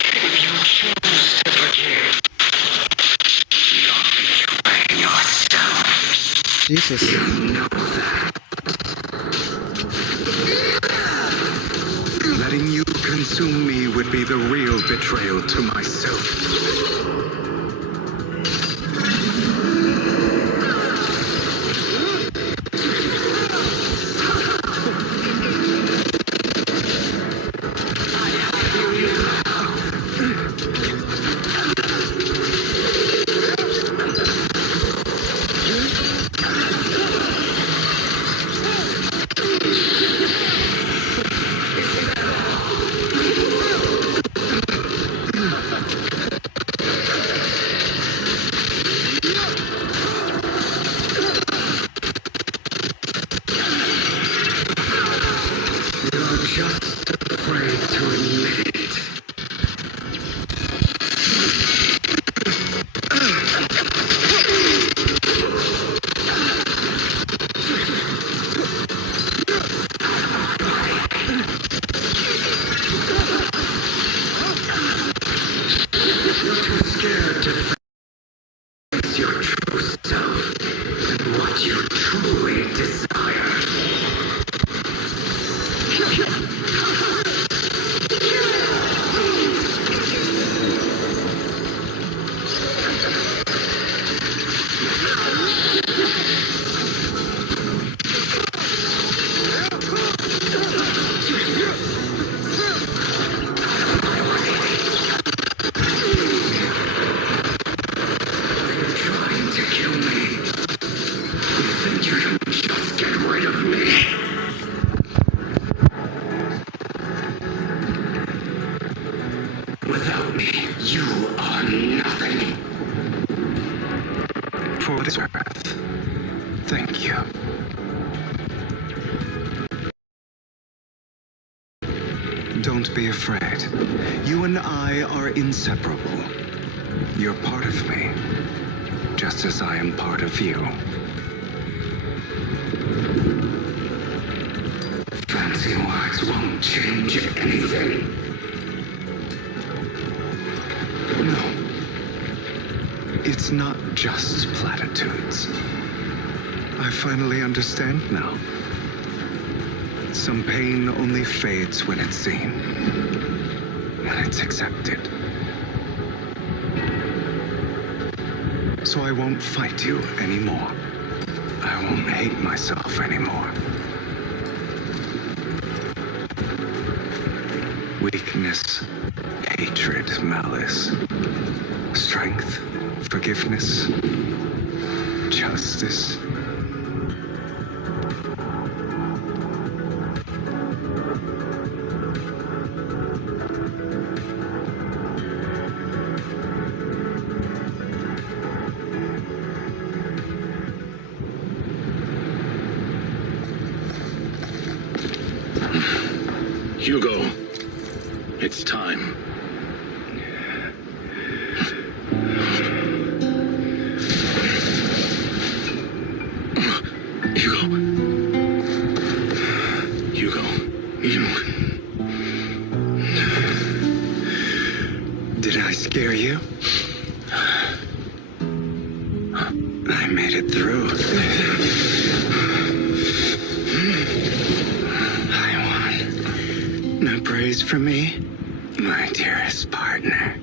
If you choose to forgive, you're betraying yourself. Jesus. You know that. Letting you consume me would be the real betrayal to myself. You're just afraid to admit it. You're too scared to face your true self and what you truly desire. You're trying to kill me. You think you can just get rid of me? Without me, you are nothing. For what it's worth, thank you. Don't be afraid. You and I are inseparable. You're part of me, just as I am part of you. Fancy words won't change anything. No. It's not just platitudes. I finally understand now. Some pain only fades when it's seen, when it's accepted. So I won't fight you anymore. I won't hate myself anymore. Weakness, hatred, malice, strength, forgiveness, justice. Hugo, it's time. Did I scare you? I made it through. I won. No praise for me, my dearest partner.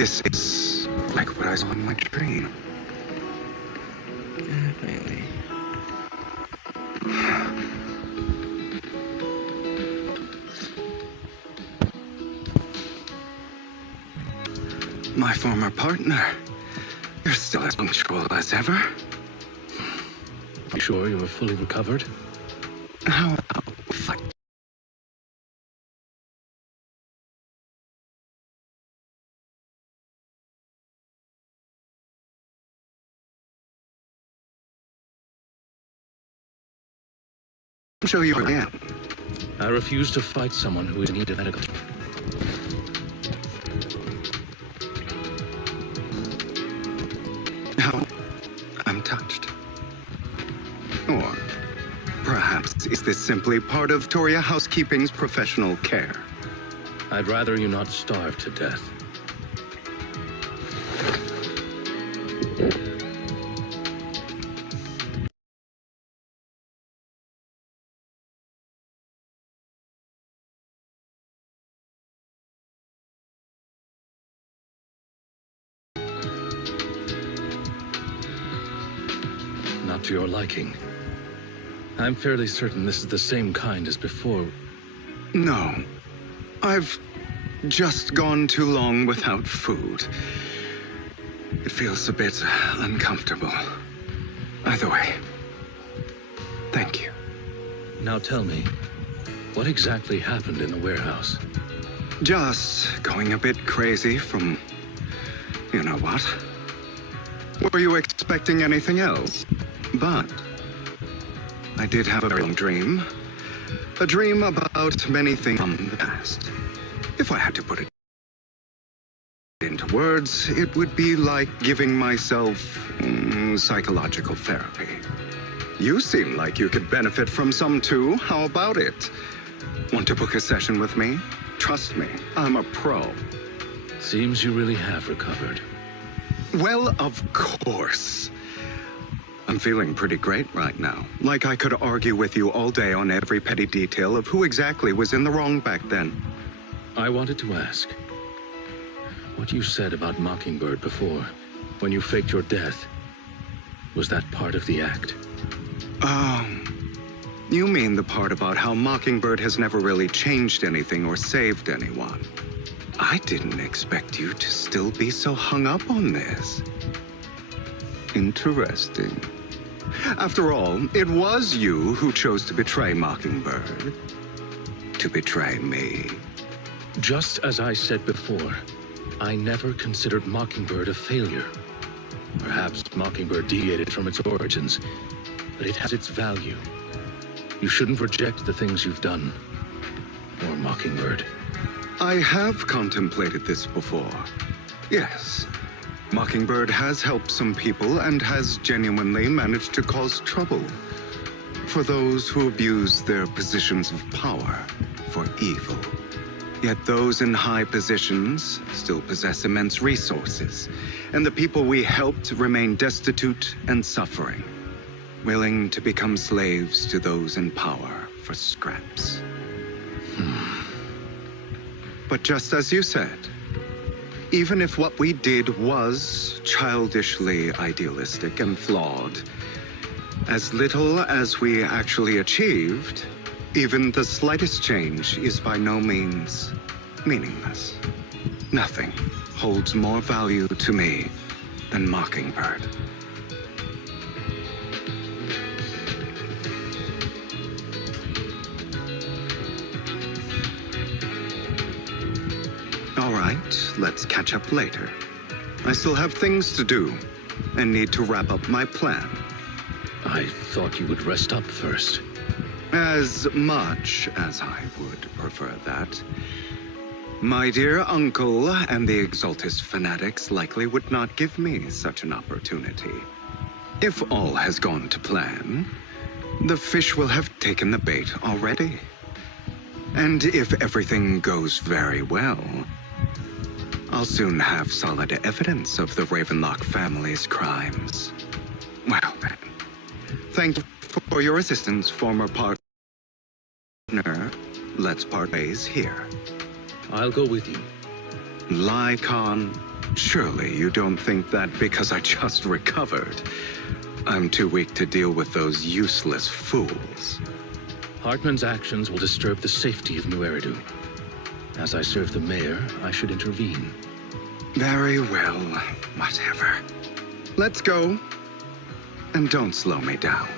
This is like what I saw in my dream. Really? My former partner. You're still as punctual as ever. You sure you were fully recovered? How about fight? Show you again. I refuse to fight someone who is in need of medical. How? I'm touched. Or perhaps is this simply part of Toria Housekeeping's professional care? I'd rather you not starve to death. Not to your liking. I'm fairly certain this is the same kind as before. No. I've just gone too long without food. It feels a bit uncomfortable. Either way, thank you. Now tell me, what exactly happened in the warehouse? Just going a bit crazy from... you know what? Were you expecting anything else? But I did have a very long dream. A dream about many things from the past. If I had to put it into words, it would be like giving myself psychological therapy. You seem like you could benefit from some too. How about it? Want to book a session with me? Trust me, I'm a pro. Seems you really have recovered. Well, of course. I'm feeling pretty great right now. Like I could argue with you all day on every petty detail of who exactly was in the wrong back then. I wanted to ask, what you said about Mockingbird before, when you faked your death, was that part of the act? You mean the part about how Mockingbird has never really changed anything or saved anyone. I didn't expect you to still be so hung up on this. Interesting. After all, it was you who chose to betray Mockingbird. To betray me. Just as I said before, I never considered Mockingbird a failure. Perhaps Mockingbird deviated from its origins, but it has its value. You shouldn't reject the things you've done, or Mockingbird. I have contemplated this before. Yes. Mockingbird has helped some people and has genuinely managed to cause trouble for those who abuse their positions of power for evil. Yet those in high positions still possess immense resources, and the people we helped remain destitute and suffering, willing to become slaves to those in power for scraps. But just as you said, even if what we did was childishly idealistic and flawed, as little as we actually achieved, even the slightest change is by no means meaningless. Nothing holds more value to me than Mockingbird. All right, let's catch up later. I still have things to do and need to wrap up my plan. I thought you would rest up first. As much as I would prefer that. My dear uncle and the Exaltus fanatics likely would not give me such an opportunity. If all has gone to plan, the fish will have taken the bait already. And if everything goes very well, I'll soon have solid evidence of the Ravenlock family's crimes. Well then, thank you for your assistance, former partner. Let's part ways here. I'll go with you. Lycon Surely you don't think that because I just recovered, I'm too weak to deal with those useless fools. Hartman's actions will disturb the safety of New Eridu. As I serve the mayor, I should intervene. Very well, whatever. Let's go. And don't slow me down.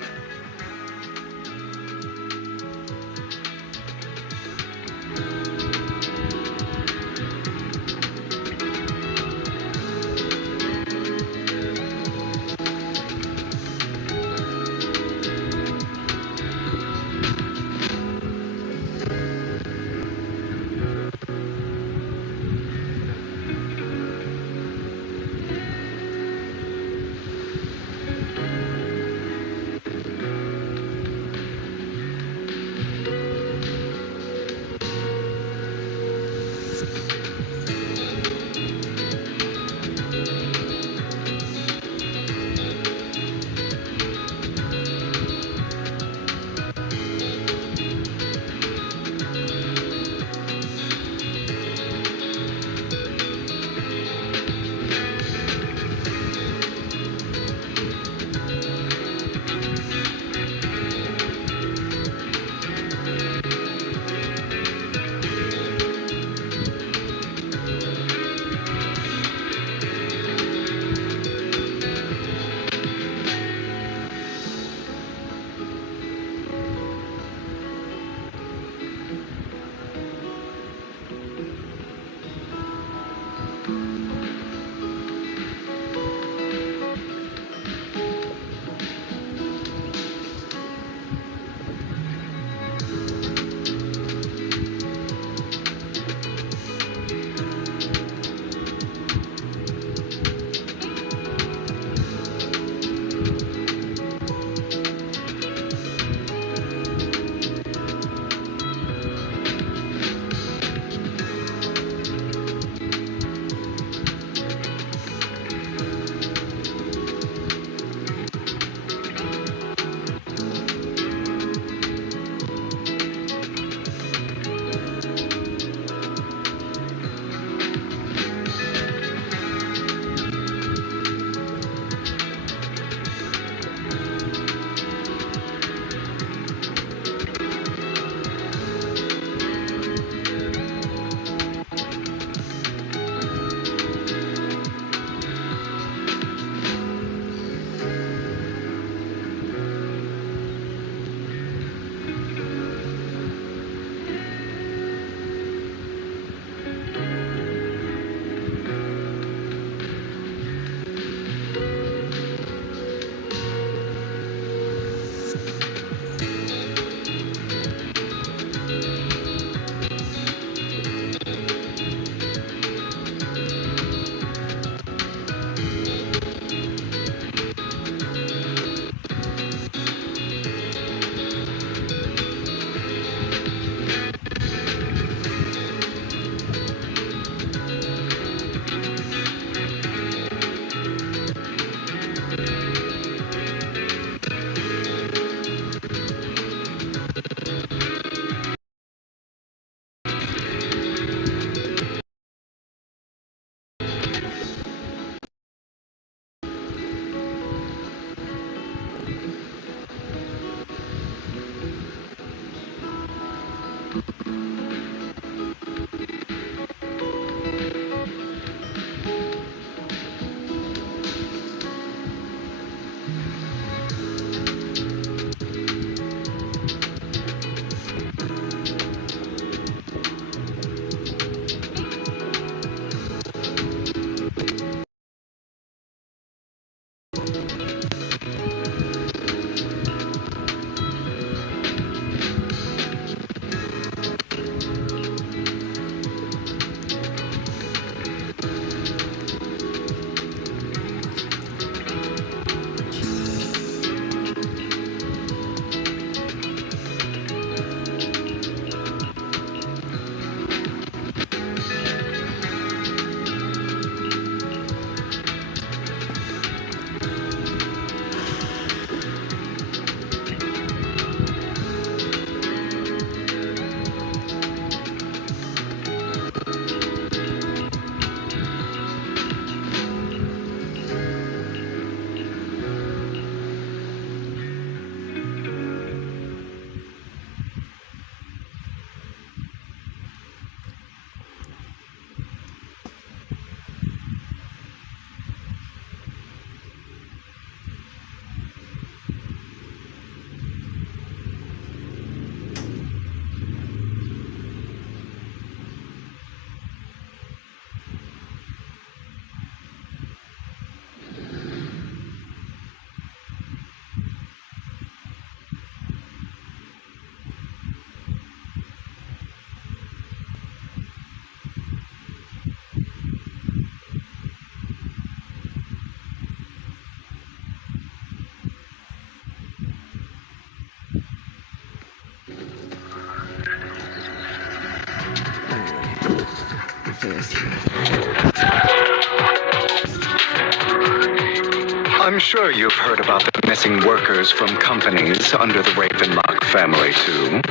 sure you've heard about the missing workers from companies under the Ravenlock family, too.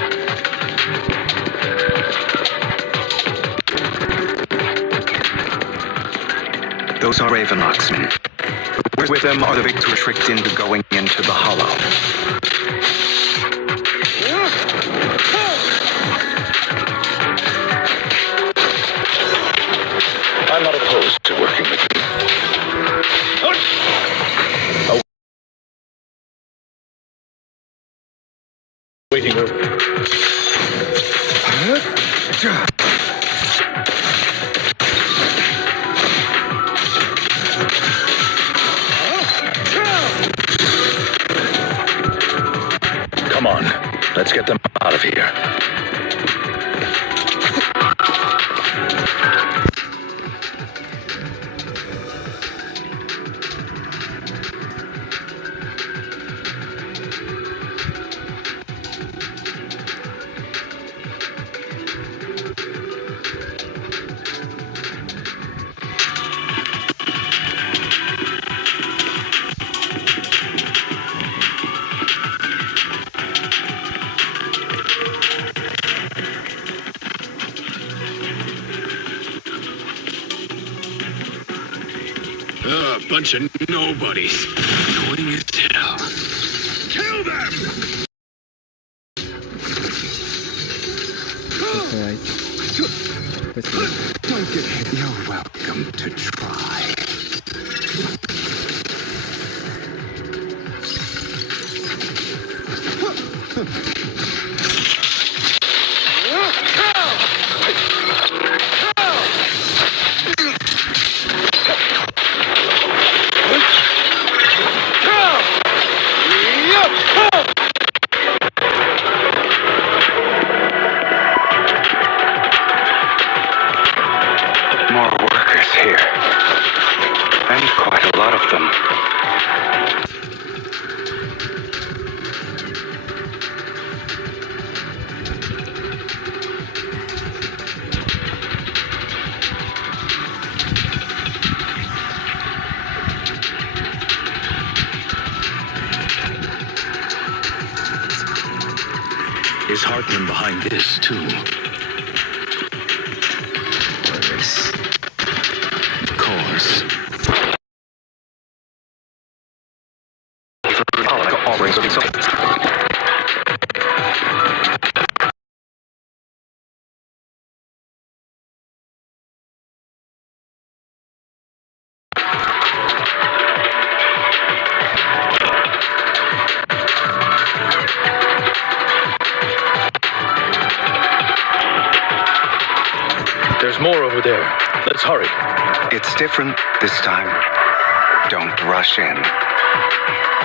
Those are Ravenlock's men. With them are the victims tricked into going into the Hollow. I'm not opposed to working with you. Waiting order. Come on, let's get them out of here. Bunch of nobodies. Annoying as hell. Kill them! You're welcome to try. More workers here. And quite a lot of them. Is Hartman behind this, too? Of course. There's more over there. Let's hurry. It's different this time. Don't rush in.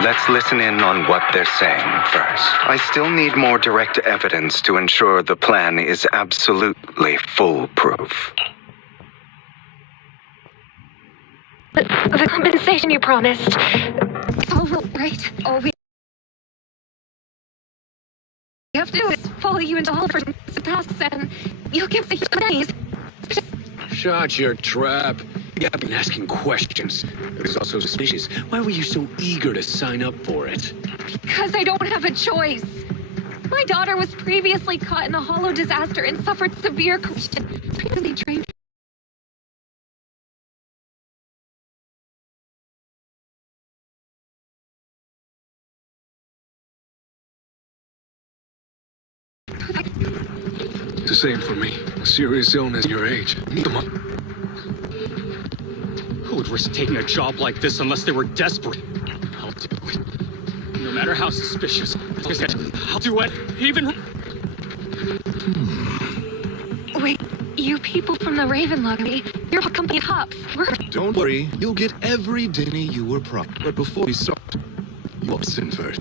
Let's listen in on what they're saying first. I still need more direct evidence to ensure the plan is absolutely foolproof. The compensation you promised. It's all right. All we have to do is follow you into Hall for some tasks, and you'll give the days. Shut your trap. You have been asking questions. It was also suspicious. Why were you so eager to sign up for it? Because I don't have a choice. My daughter was previously caught in a hollow disaster and suffered severe corrosion. They drained It's the same for me. A serious illness your age. Need the money. Who would risk taking a job like this unless they were desperate? I'll do it. No matter how suspicious. I'll do it. Even... Wait, you people from the Ravenlock, you're company cops. Don't worry, you'll get every dinner you were promised. But before we start, you'll listen first.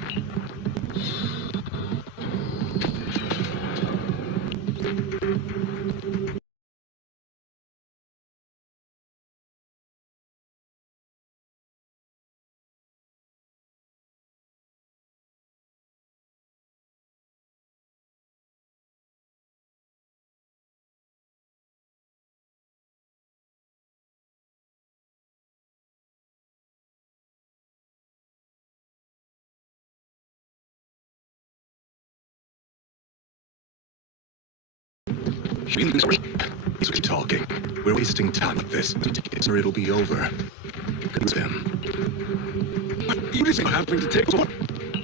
He's talking. We're wasting time with this. Or it'll be over. Good him. You just having to take one.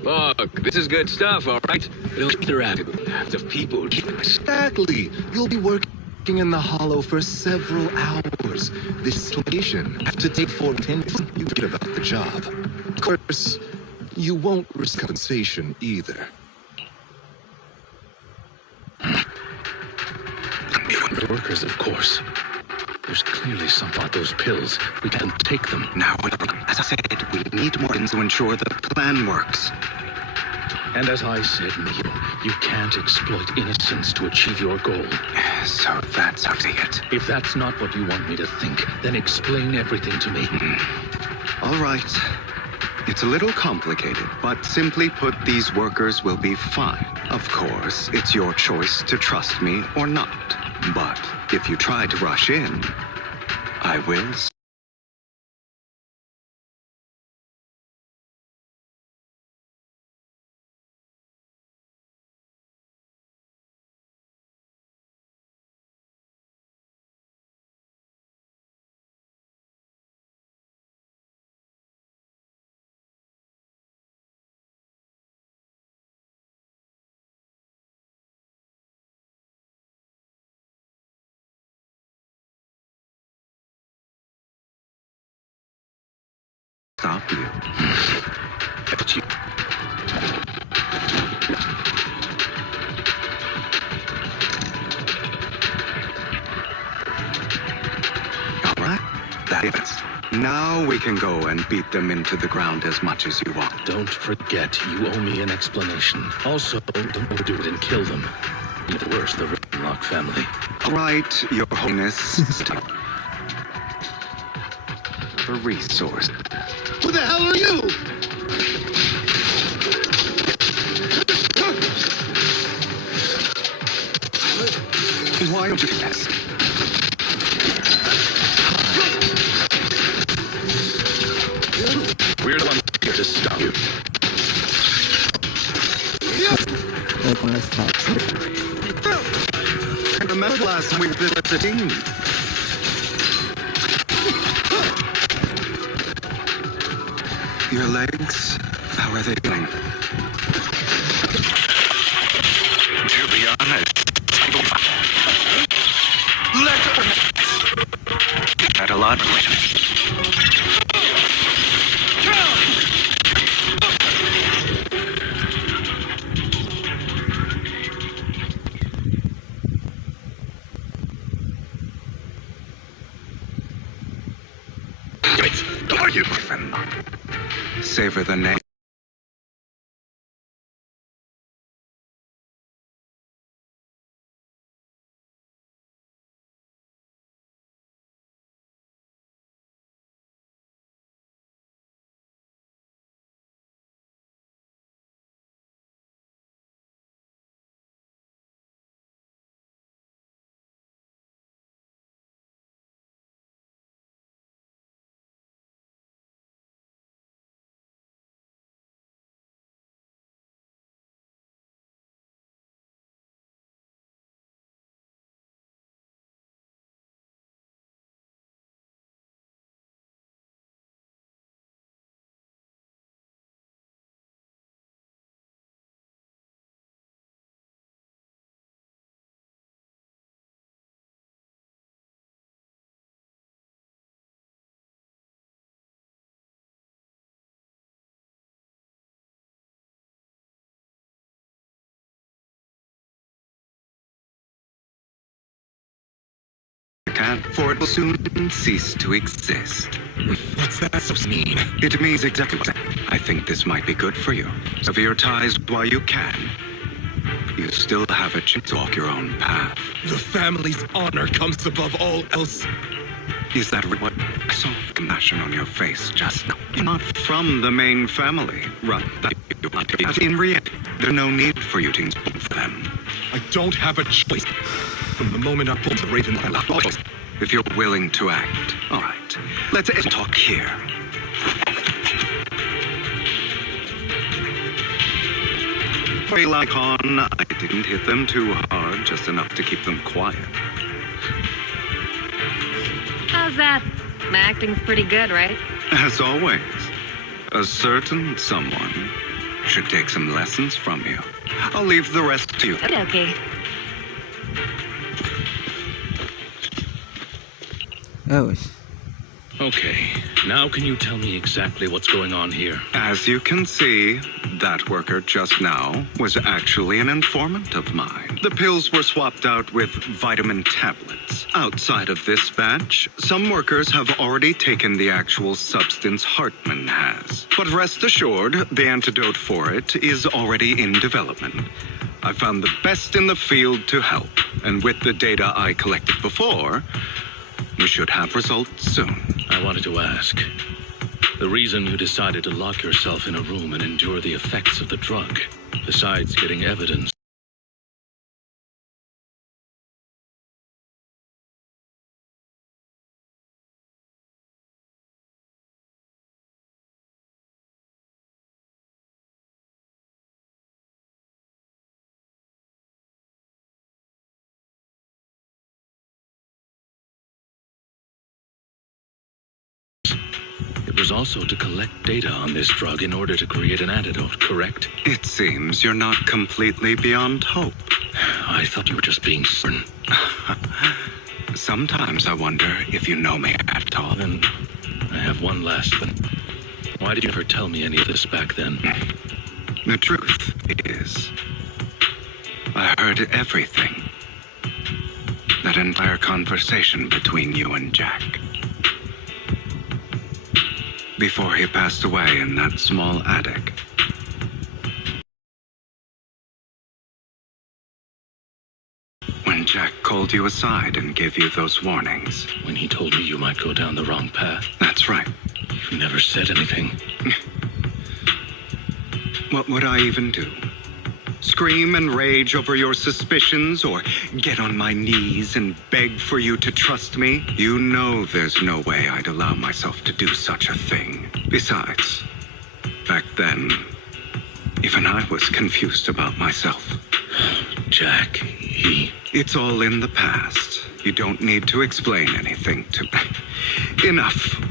Look, this is good stuff, all right? It'll interact with lots of people. Exactly. You'll be working in the hollow for several hours. This station have to take 4 minutes. You forget about the job. Of course, you won't risk compensation either. The workers, of course. There's clearly something about those pills. We can't take them. Now, as I said, we need more to ensure the plan works. And as I said, Neil, you can't exploit innocence to achieve your goal. So that's how to see it. If that's not what you want me to think, then explain everything to me. All right. It's a little complicated, but simply put, these workers will be fine. Of course, it's your choice to trust me or not. But if you try to rush in, I will. Stop you. But you... All right, that is it. Now we can go and beat them into the ground as much as you want. Don't forget, you owe me an explanation. Also, don't overdo it and kill them. Even worse, the Ravenlock family. All right, Your Highness. The resource. Who the hell are you? Why don't you ask? We're the ones here to stop you. I remember last time we were visiting. Your legs, how are they doing? To be honest, had a lot of questions. Are you? Savor the name. For it will soon cease to exist. What's that supposed to mean? It means exactly what I think this might be good for you. Sever your ties while you can. You still have a chance to walk your own path. The family's honor comes above all else. Is that what I saw compassion on your face just now? You're not from the main family, right? But in reality, there's no need for you to insult them. I don't have a choice. From the moment I pulled the Raven, I left all choice. If you're willing to act, all right. Let's talk here. worry, Lycon. I didn't hit them too hard, just enough to keep them quiet. How's that? My acting's pretty good, right? As always, a certain someone should take some lessons from you. I'll leave the rest to you. Okay. Oh. Okay, now can you tell me exactly what's going on here? As you can see, that worker just now was actually an informant of mine. The pills were swapped out with vitamin tablets. Outside of this batch, some workers have already taken the actual substance Hartman has. But rest assured, the antidote for it is already in development. I found the best in the field to help, and with the data I collected before, we should have results soon. I wanted to ask, the reason you decided to lock yourself in a room and endure the effects of the drug, besides getting evidence. It was also to collect data on this drug in order to create an antidote, correct? It seems you're not completely beyond hope. I thought you were just being certain. Sometimes I wonder if you know me at all. Then I have one last one. Why did you never tell me any of this back then? The truth is, I heard everything. That entire conversation between you and Jack. Before he passed away in that small attic. When Jack called you aside and gave you those warnings. When he told me you might go down the wrong path. That's right. You never said anything. What would I even do? Scream and rage over your suspicions, or get on my knees and beg for you to trust me? You know there's no way I'd allow myself to do such a thing. Besides, back then, even I was confused about myself. Jack, he... It's all in the past. You don't need to explain anything to me. Enough.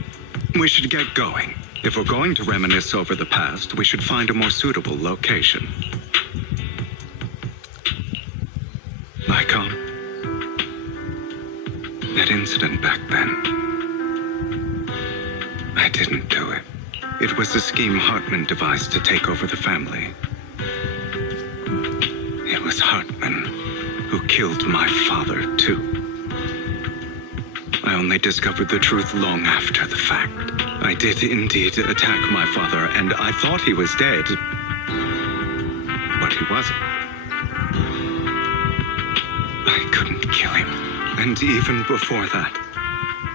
We should get going. If we're going to reminisce over the past, we should find a more suitable location. Lycon, that incident back then, I didn't do it. It was a scheme Hartman devised to take over the family. It was Hartman who killed my father, too. I only discovered the truth long after the fact. I did indeed attack my father, and I thought he was dead, but he wasn't. I couldn't kill him. And even before that,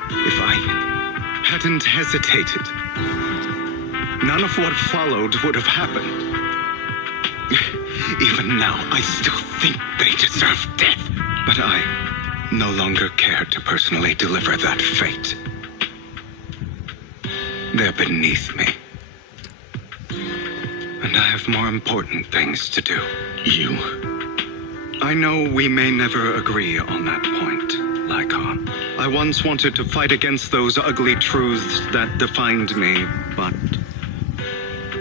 if I hadn't hesitated, none of what followed would have happened. Even now, I still think they deserve death. But I no longer care to personally deliver that fate. They're beneath me. And I have more important things to do. You... I know we may never agree on that point, Lycon. I once wanted to fight against those ugly truths that defined me, but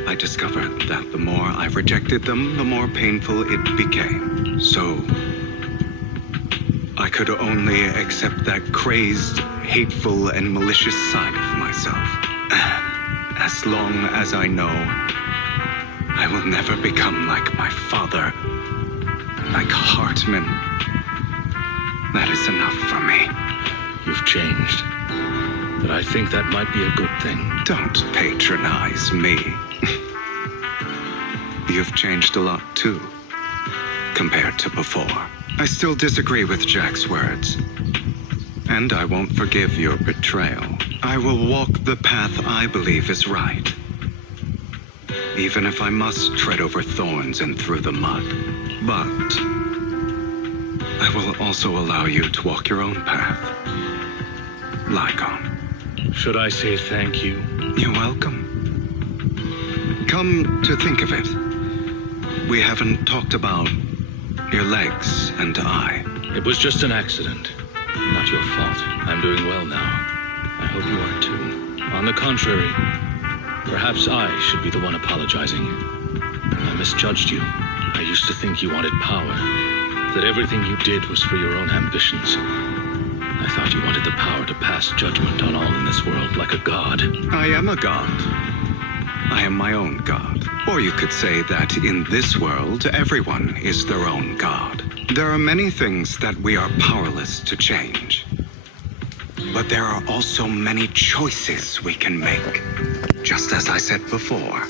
I discovered that the more I rejected them, the more painful it became. So I could only accept that crazed, hateful, and malicious side of myself. As long as I know I will never become like my father, like Hartman. That is enough for me. You've changed. But I think that might be a good thing. Don't patronize me. You've changed a lot too, compared to before. I still disagree with Jack's words. And I won't forgive your betrayal. I will walk the path I believe is right. Even if I must tread over thorns and through the mud. But I will also allow you to walk your own path. Lycon. Should I say thank you? You're welcome. Come to think of it, We haven't talked about your legs and eye. It was just an accident. Not your fault. I'm doing well now. I hope you are too. On the contrary, perhaps I should be the one apologizing. I misjudged you. I used to think you wanted power, that everything you did was for your own ambitions. I thought you wanted the power to pass judgment on all in this world like a god. I am a god. I am my own god. Or you could say that in this world, everyone is their own god. There are many things that we are powerless to change. But there are also many choices we can make. Just as I said before,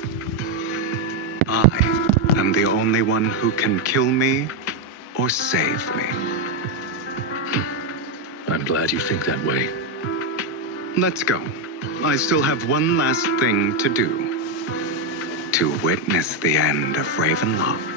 I am the only one who can kill me or save me. I'm glad you think that way. Let's go. I still have one last thing to do. To witness the end of Ravenlock.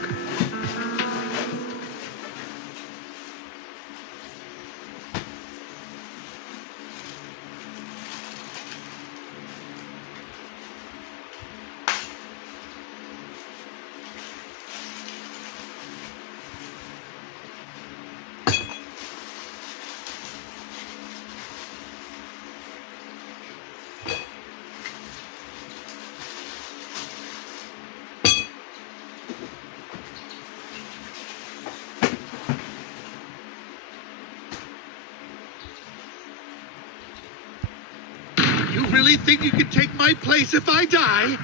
You really think you can take my place if I die?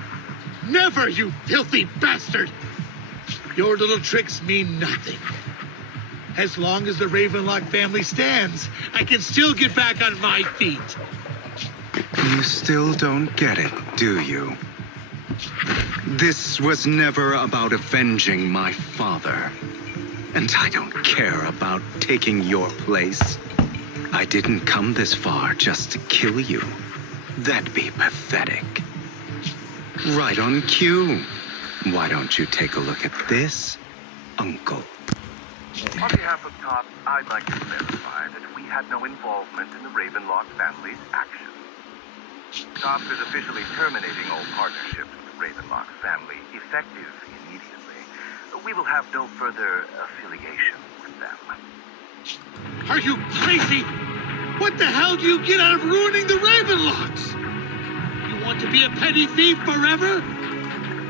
Never, you filthy bastard! Your little tricks mean nothing. As long as the Ravenlock family stands, I can still get back on my feet. You still don't get it, do you? This was never about avenging my father. And I don't care about taking your place. I didn't come this far just to kill you. That'd be pathetic. Right on cue. Why don't you take a look at this, Uncle? On behalf of Top, I'd like to clarify that we had no involvement in the Ravenlock family's actions. Top is officially terminating all partnerships with the Ravenlock family, effective immediately. We will have no further affiliation with them. Are you crazy? What the hell do you get out of ruining the Ravenlocks? You want to be a petty thief forever?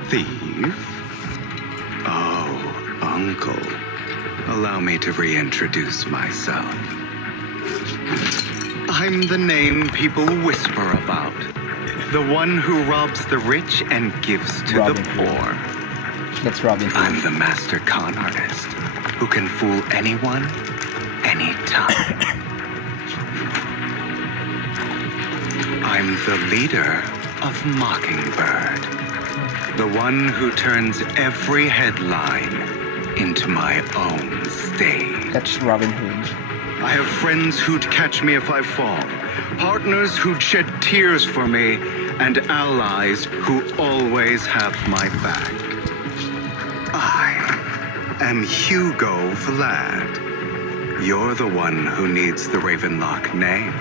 Thief? Oh, Uncle. Allow me to reintroduce myself. I'm the name people whisper about. The one who robs the rich and gives to the poor. That's Robin Hood. I'm the master con artist who can fool anyone, anytime. I'm the leader of Mockingbird. The one who turns every headline into my own stage. That's Robin Hood. I have friends who'd catch me if I fall, partners who'd shed tears for me, and allies who always have my back. I am Hugo Vlad. You're the one who needs the Ravenlock name.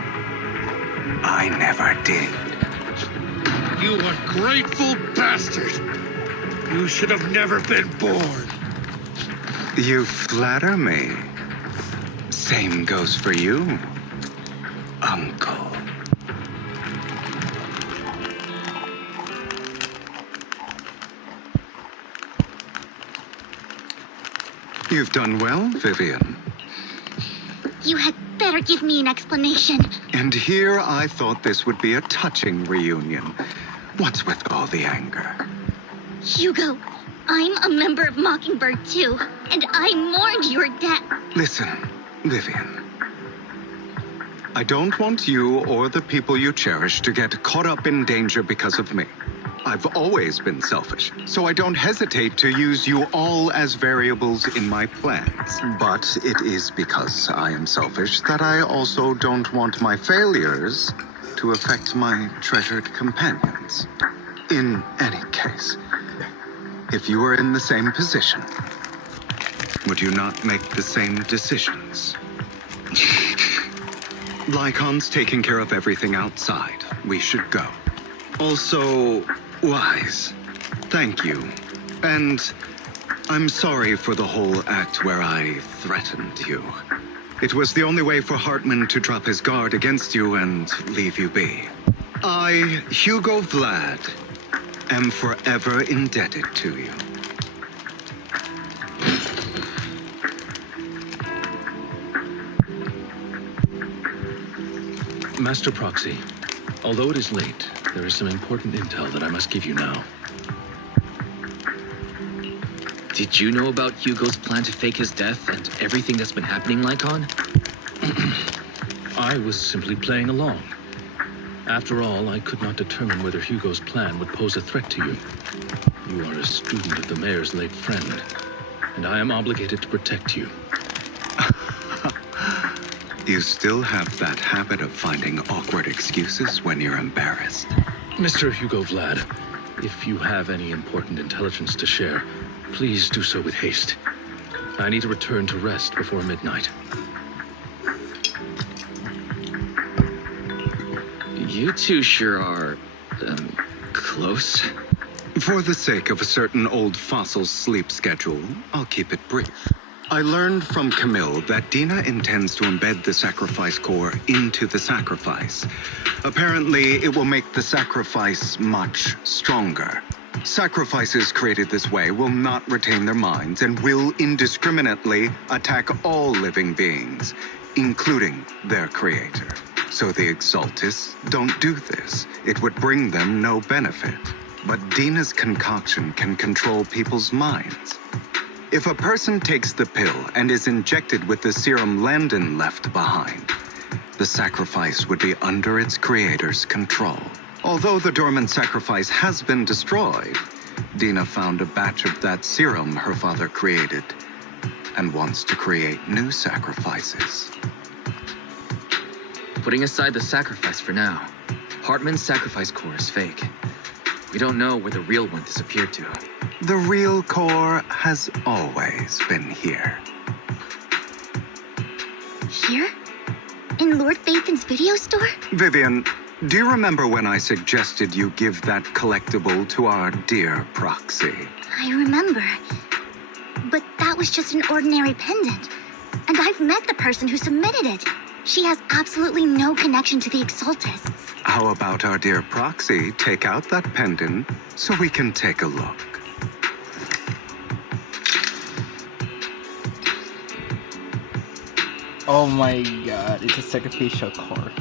I never did. You ungrateful bastard! You should have never been born. You flatter me. Same goes for you, Uncle. You've done well, Vivian. You had better give me an explanation. And here I thought this would be a touching reunion. What's with all the anger? Hugo, I'm a member of Mockingbird too, and I mourned your death. Listen, Vivian. I don't want you or the people you cherish to get caught up in danger because of me. I've always been selfish, so I don't hesitate to use you all as variables in my plans. But it is because I am selfish that I also don't want my failures to affect my treasured companions. In any case, if you were in the same position, would you not make the same decisions? Lycon's taking care of everything outside. We should go. Also, Wise, thank you. And I'm sorry for the whole act where I threatened you. It was the only way for Hartman to drop his guard against you and leave you be. I, Hugo Vlad, am forever indebted to you. Master Proxy, although it is late, there is some important intel that I must give you now. Did you know about Hugo's plan to fake his death and everything that's been happening, Lycon? I was simply playing along. After all, I could not determine whether Hugo's plan would pose a threat to you. You are a student of the mayor's late friend, and I am obligated to protect you. You still have that habit of finding awkward excuses when you're embarrassed. Mr. Hugo Vlad, if you have any important intelligence to share, please do so with haste. I need to return to rest before midnight. You two sure are, close. For the sake of a certain old fossil's sleep schedule, I'll keep it brief. I learned from Camille that Dina intends to embed the sacrifice core into the sacrifice. Apparently, it will make the sacrifice much stronger. Sacrifices created this way will not retain their minds and will indiscriminately attack all living beings, including their creator. So the Exaltists don't do this. It would bring them no benefit. But Dina's concoction can control people's minds. If a person takes the pill and is injected with the serum Landon left behind, the sacrifice would be under its creator's control. Although the dormant sacrifice has been destroyed, Dina found a batch of that serum her father created and wants to create new sacrifices. Putting aside the sacrifice for now, Hartman's sacrifice core is fake. We don't know where the real one disappeared to. The real core has always been here. Here? In Lord Phaethan's video store? Vivian, do you remember when I suggested you give that collectible to our dear Proxy? I remember. But that was just an ordinary pendant. And I've met the person who submitted it. She has absolutely no connection to the Exaltists. How about our dear Proxy take out that pendant so we can take a look? Oh my god, it's a sacrificial core.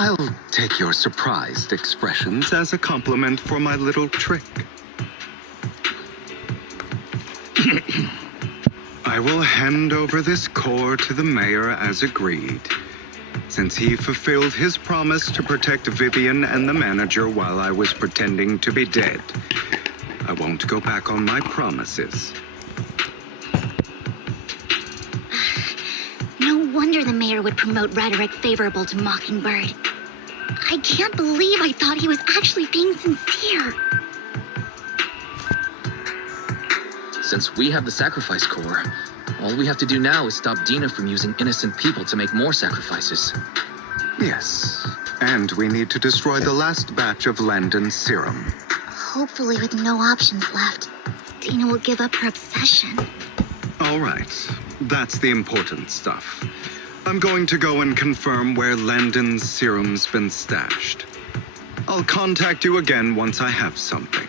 I'll take your surprised expressions as a compliment for my little trick. I will hand over this core to the mayor as agreed. Since he fulfilled his promise to protect Vivian and the manager while I was pretending to be dead, I won't go back on my promises. No wonder the mayor would promote rhetoric favorable to Mockingbird. I can't believe I thought he was actually being sincere. Since we have the sacrifice core, all we have to do now is stop Dina from using innocent people to make more sacrifices. Yes, and we need to destroy the last batch of Landon's serum. Hopefully with no options left, Dina will give up her obsession. All right, that's the important stuff. I'm going to go and confirm where Landon's serum's been stashed. I'll contact you again once I have something.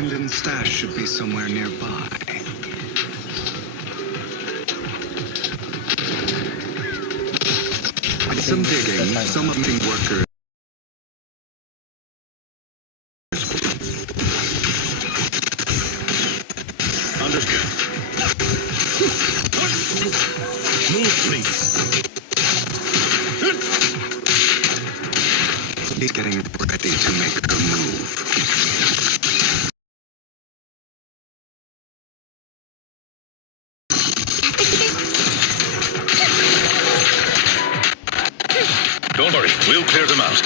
Landon's stash should be somewhere nearby. With some digging, some of the workers. Understood. Move, please. He's getting ready to make a move. Don't worry, we'll clear them out.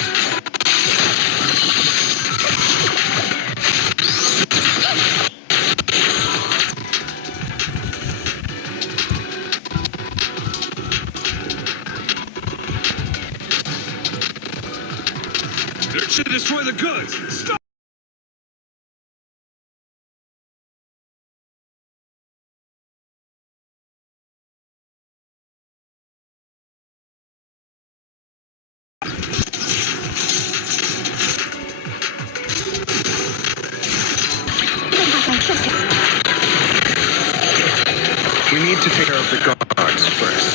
They're to destroy the goods! Stop! We need to take care of the guards first.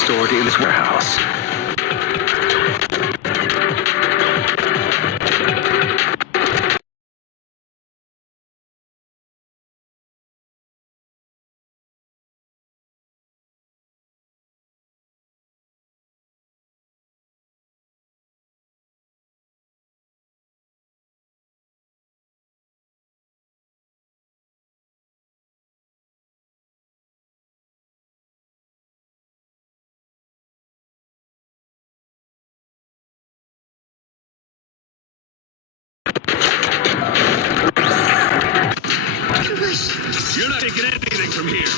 Stored in this warehouse. You're not taking anything from here.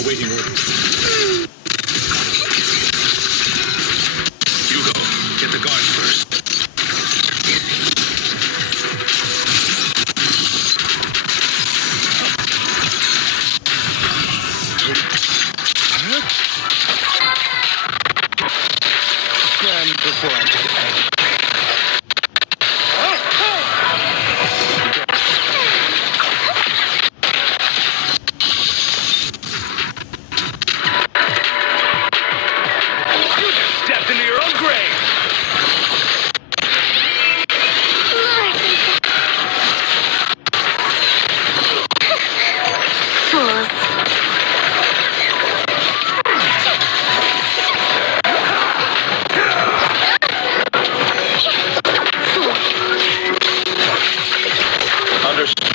Awaiting orders. Hugo, get the guards first. Stand before I get angry. Stepped into your own grave. Fools. Understood.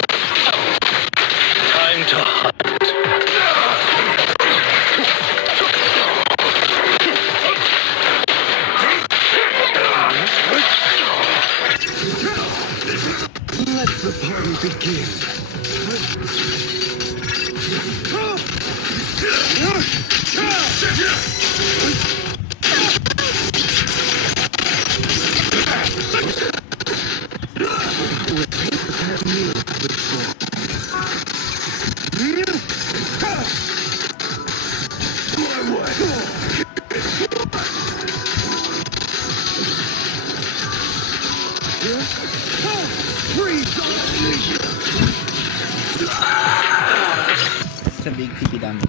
Time to hunt. Let the party begin. It's a big TP damage.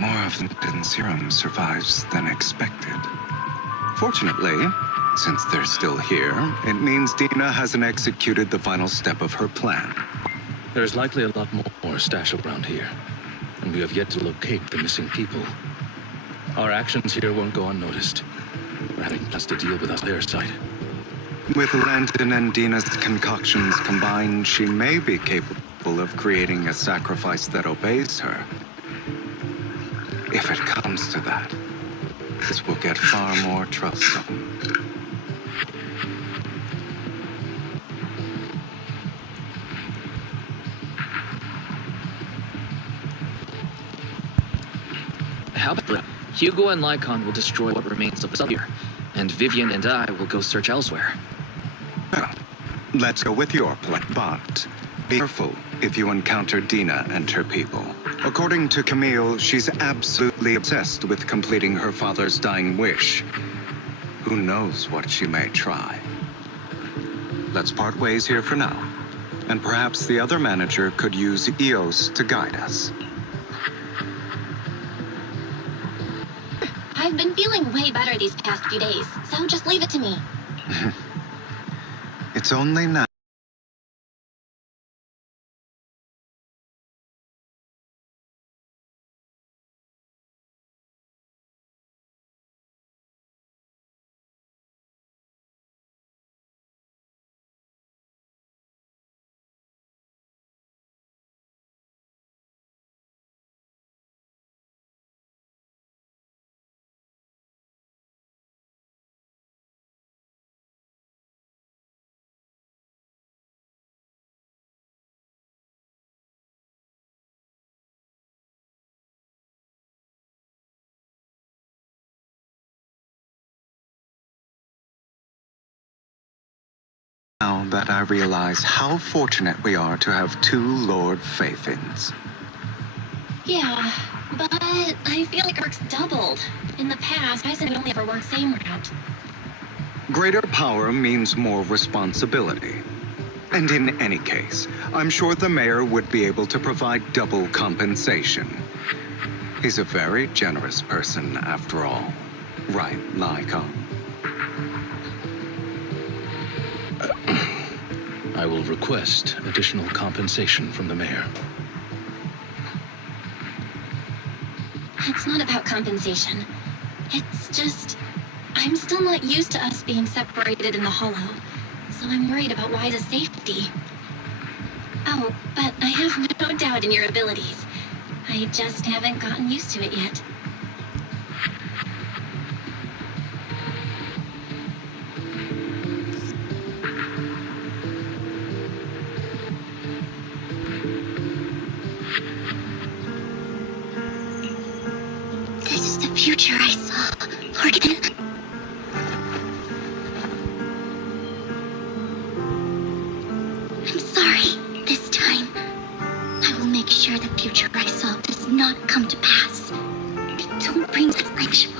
More of the serum survives than expected. Fortunately, since they're still here, it means Dina hasn't executed the final step of her plan. There's likely a lot more stashed around here, and we have yet to locate the missing people. Our actions here won't go unnoticed. We're having plus to deal with us their side. With Landon and Dina's concoctions combined, she may be capable of creating a sacrifice that obeys her. If it comes to that, this will get far more troublesome. How about that? Hugo and Lycon will destroy what remains of the sphere, and Vivian and I will go search elsewhere. Well, let's go with your plan, but be careful if you encounter Dina and her people. According to Camille, she's absolutely obsessed with completing her father's dying wish. Who knows what she may try? Let's part ways here for now, and perhaps the other manager could use EOS to guide us. I've been feeling way better these past few days, so just leave it to me. It's only now. Now that I realize how fortunate we are to have two Lord Faithins. Yeah, but I feel like work's doubled. In the past, I said it only ever worked same route. Greater power means more responsibility. And in any case, I'm sure the mayor would be able to provide double compensation. He's a very generous person, after all. Right, Lycon? I will request additional compensation from the mayor. It's not about compensation. It's just... I'm still not used to us being separated in the Hollow, so I'm worried about Wise's safety. Oh, but I have no doubt in your abilities. I just haven't gotten used to it yet. This is the future I saw, Lorcan. I'm sorry. This time, I will make sure the future I saw does not come to pass. Don't bring this like Shore.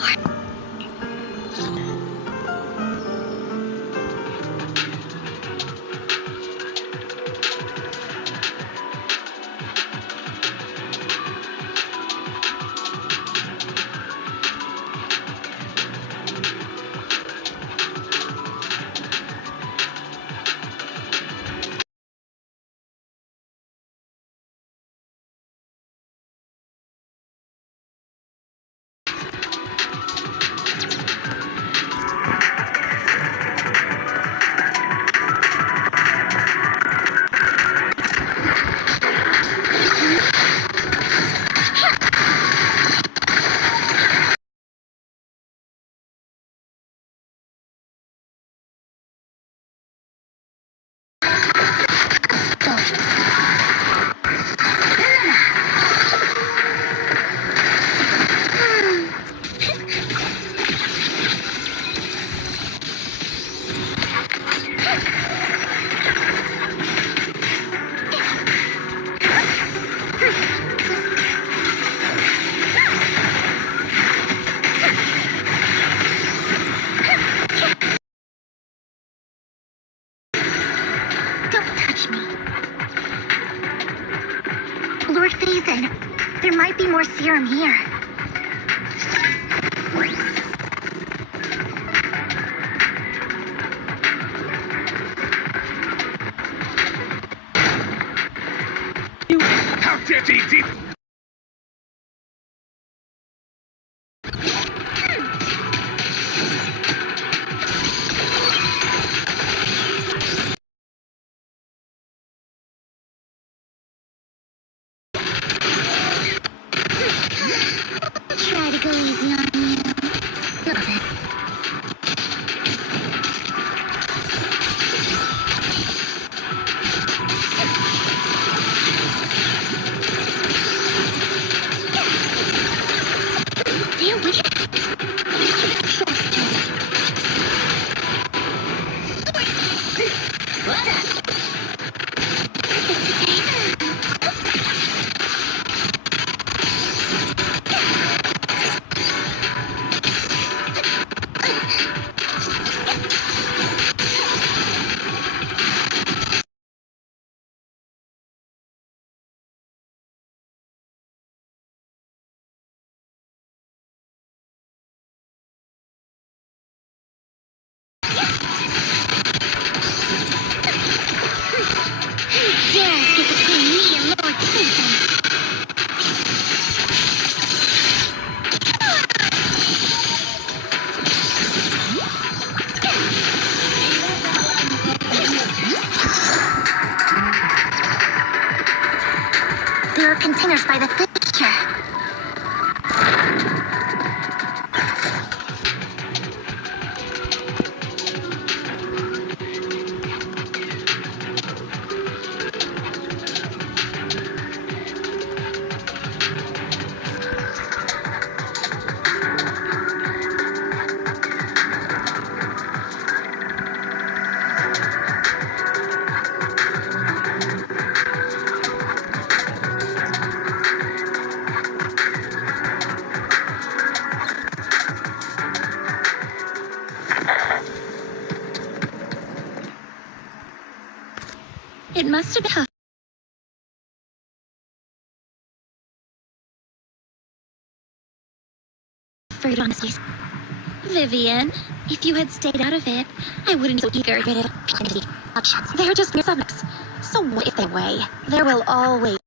Lord Phaethin, there might be more serum here. How dare he? containers by the fissure. It must have been afraid honestly. Vivian, if you had stayed out of it, I wouldn't be so eager to get it. They're just mere subjects. So what if they weigh? There will always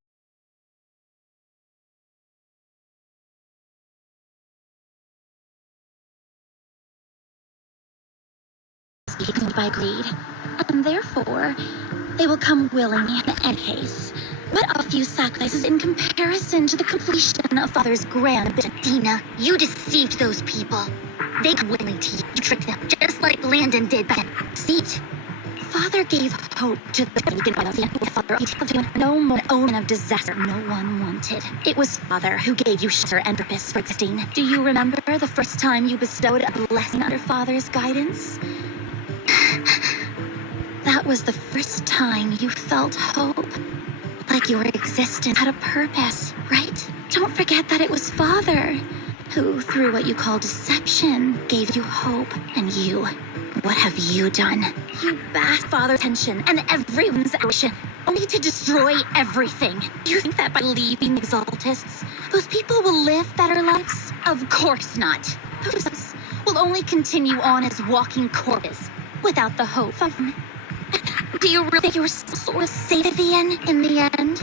be by greed. And therefore, they will come willingly in any case. What are a few sacrifices in comparison to the completion of Father's grand ambition? Dina, you deceived those people. They come willingly to you. You tricked them, just like Landon did back then. See it? Father gave hope to the weakened by the Father. No more omen of disaster no one wanted. It was Father who gave you shelter and purpose for existing. Do you remember the first time you bestowed a blessing under Father's guidance? That was the first time you felt hope. Like your existence had a purpose, right? Don't forget that it was Father who, through what you call deception, gave you hope. And you, what have you done? You basked Father's attention and everyone's adoration, only to destroy everything. You think that by leaving Exaltists, those people will live better lives? Of course not. Those will only continue on as walking corpses, without the hope of... Do you really think you're sort of safe, Vivian, in the end?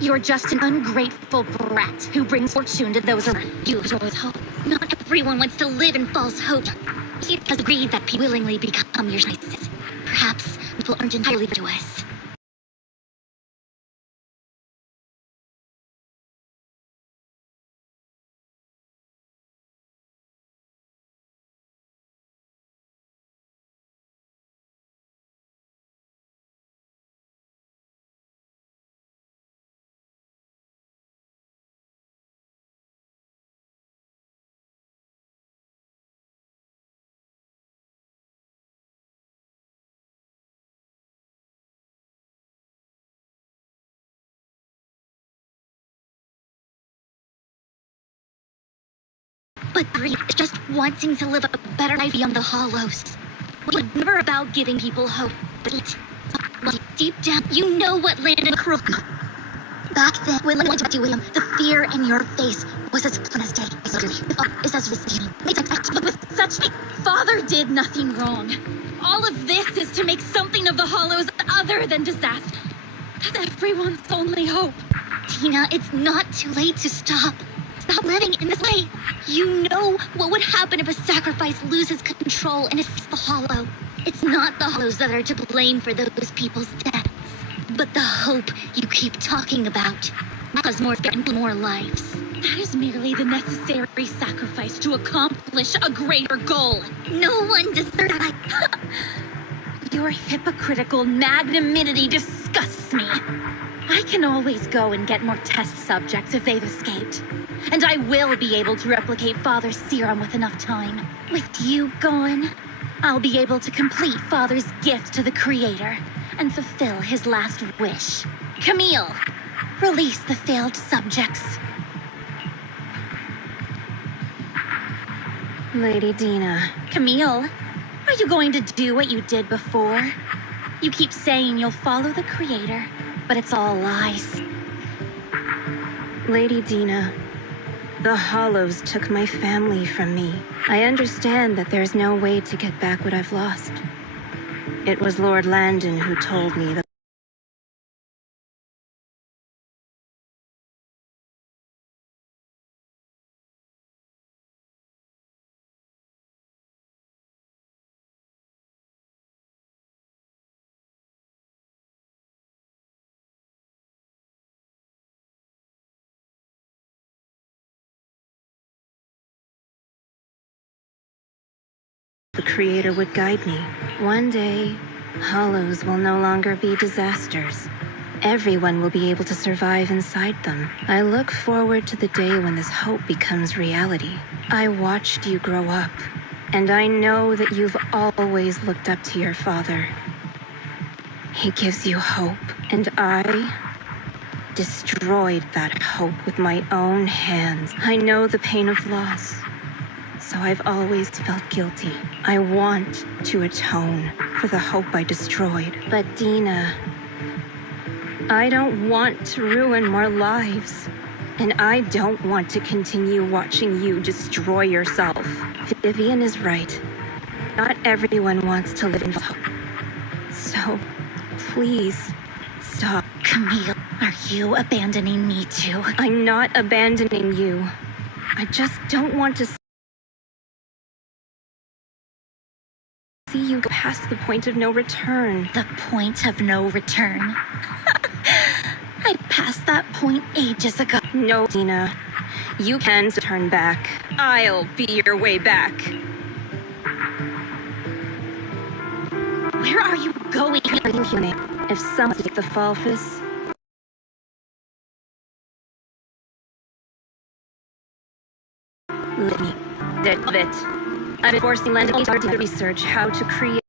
You're just an ungrateful brat who brings fortune to those around you. Always hope. Not everyone wants to live in false hope. He has agreed that people willingly become your choices. Perhaps people aren't entirely virtuous. But greed is just wanting to live a better life beyond the hollows. We're never about giving people hope, but deep down, you know what Landon cruel. Back then, when Landon went to William, the fear in your face was as plain as day. Is as risky. But with such Father did nothing wrong. All of this is to make something of the hollows other than disaster. That's everyone's only hope. Tina, it's not too late to stop. Stop living in this way. You know what would happen if a sacrifice loses control and escapes the hollow. It's not the hollows that are to blame for those people's deaths, but the hope you keep talking about. Cause more fear and more lives. That is merely the necessary sacrifice to accomplish a greater goal. No one deserves that. Your hypocritical magnanimity disgusts me. I can always go and get more test subjects if they've escaped. And I will be able to replicate Father's serum with enough time. With you gone, I'll be able to complete Father's gift to the Creator and fulfill his last wish. Camille, release the failed subjects. Lady Dina. Camille, are you going to do what you did before? You keep saying you'll follow the Creator, but it's all lies. Lady Dina, the Hollows took my family from me. I understand that there's no way to get back what I've lost. It was Lord Landon who told me that the Creator would guide me. One day, hollows will no longer be disasters. Everyone will be able to survive inside them. I look forward to the day when this hope becomes reality. I watched you grow up, and I know that you've always looked up to your father. He gives you hope, and I destroyed that hope with my own hands. I know the pain of loss, so I've always felt guilty. I want to atone for the hope I destroyed. But Dina, I don't want to ruin more lives. And I don't want to continue watching you destroy yourself. Vivian is right. Not everyone wants to live in hope. So, please, stop. Camille, are you abandoning me too? I'm not abandoning you. I just don't want to see you go past the point of no return. The point of no return? I passed that point ages ago. No, Dina. You can turn back. I'll be your way back. Where are you going? If someone take the Falfus, let me. Of it. I'm forcing Landon to research how to create.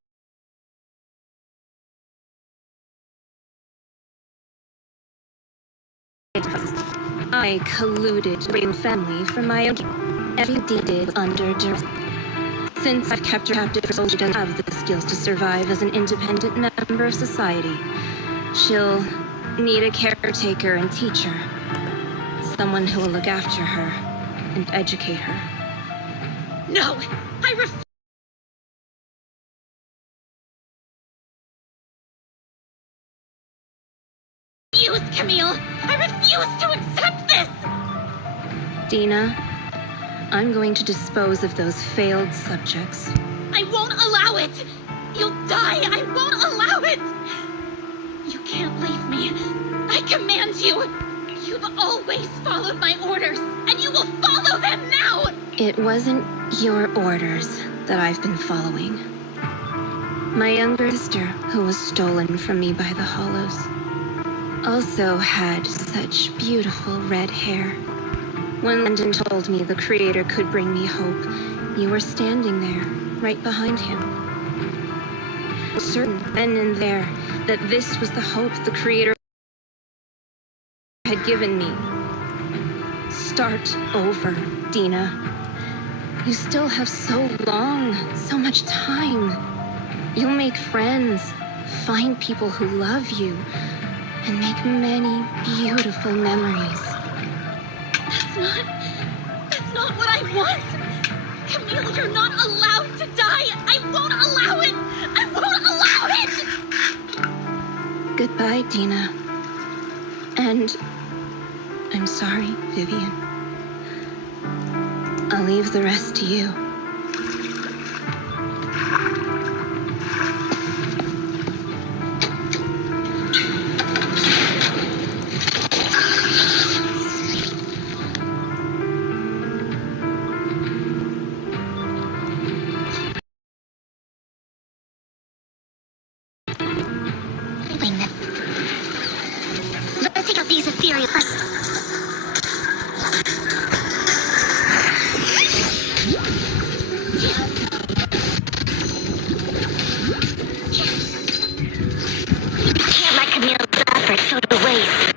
I colluded with the family for my own. Every deed under duress. Since I've kept her captive for so she doesn't have the skills to survive as an independent member of society, she'll need a caretaker and teacher. Someone who will look after her and educate her. No! I refuse! Camille! I refuse to accept this! Dina, I'm going to dispose of those failed subjects. I won't allow it! You'll die! I won't allow it! You can't leave me. I command you! You've always followed my orders, and you will follow them now! It wasn't your orders that I've been following. My younger sister, who was stolen from me by the Hollows, also had such beautiful red hair. When Landon told me the Creator could bring me hope, you were standing there, right behind him. Certain then and there that this was the hope the Creator had given me. Start over, Dina. You still have so long, so much time. You'll make friends, find people who love you, and make many beautiful memories. That's not what I want! Camille, you're not allowed to die! I won't allow it! I won't allow it! Goodbye, Dina. And I'm sorry, Vivian. I'll leave the rest to you. Let's take out these inferior first. Can't let Camille's efforts go to waste.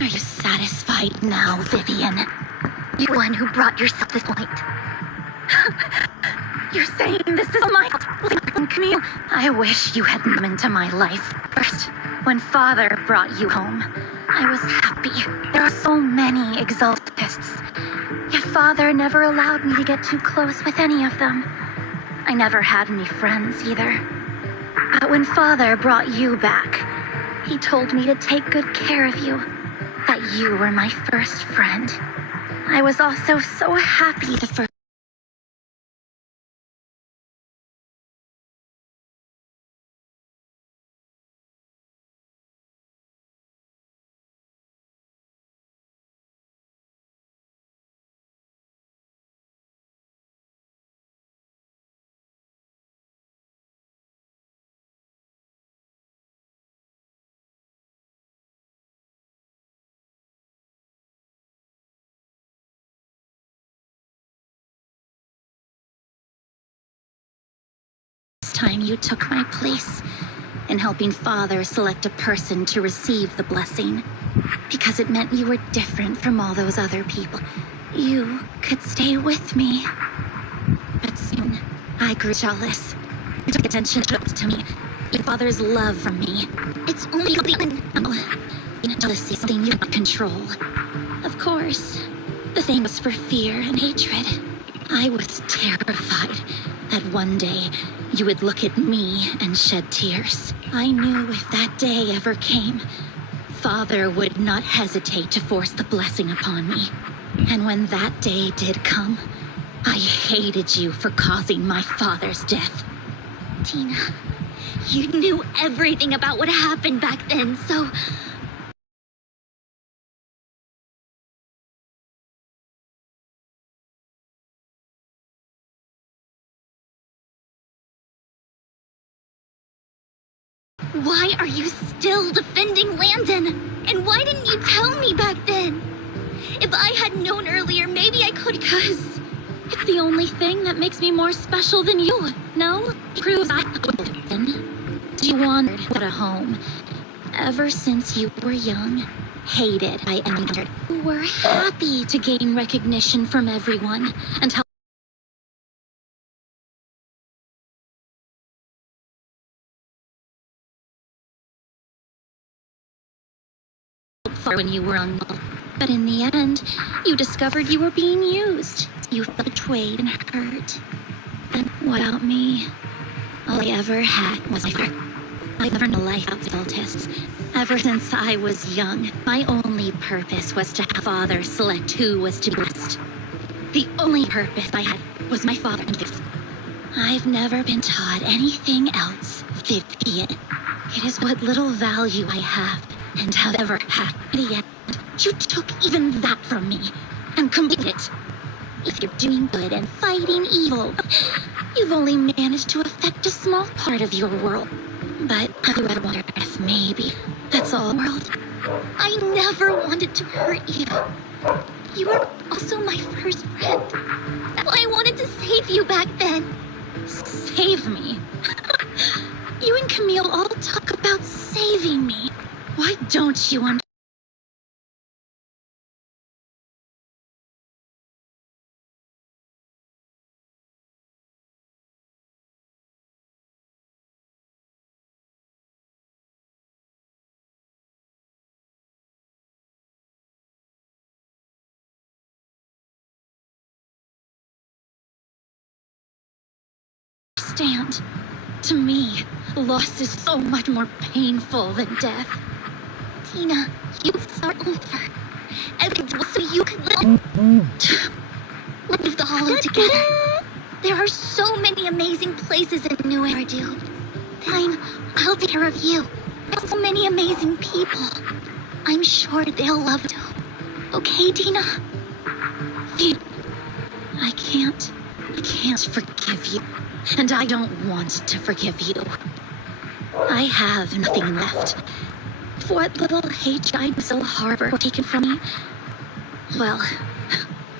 Are you satisfied now, Vivian? You one who brought yourself to this point. You're saying this is my Camille? I wish you had come into my life first. When Father brought you home, I was happy. There are so many exaltists. Yet Father never allowed me to get too close with any of them. I never had any friends either. But when Father brought you back, he told me to take good care of you. That you were my first friend. I was also so happy the first. Time you took my place in helping Father select a person to receive the blessing, because it meant you were different from all those other people. You could stay with me. But soon, I grew jealous. You took attention to me. Your Father's love for me. It's only jealousy, something you cannot control. Of course, the same was for fear and hatred. I was terrified that one day you would look at me and shed tears. I knew if that day ever came, Father would not hesitate to force the blessing upon me. And when that day did come, I hated you for causing my father's death. Tina, you knew everything about what happened back then, so... Why are you still defending Landon? And why didn't you tell me back then? If I had known earlier, maybe I could. Because it's the only thing that makes me more special than you. No? Proves I would. You wandered out of home. Ever since you were young, hated by anyone. You were happy to gain recognition from everyone until when you were on. But in the end, you discovered you were being used. You felt betrayed and hurt. And what about me? All I ever had was my father. I never knew life without cultists. Ever since I was young, my only purpose was to have Father select who was to be blessed. The only purpose I had was my father and this. I've never been taught anything else, Vivian. It is what little value I have and have ever had. At the end, you took even that from me and completed it. If you're doing good and fighting evil, you've only managed to affect a small part of your world. But have you ever wondered if maybe that's all the world? I never wanted to hurt you. You were also my first friend. I wanted to save you back then. Save me? You and Camille all talk about saving me. Why don't you understand? To me, loss is so much more painful than death. Tina, you start over. Everything was so you could leave the hollow together. There are so many amazing places in New Eridu. I'll take care of you. So many amazing people. I'm sure they'll love you. Okay, Tina? I can't forgive you. And I don't want to forgive you. I have nothing left. What little hate I so harbor taken from me? Well,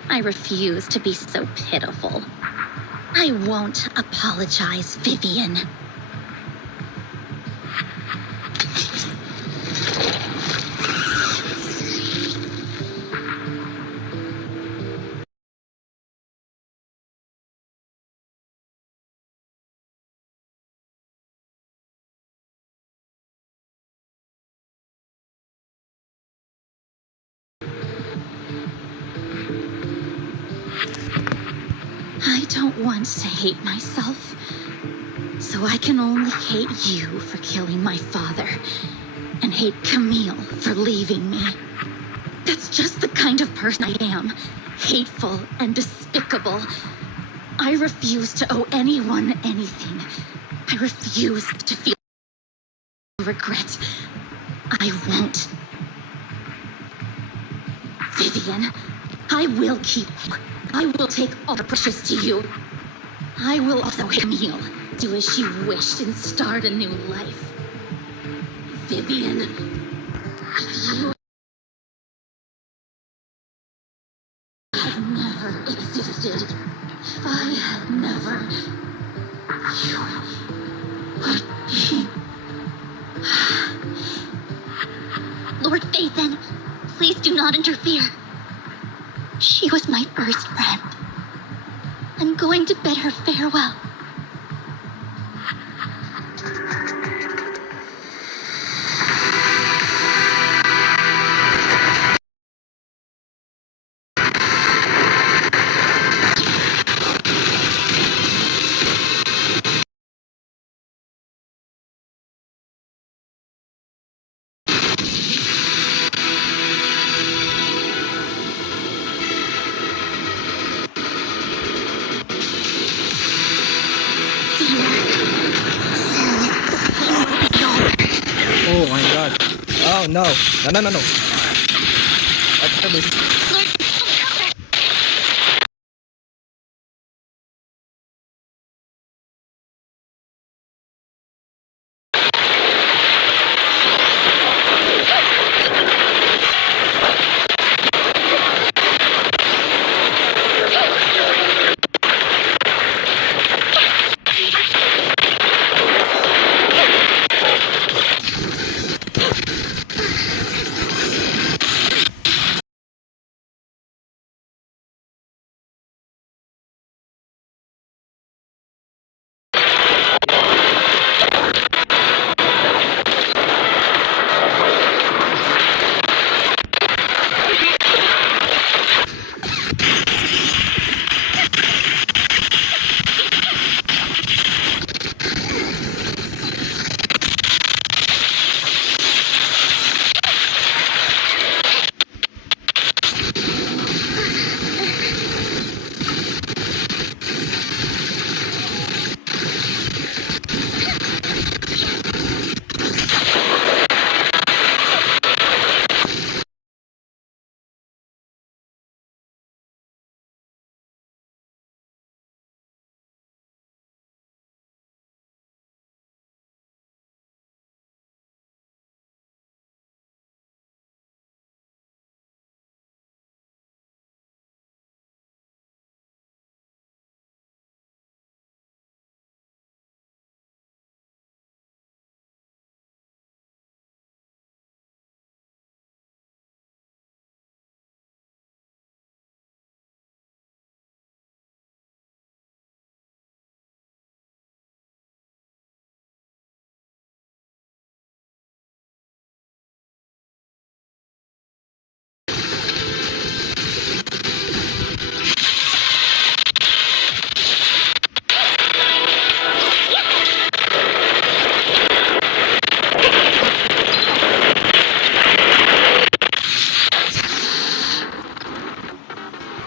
I refuse to be so pitiful. I won't apologize, Vivian. I don't want to hate myself, so I can only hate you for killing my father, and hate Camille for leaving me. That's just the kind of person I am, hateful and despicable. I refuse to owe anyone anything. I refuse to feel regret. I won't. Vivian, I will keep you. I will take all the precious to you. I will also hate Camille, do as she wished and start a new life. Vivian, if you had never existed, if I had never, you would be. Lord Phaethon, please do not interfere. She was my first friend. I'm going to bid her farewell. Oh my god. Oh no. No. What's this?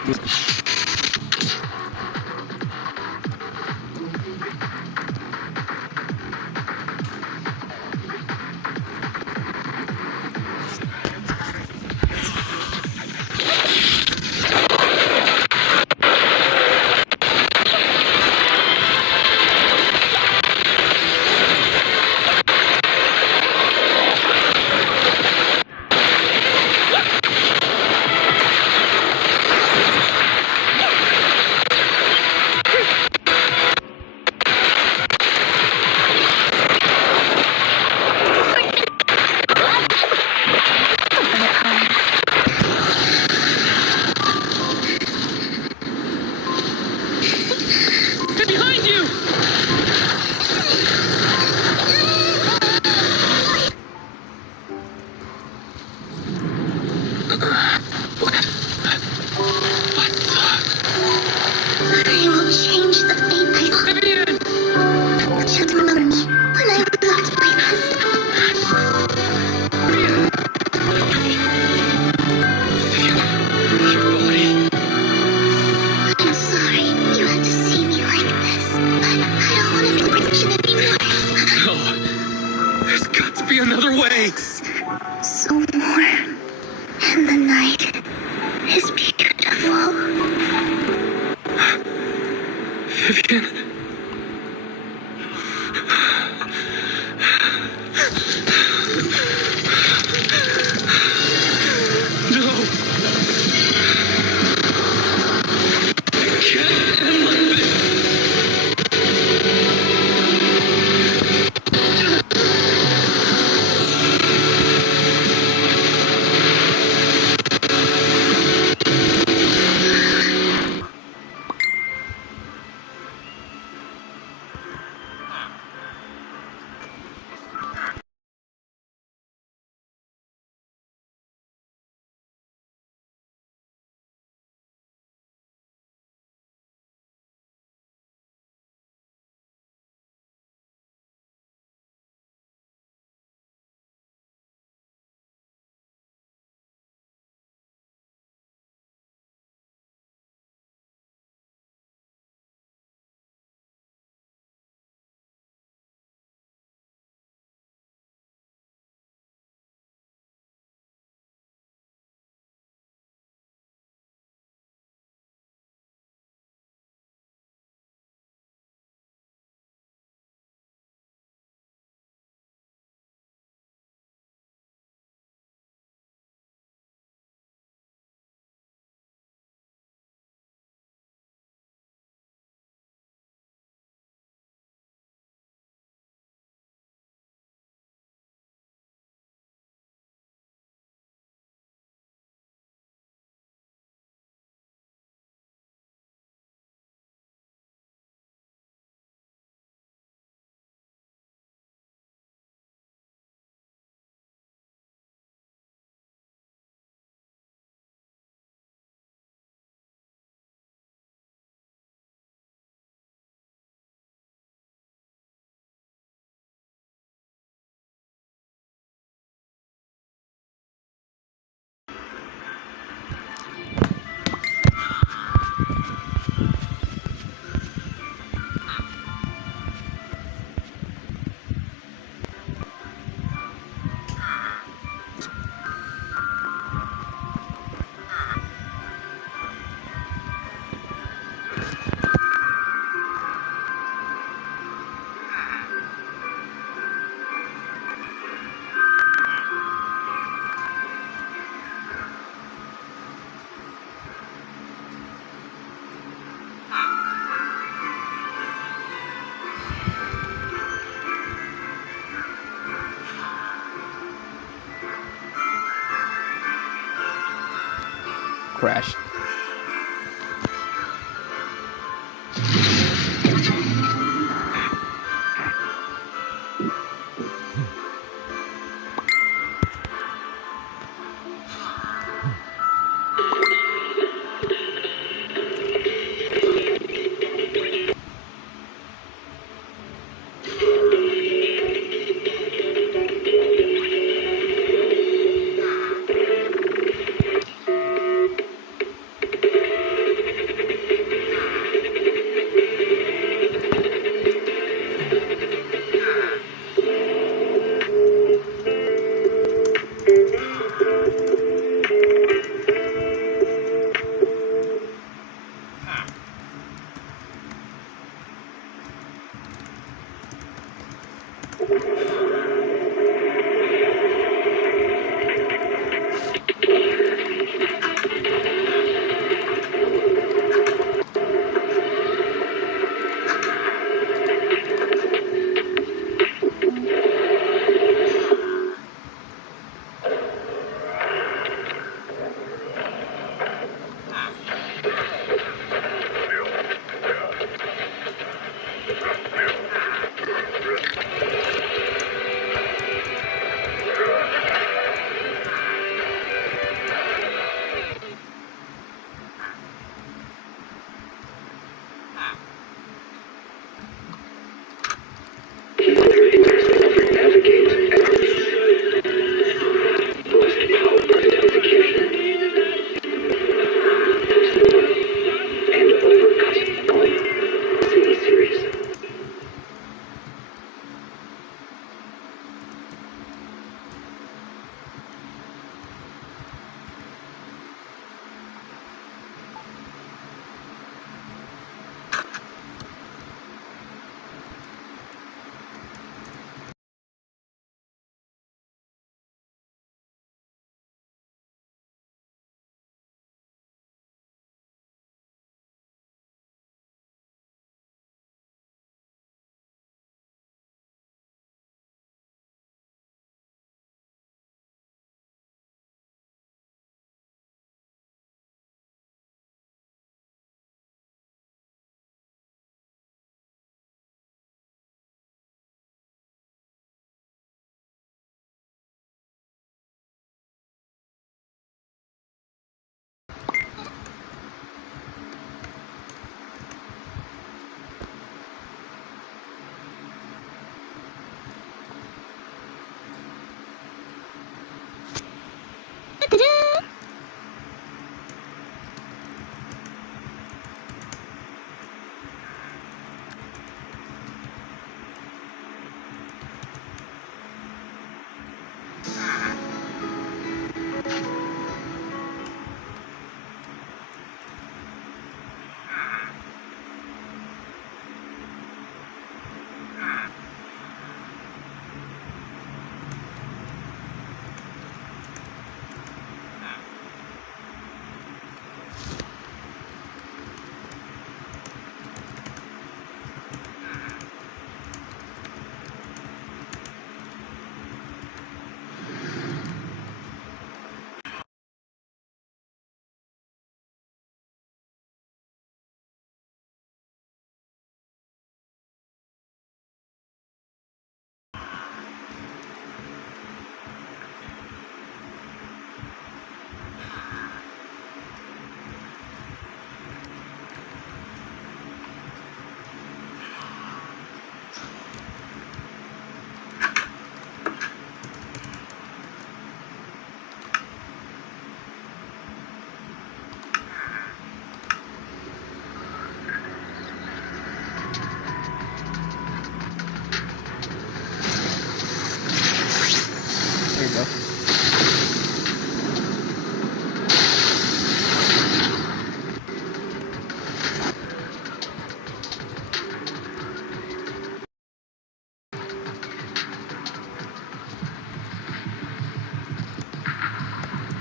I will change the fate I saw. Vivian! Just remember me when I left my nest. Your body. I'm sorry you had to see me like this, but I don't want to be fortunate anymore. No. There's got to be another way. So warm, and the night is beautiful. Vivian. No. I can't end like this. Crashed.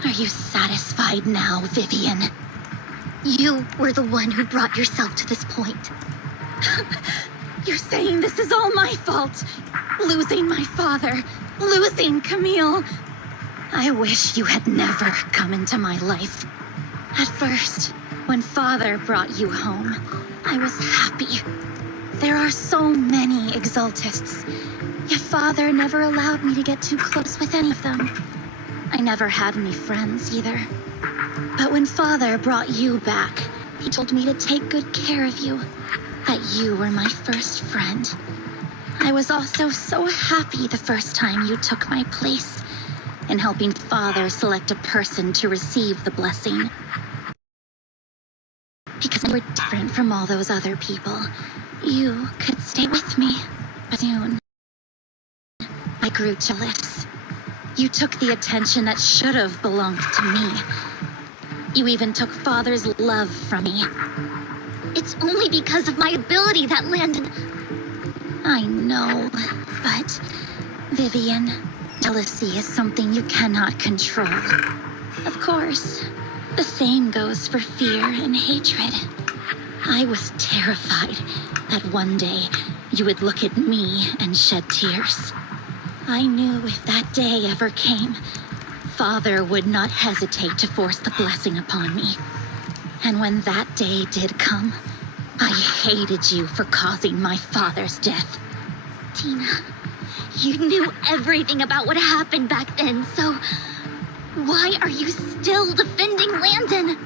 Are you satisfied now, Vivian? You were the one who brought yourself to this point. You're saying this is all my fault. Losing my father, losing Camille. I wish you had never come into my life. At first, when Father brought you home, I was happy. There are so many Exaltists, yet Father never allowed me to get too close with any of them. I never had any friends either. But when Father brought you back, he told me to take good care of you, that you were my first friend. I was also so happy the first time you took my place in helping Father select a person to receive the blessing. Because you were different from all those other people, you could stay with me. But soon, I grew jealous. You took the attention that should have belonged to me. You even took Father's love from me. It's only because of my ability that Landon... I know, but Vivian, jealousy is something you cannot control. Of course, the same goes for fear and hatred. I was terrified that one day you would look at me and shed tears. I knew if that day ever came, Father would not hesitate to force the blessing upon me. And when that day did come, I hated you for causing my father's death. Tina, you knew everything about what happened back then, so why are you still defending Landon?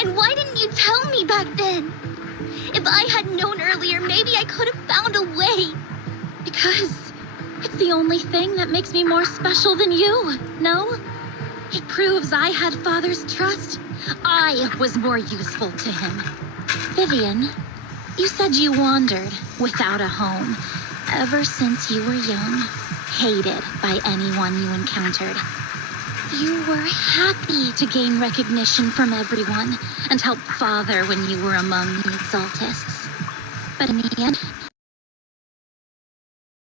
And why didn't you tell me back then? If I had known earlier, maybe I could have found a way. Because it's the only thing that makes me more special than you, no? It proves I had Father's trust. I was more useful to him. Vivian, you said you wandered without a home ever since you were young, hated by anyone you encountered. You were happy to gain recognition from everyone and help Father when you were among the Exaltists. But in the end,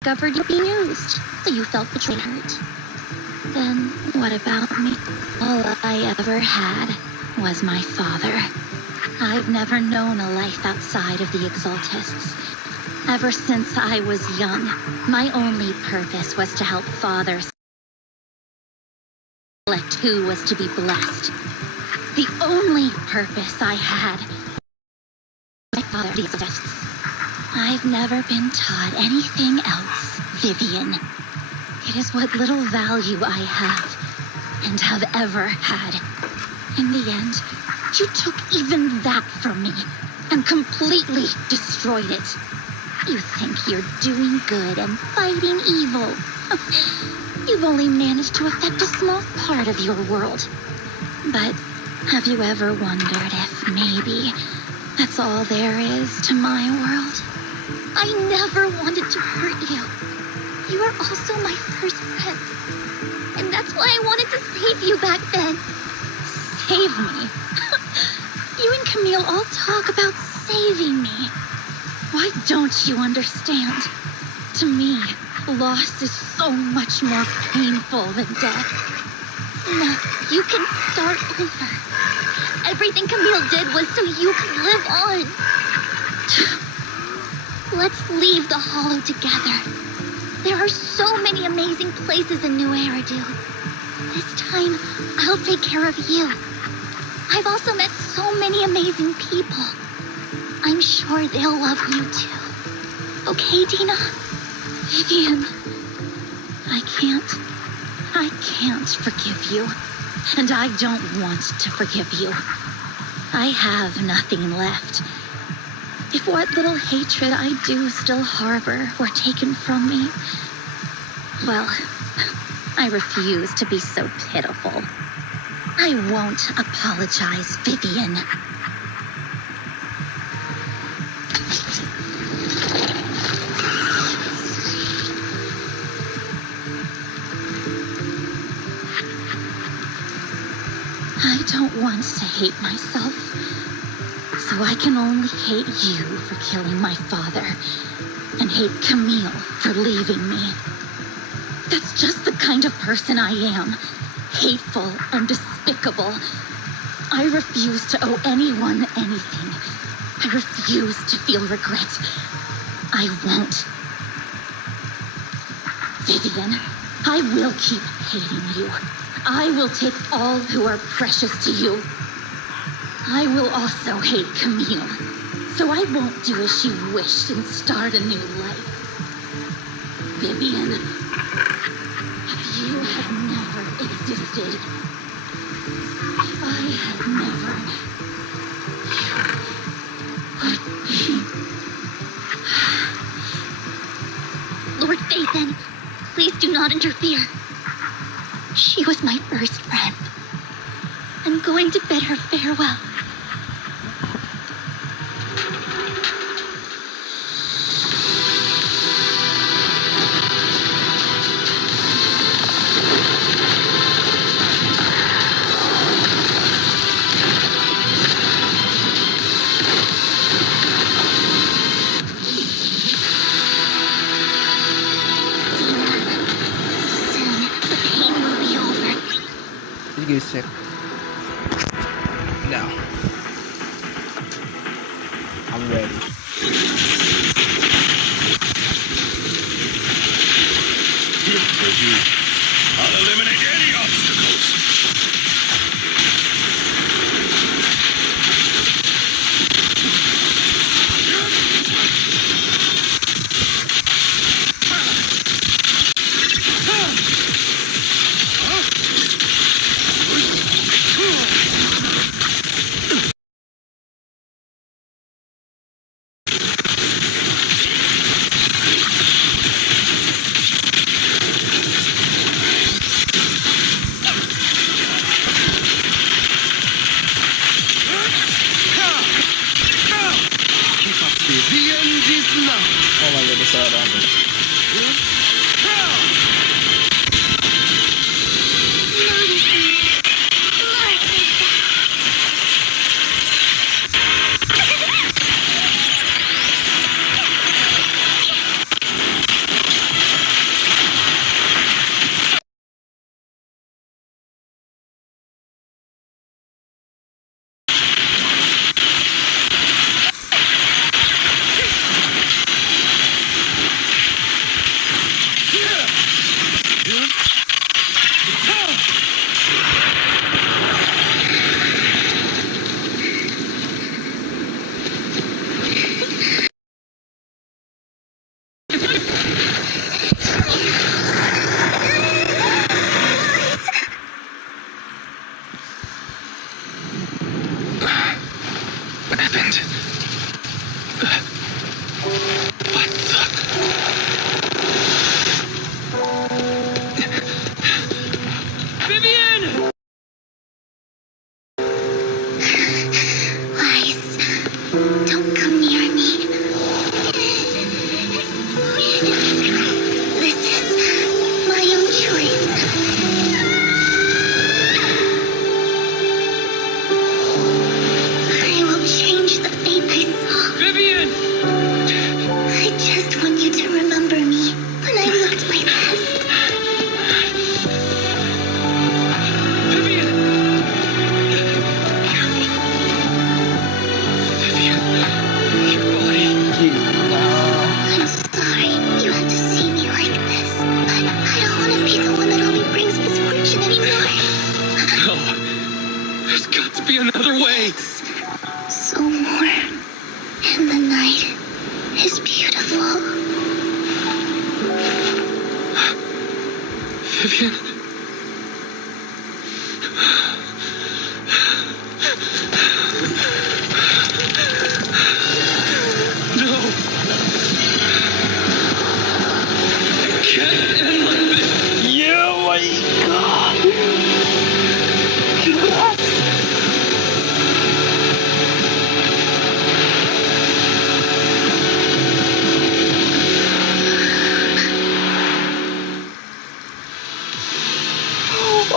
discovered you being used, so you felt betrayed and hurt. Then what about me? All I ever had was my father. I've never known a life outside of the Exaltists. Ever since I was young, my only purpose was to help Father select who was to be blessed. The only purpose I had was my father, the Exaltists. I've never been taught anything else, Vivian. It is what little value I have and have ever had. In the end, you took even that from me and completely destroyed it. You think you're doing good and fighting evil. You've only managed to affect a small part of your world. But have you ever wondered if maybe that's all there is to my world? I never wanted to hurt you. You are also my first friend. And that's why I wanted to save you back then. Save me? You and Camille all talk about saving me. Why don't you understand? To me, loss is so much more painful than death. No, you can start over. Everything Camille did was so you could live on. Let's leave the Hollow together. There are so many amazing places in New Eridu. This time, I'll take care of you. I've also met so many amazing people. I'm sure they'll love you too. Okay, Dina? Vivian, I can't forgive you. And I don't want to forgive you. I have nothing left. If what little hatred I do still harbor were taken from me, well, I refuse to be so pitiful. I won't apologize, Vivian. I don't want to hate myself, so I can only hate you for killing my father, and hate Camille for leaving me. That's just the kind of person I am. Hateful and despicable. I refuse to owe anyone anything. I refuse to feel regret. I won't. Vivian, I will keep hating you. I will take all who are precious to you. I will also hate Camille, so I won't do as she wished and start a new life. Vivian, if you had never existed, if I had never, you would be... Lord Phaethon, please do not interfere. She was my first friend. I'm going to bid her farewell. check. Now, I'm ready. I'll eliminate any obstacles. Oh my goodness, I don't know. What happened? What the? Vivian! Lies. Don't come near me. This is my own choice. I will change the fate I saw. Vivian! I just want you to remember me when I looked my best. Vivian! Careful. Vivian, your body. I'm sorry you had to see me like this, but I don't want to be the one that only brings misfortune anymore. No. There's got to be another way. So warm, and the night is beautiful. Vivian. No. It can't end like this. Yeah, my God.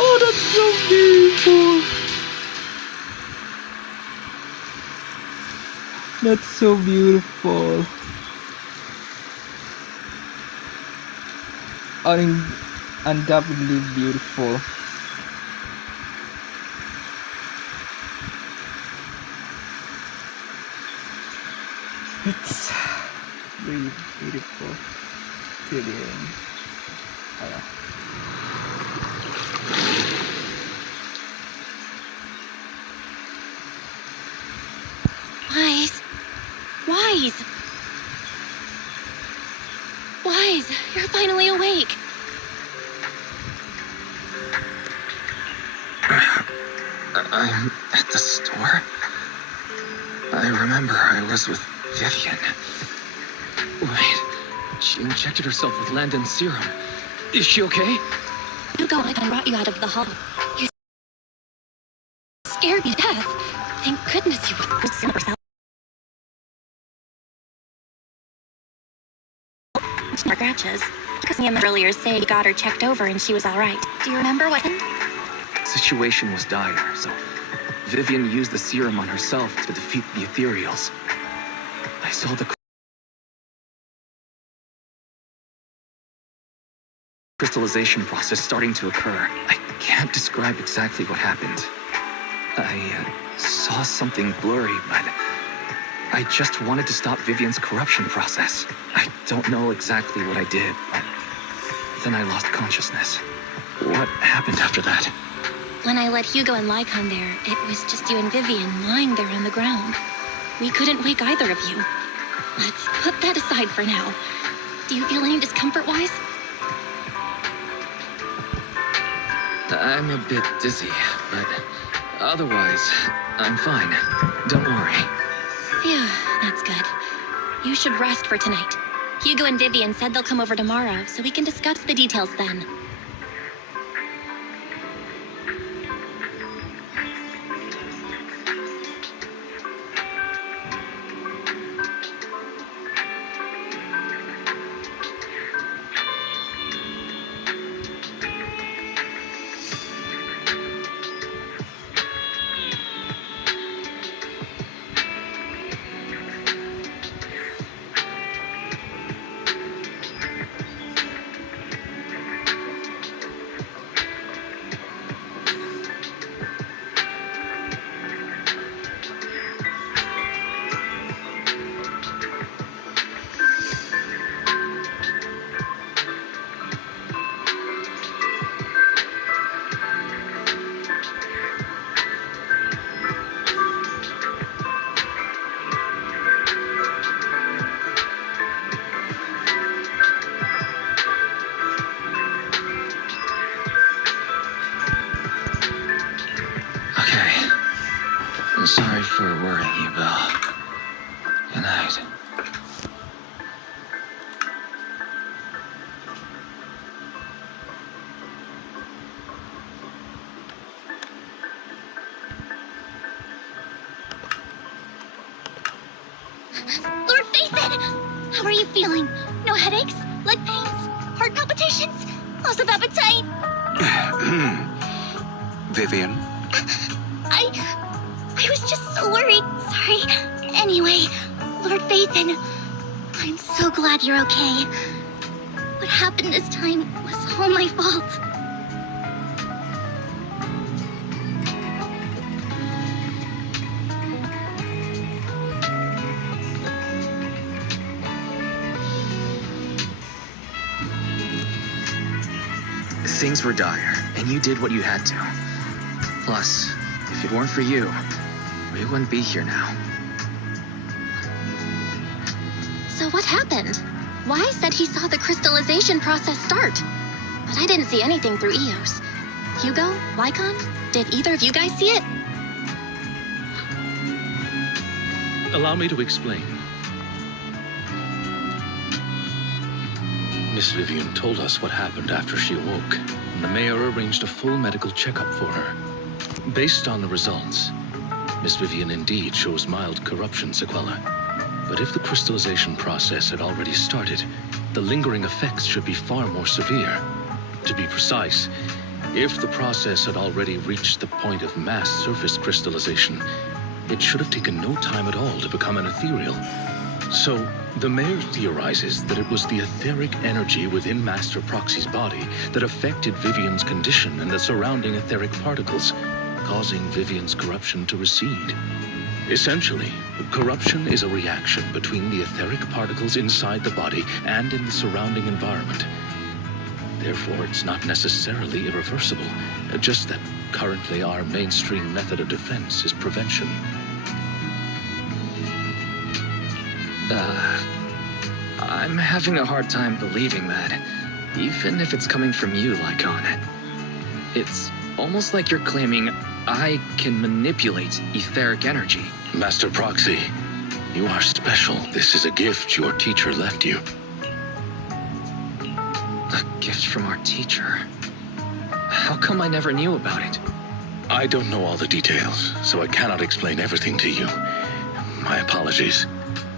Oh, that's so beautiful. That's so beautiful. Undoubtedly beautiful. It's really beautiful to the end. Wise. Wise. Wise, you're finally awake. I'm at the store. I remember I was with Vivian. Wait, she injected herself with Landon's serum. Is she okay? Hugo and I brought you out of the hall. You scared me to death. Thank goodness you were yourself. Scratches. Cassiam earlier said he got her checked over and she was all right. Do you remember what happened? Situation was dire, so Vivian used the serum on herself to defeat the Ethereals. I saw the crystallization process starting to occur. I can't describe exactly what happened. I saw something blurry, but I just wanted to stop Vivian's corruption process. I don't know exactly what I did, but then I lost consciousness. What happened after that? When I let Hugo and Lycon there, it was just you and Vivian lying there on the ground. We couldn't wake either of you. Let's put that aside for now. Do you feel any discomfort-wise? I'm a bit dizzy, but otherwise, I'm fine. Don't worry. Phew, that's good. You should rest for tonight. Hugo and Vivian said they'll come over tomorrow, so we can discuss the details then. Sorry for worrying you, Belle. Good night. Lord Phaethon! How are you feeling? No headaches? Leg pains? Heart palpitations? Loss of appetite? Vivian? I was just so worried. Sorry. Anyway, Lord Phaethon, I'm so glad you're okay. What happened this time was all my fault. Things were dire, and you did what you had to. Plus, if it weren't for you, we wouldn't be here now. So what happened? Wai said he saw the crystallization process start, but I didn't see anything through EOS. Hugo? Lycon? Did either of you guys see it? Allow me to explain. Miss Vivian told us what happened after she awoke, and the mayor arranged a full medical checkup for her. Based on the results, Miss Vivian indeed shows mild corruption sequelae. But if the crystallization process had already started, the lingering effects should be far more severe. To be precise, if the process had already reached the point of mass surface crystallization, it should have taken no time at all to become an ethereal. So, the mayor theorizes that it was the etheric energy within Master Proxy's body that affected Vivian's condition and the surrounding etheric particles, causing Vivian's corruption to recede. Essentially, corruption is a reaction between the etheric particles inside the body and in the surrounding environment. Therefore, it's not necessarily irreversible, just that currently our mainstream method of defense is prevention. I'm having a hard time believing that, even if it's coming from you, Lycon. It's almost like you're claiming I can manipulate etheric energy. Master Proxy, you are special. This is a gift your teacher left you. A gift from our teacher? How come I never knew about it? I don't know all the details, so I cannot explain everything to you. My apologies.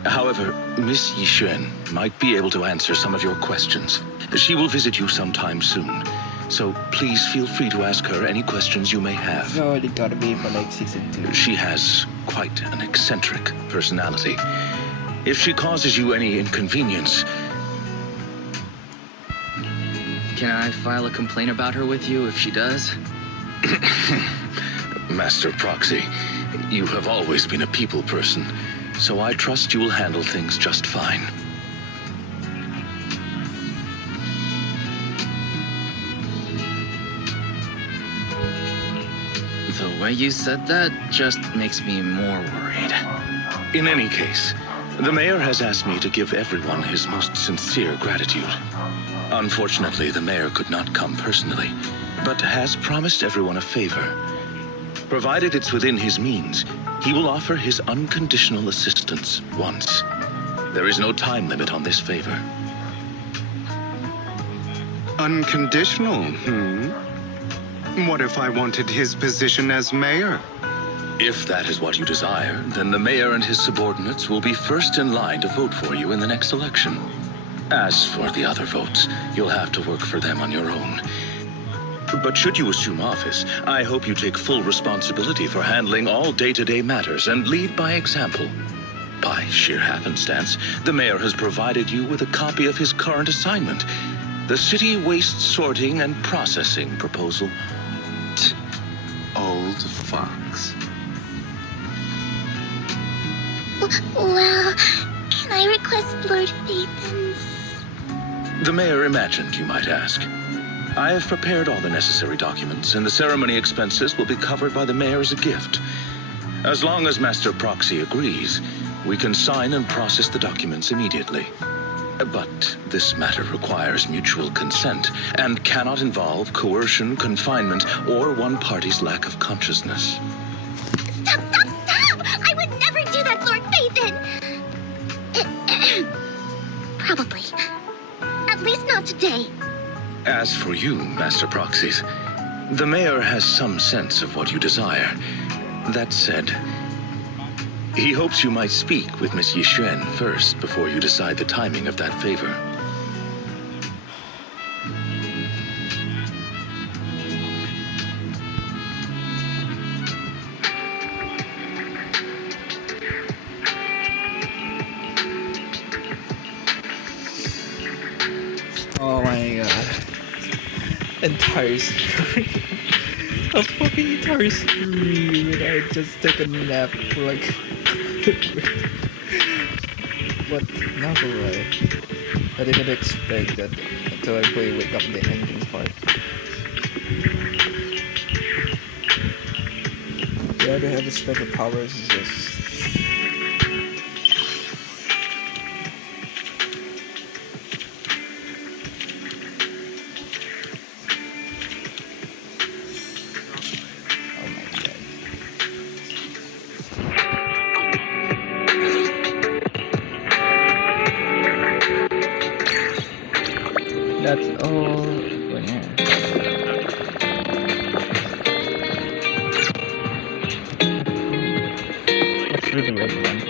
However, Miss Yixuan might be able to answer some of your questions. She will visit you sometime soon, so please feel free to ask her any questions you may have. So it gotta be for like season 2. She has quite an eccentric personality. If she causes you any inconvenience... Can I file a complaint about her with you if she does? Master Proxy, you have always been a people person, so I trust you will handle things just fine. The way you said that just makes me more worried. In any case, the mayor has asked me to give everyone his most sincere gratitude. Unfortunately, the mayor could not come personally, but has promised everyone a favor. Provided it's within his means, he will offer his unconditional assistance once. There is no time limit on this favor. Unconditional, What if I wanted his position as mayor? If that is what you desire, then the mayor and his subordinates will be first in line to vote for you in the next election. As for the other votes, you'll have to work for them on your own. But should you assume office, I hope you take full responsibility for handling all day-to-day matters and lead by example. By sheer happenstance, the mayor has provided you with a copy of his current assignment, the City Waste Sorting and Processing proposal. Old fox. Well, can I request Lord Phaethon's? The mayor imagined you might ask. I have prepared all the necessary documents, and the ceremony expenses will be covered by the mayor as a gift. As long as Master Proxy agrees, we can sign and process the documents immediately. But this matter requires mutual consent and cannot involve coercion, confinement, or one party's lack of consciousness. Stop! I would never do that, Lord Phaethon! Probably. At least not today. As for you, Master Proxies, the mayor has some sense of what you desire. That said, he hopes you might speak with Miss Yixuan first before you decide the timing of that favor. Oh my god. Entire stream. A fucking entire stream, and I just take a nap for like what? Not right. I didn't expect that until I wake up the ending part. Yeah, they have the special powers. Is just that's all. Yeah. Let's read the red one.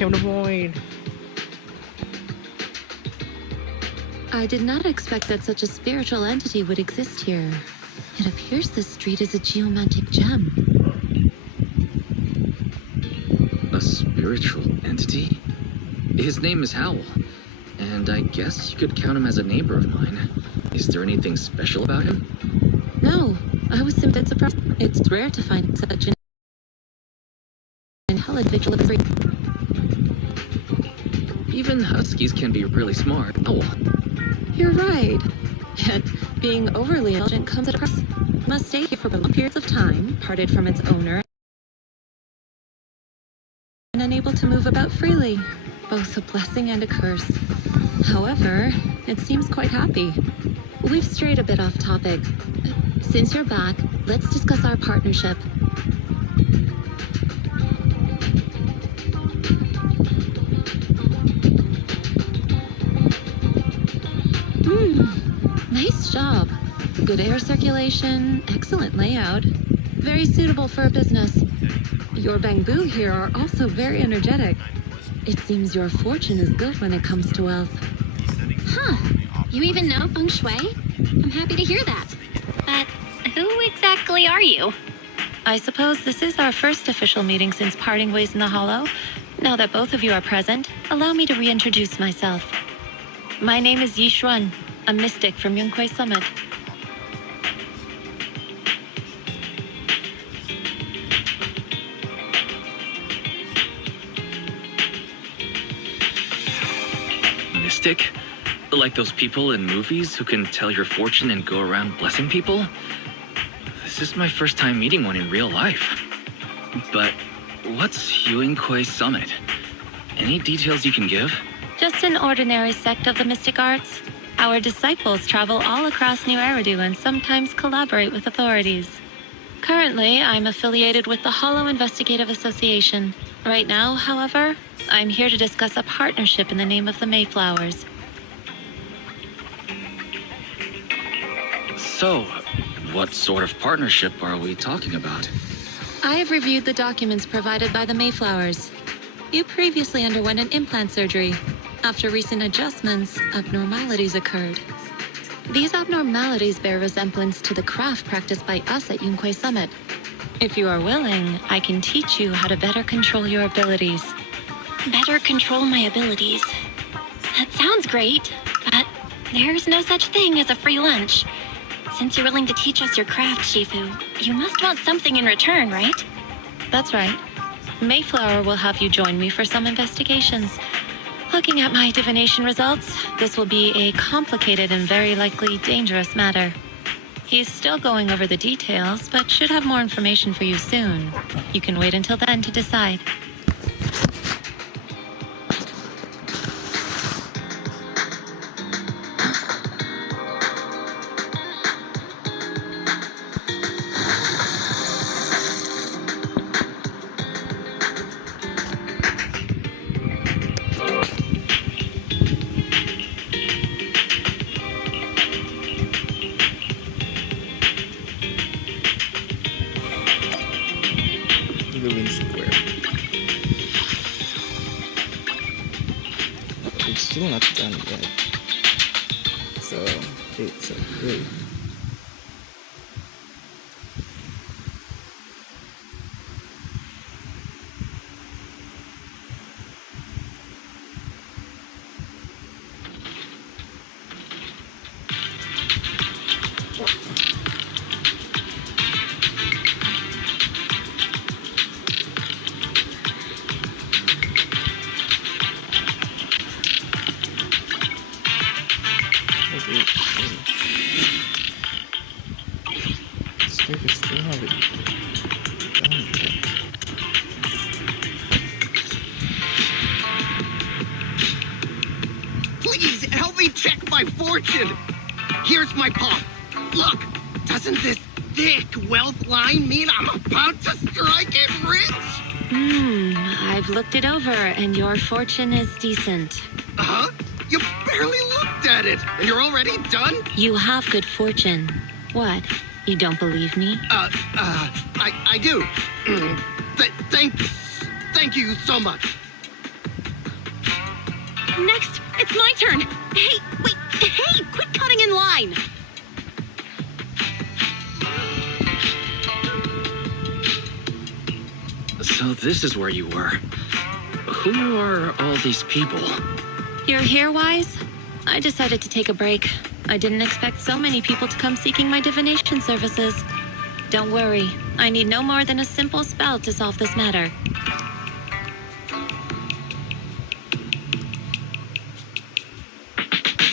Of the void. I did not expect that such a spiritual entity would exist here. It appears this street is a geomantic gem. A spiritual entity? His name is Howl, and I guess you could count him as a neighbor of mine. Is there anything special about him? No, I was simply surprised. It's rare to find such an intelligent vigilante. Even huskies can be really smart. Oh, you're right. Yet, Being overly indulgent comes at a cost. Must stay here for long periods of time, parted from its owner, and unable to move about freely. Both a blessing and a curse. However, it seems quite happy. We've strayed a bit off topic. Since you're back, let's discuss our partnership. Nice job. Good air circulation, excellent layout. Very suitable for a business. Your bamboo here are also very energetic. It seems your fortune is good when it comes to wealth. Huh. You even know feng shui? I'm happy to hear that. But who exactly are you? I suppose this is our first official meeting since parting ways in the Hollow. Now that both of you are present, allow me to reintroduce myself. My name is Yi Xuan, a mystic from Yunquay Summit. Mystic? Like those people in movies who can tell your fortune and go around blessing people? This is my first time meeting one in real life. But what's Yunquay Summit? Any details you can give? Just an ordinary sect of the mystic arts. Our disciples travel all across New Eridu and sometimes collaborate with authorities. Currently, I'm affiliated with the Hollow Investigative Association. Right now, however, I'm here to discuss a partnership in the name of the Mayflowers. So, what sort of partnership are we talking about? I have reviewed the documents provided by the Mayflowers. You previously underwent an implant surgery. After recent adjustments, abnormalities occurred. These abnormalities bear resemblance to the craft practiced by us at Yunquay Summit. If you are willing, I can teach you how to better control your abilities. Better control my abilities. That sounds great, but there's no such thing as a free lunch. Since you're willing to teach us your craft, Shifu, you must want something in return, right? That's right. Mayflower will have you join me for some investigations. Looking at my divination results, this will be a complicated and very likely dangerous matter. He's still going over the details, but should have more information for you soon. You can wait until then to decide. Still not done yet. So it's great. Still have it done yet. Please help me check my fortune. Here's my palm. Look, doesn't this thick wealth line mean I'm about to strike it rich? I've looked it over, and your fortune is decent. Huh? You barely looked at it, and you're already done? You have good fortune. What? You don't believe me? I do. Thank you so much. Next, it's my turn. Hey, wait, hey, quit cutting in line. So this is where you were. Who are all these people? You're here, Wise? I decided to take a break. I didn't expect so many people to come seeking my divination services. Don't worry, I need no more than a simple spell to solve this matter.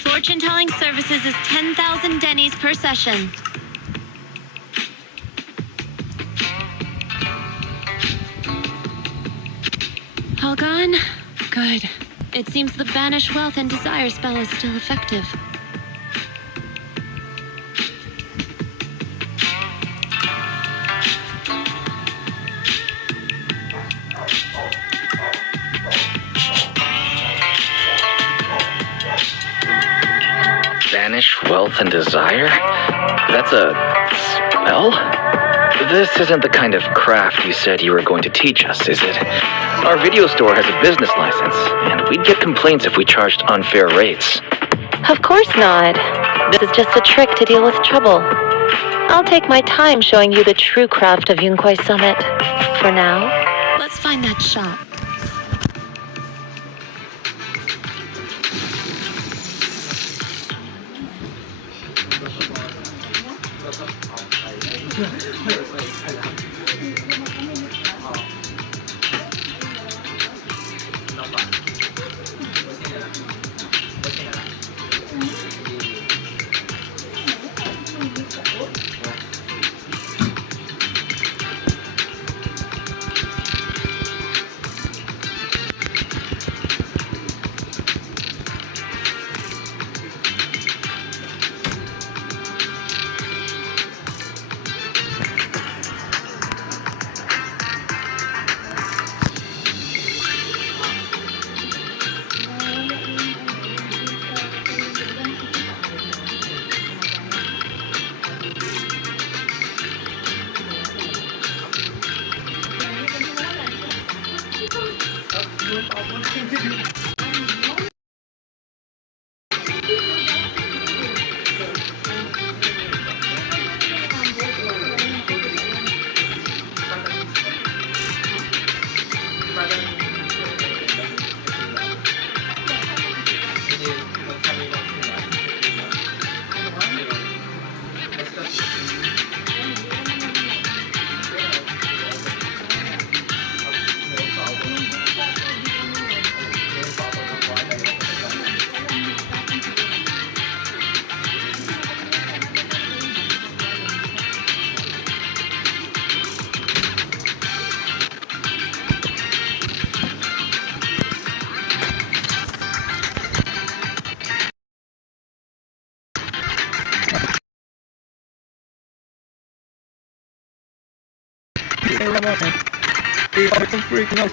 For Fortune-telling services is 10,000 dennies per session. All gone? Good. It seems the Banish Wealth and Desire spell is still effective. Banish wealth and desire? That's a spell? This isn't the kind of craft you said you were going to teach us, is it? Our video store has a business license, and we'd get complaints if we charged unfair rates. Of course not. This is just a trick to deal with trouble. I'll take my time showing you the true craft of Yunkwai Summit. For now, let's find that shop. I'm freaking out.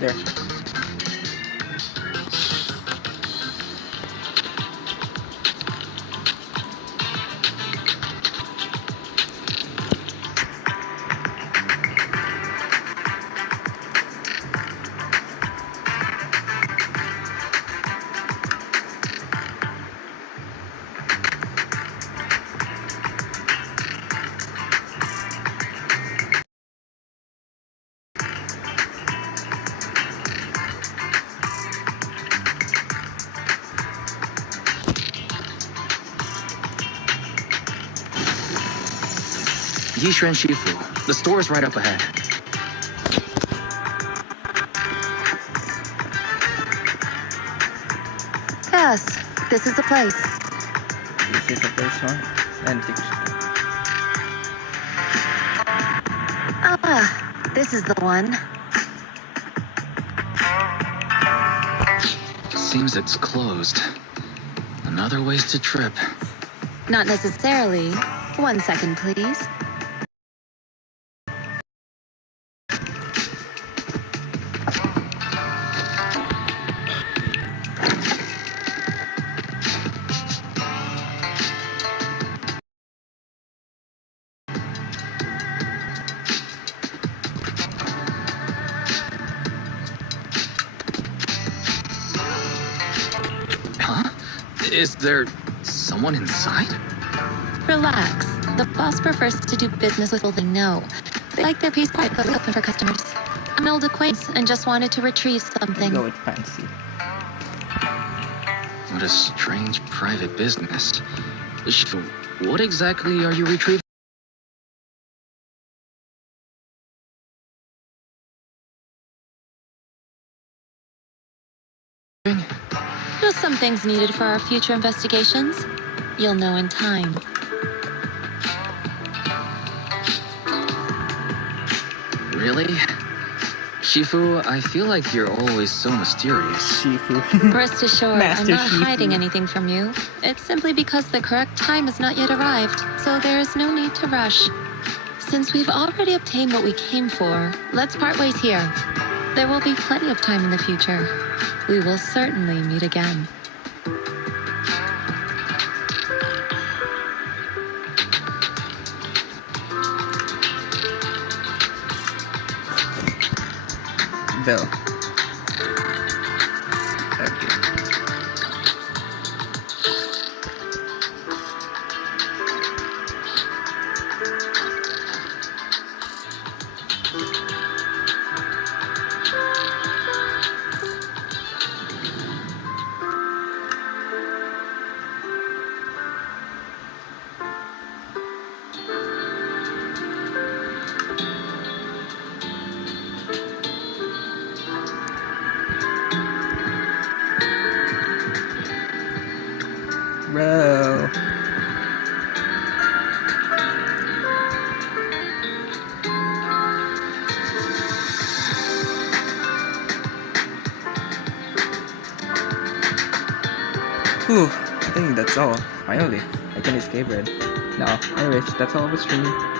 There. Yishuan Shifu. The store is right up ahead. yes, this is the place. This is the place, huh? Antiques. Ah, this is the one. Seems it's closed. Another wasted trip. Not necessarily. 1 second, please. Huh? Is there someone inside? Relax. The boss prefers to do business with people they know. They like their peace quiet, but open for customers. I'm an old acquaintance and just wanted to retrieve something. Go with fancy. What a strange private business. What exactly are you retrieving? Just some things needed for our future investigations. You'll know in time. Really? Shifu, I feel like you're always so mysterious. Shifu. Rest assured, I'm Master not Shifu. hiding anything from you. It's simply because the correct time has not yet arrived, so there is no need to rush. Since we've already obtained what we came for, let's part ways here. There will be plenty of time in the future. We will certainly meet again. Bill. Okay. Bro. Whew, I think that's all. Finally, I can escape it. No, anyways, that's all of the stream.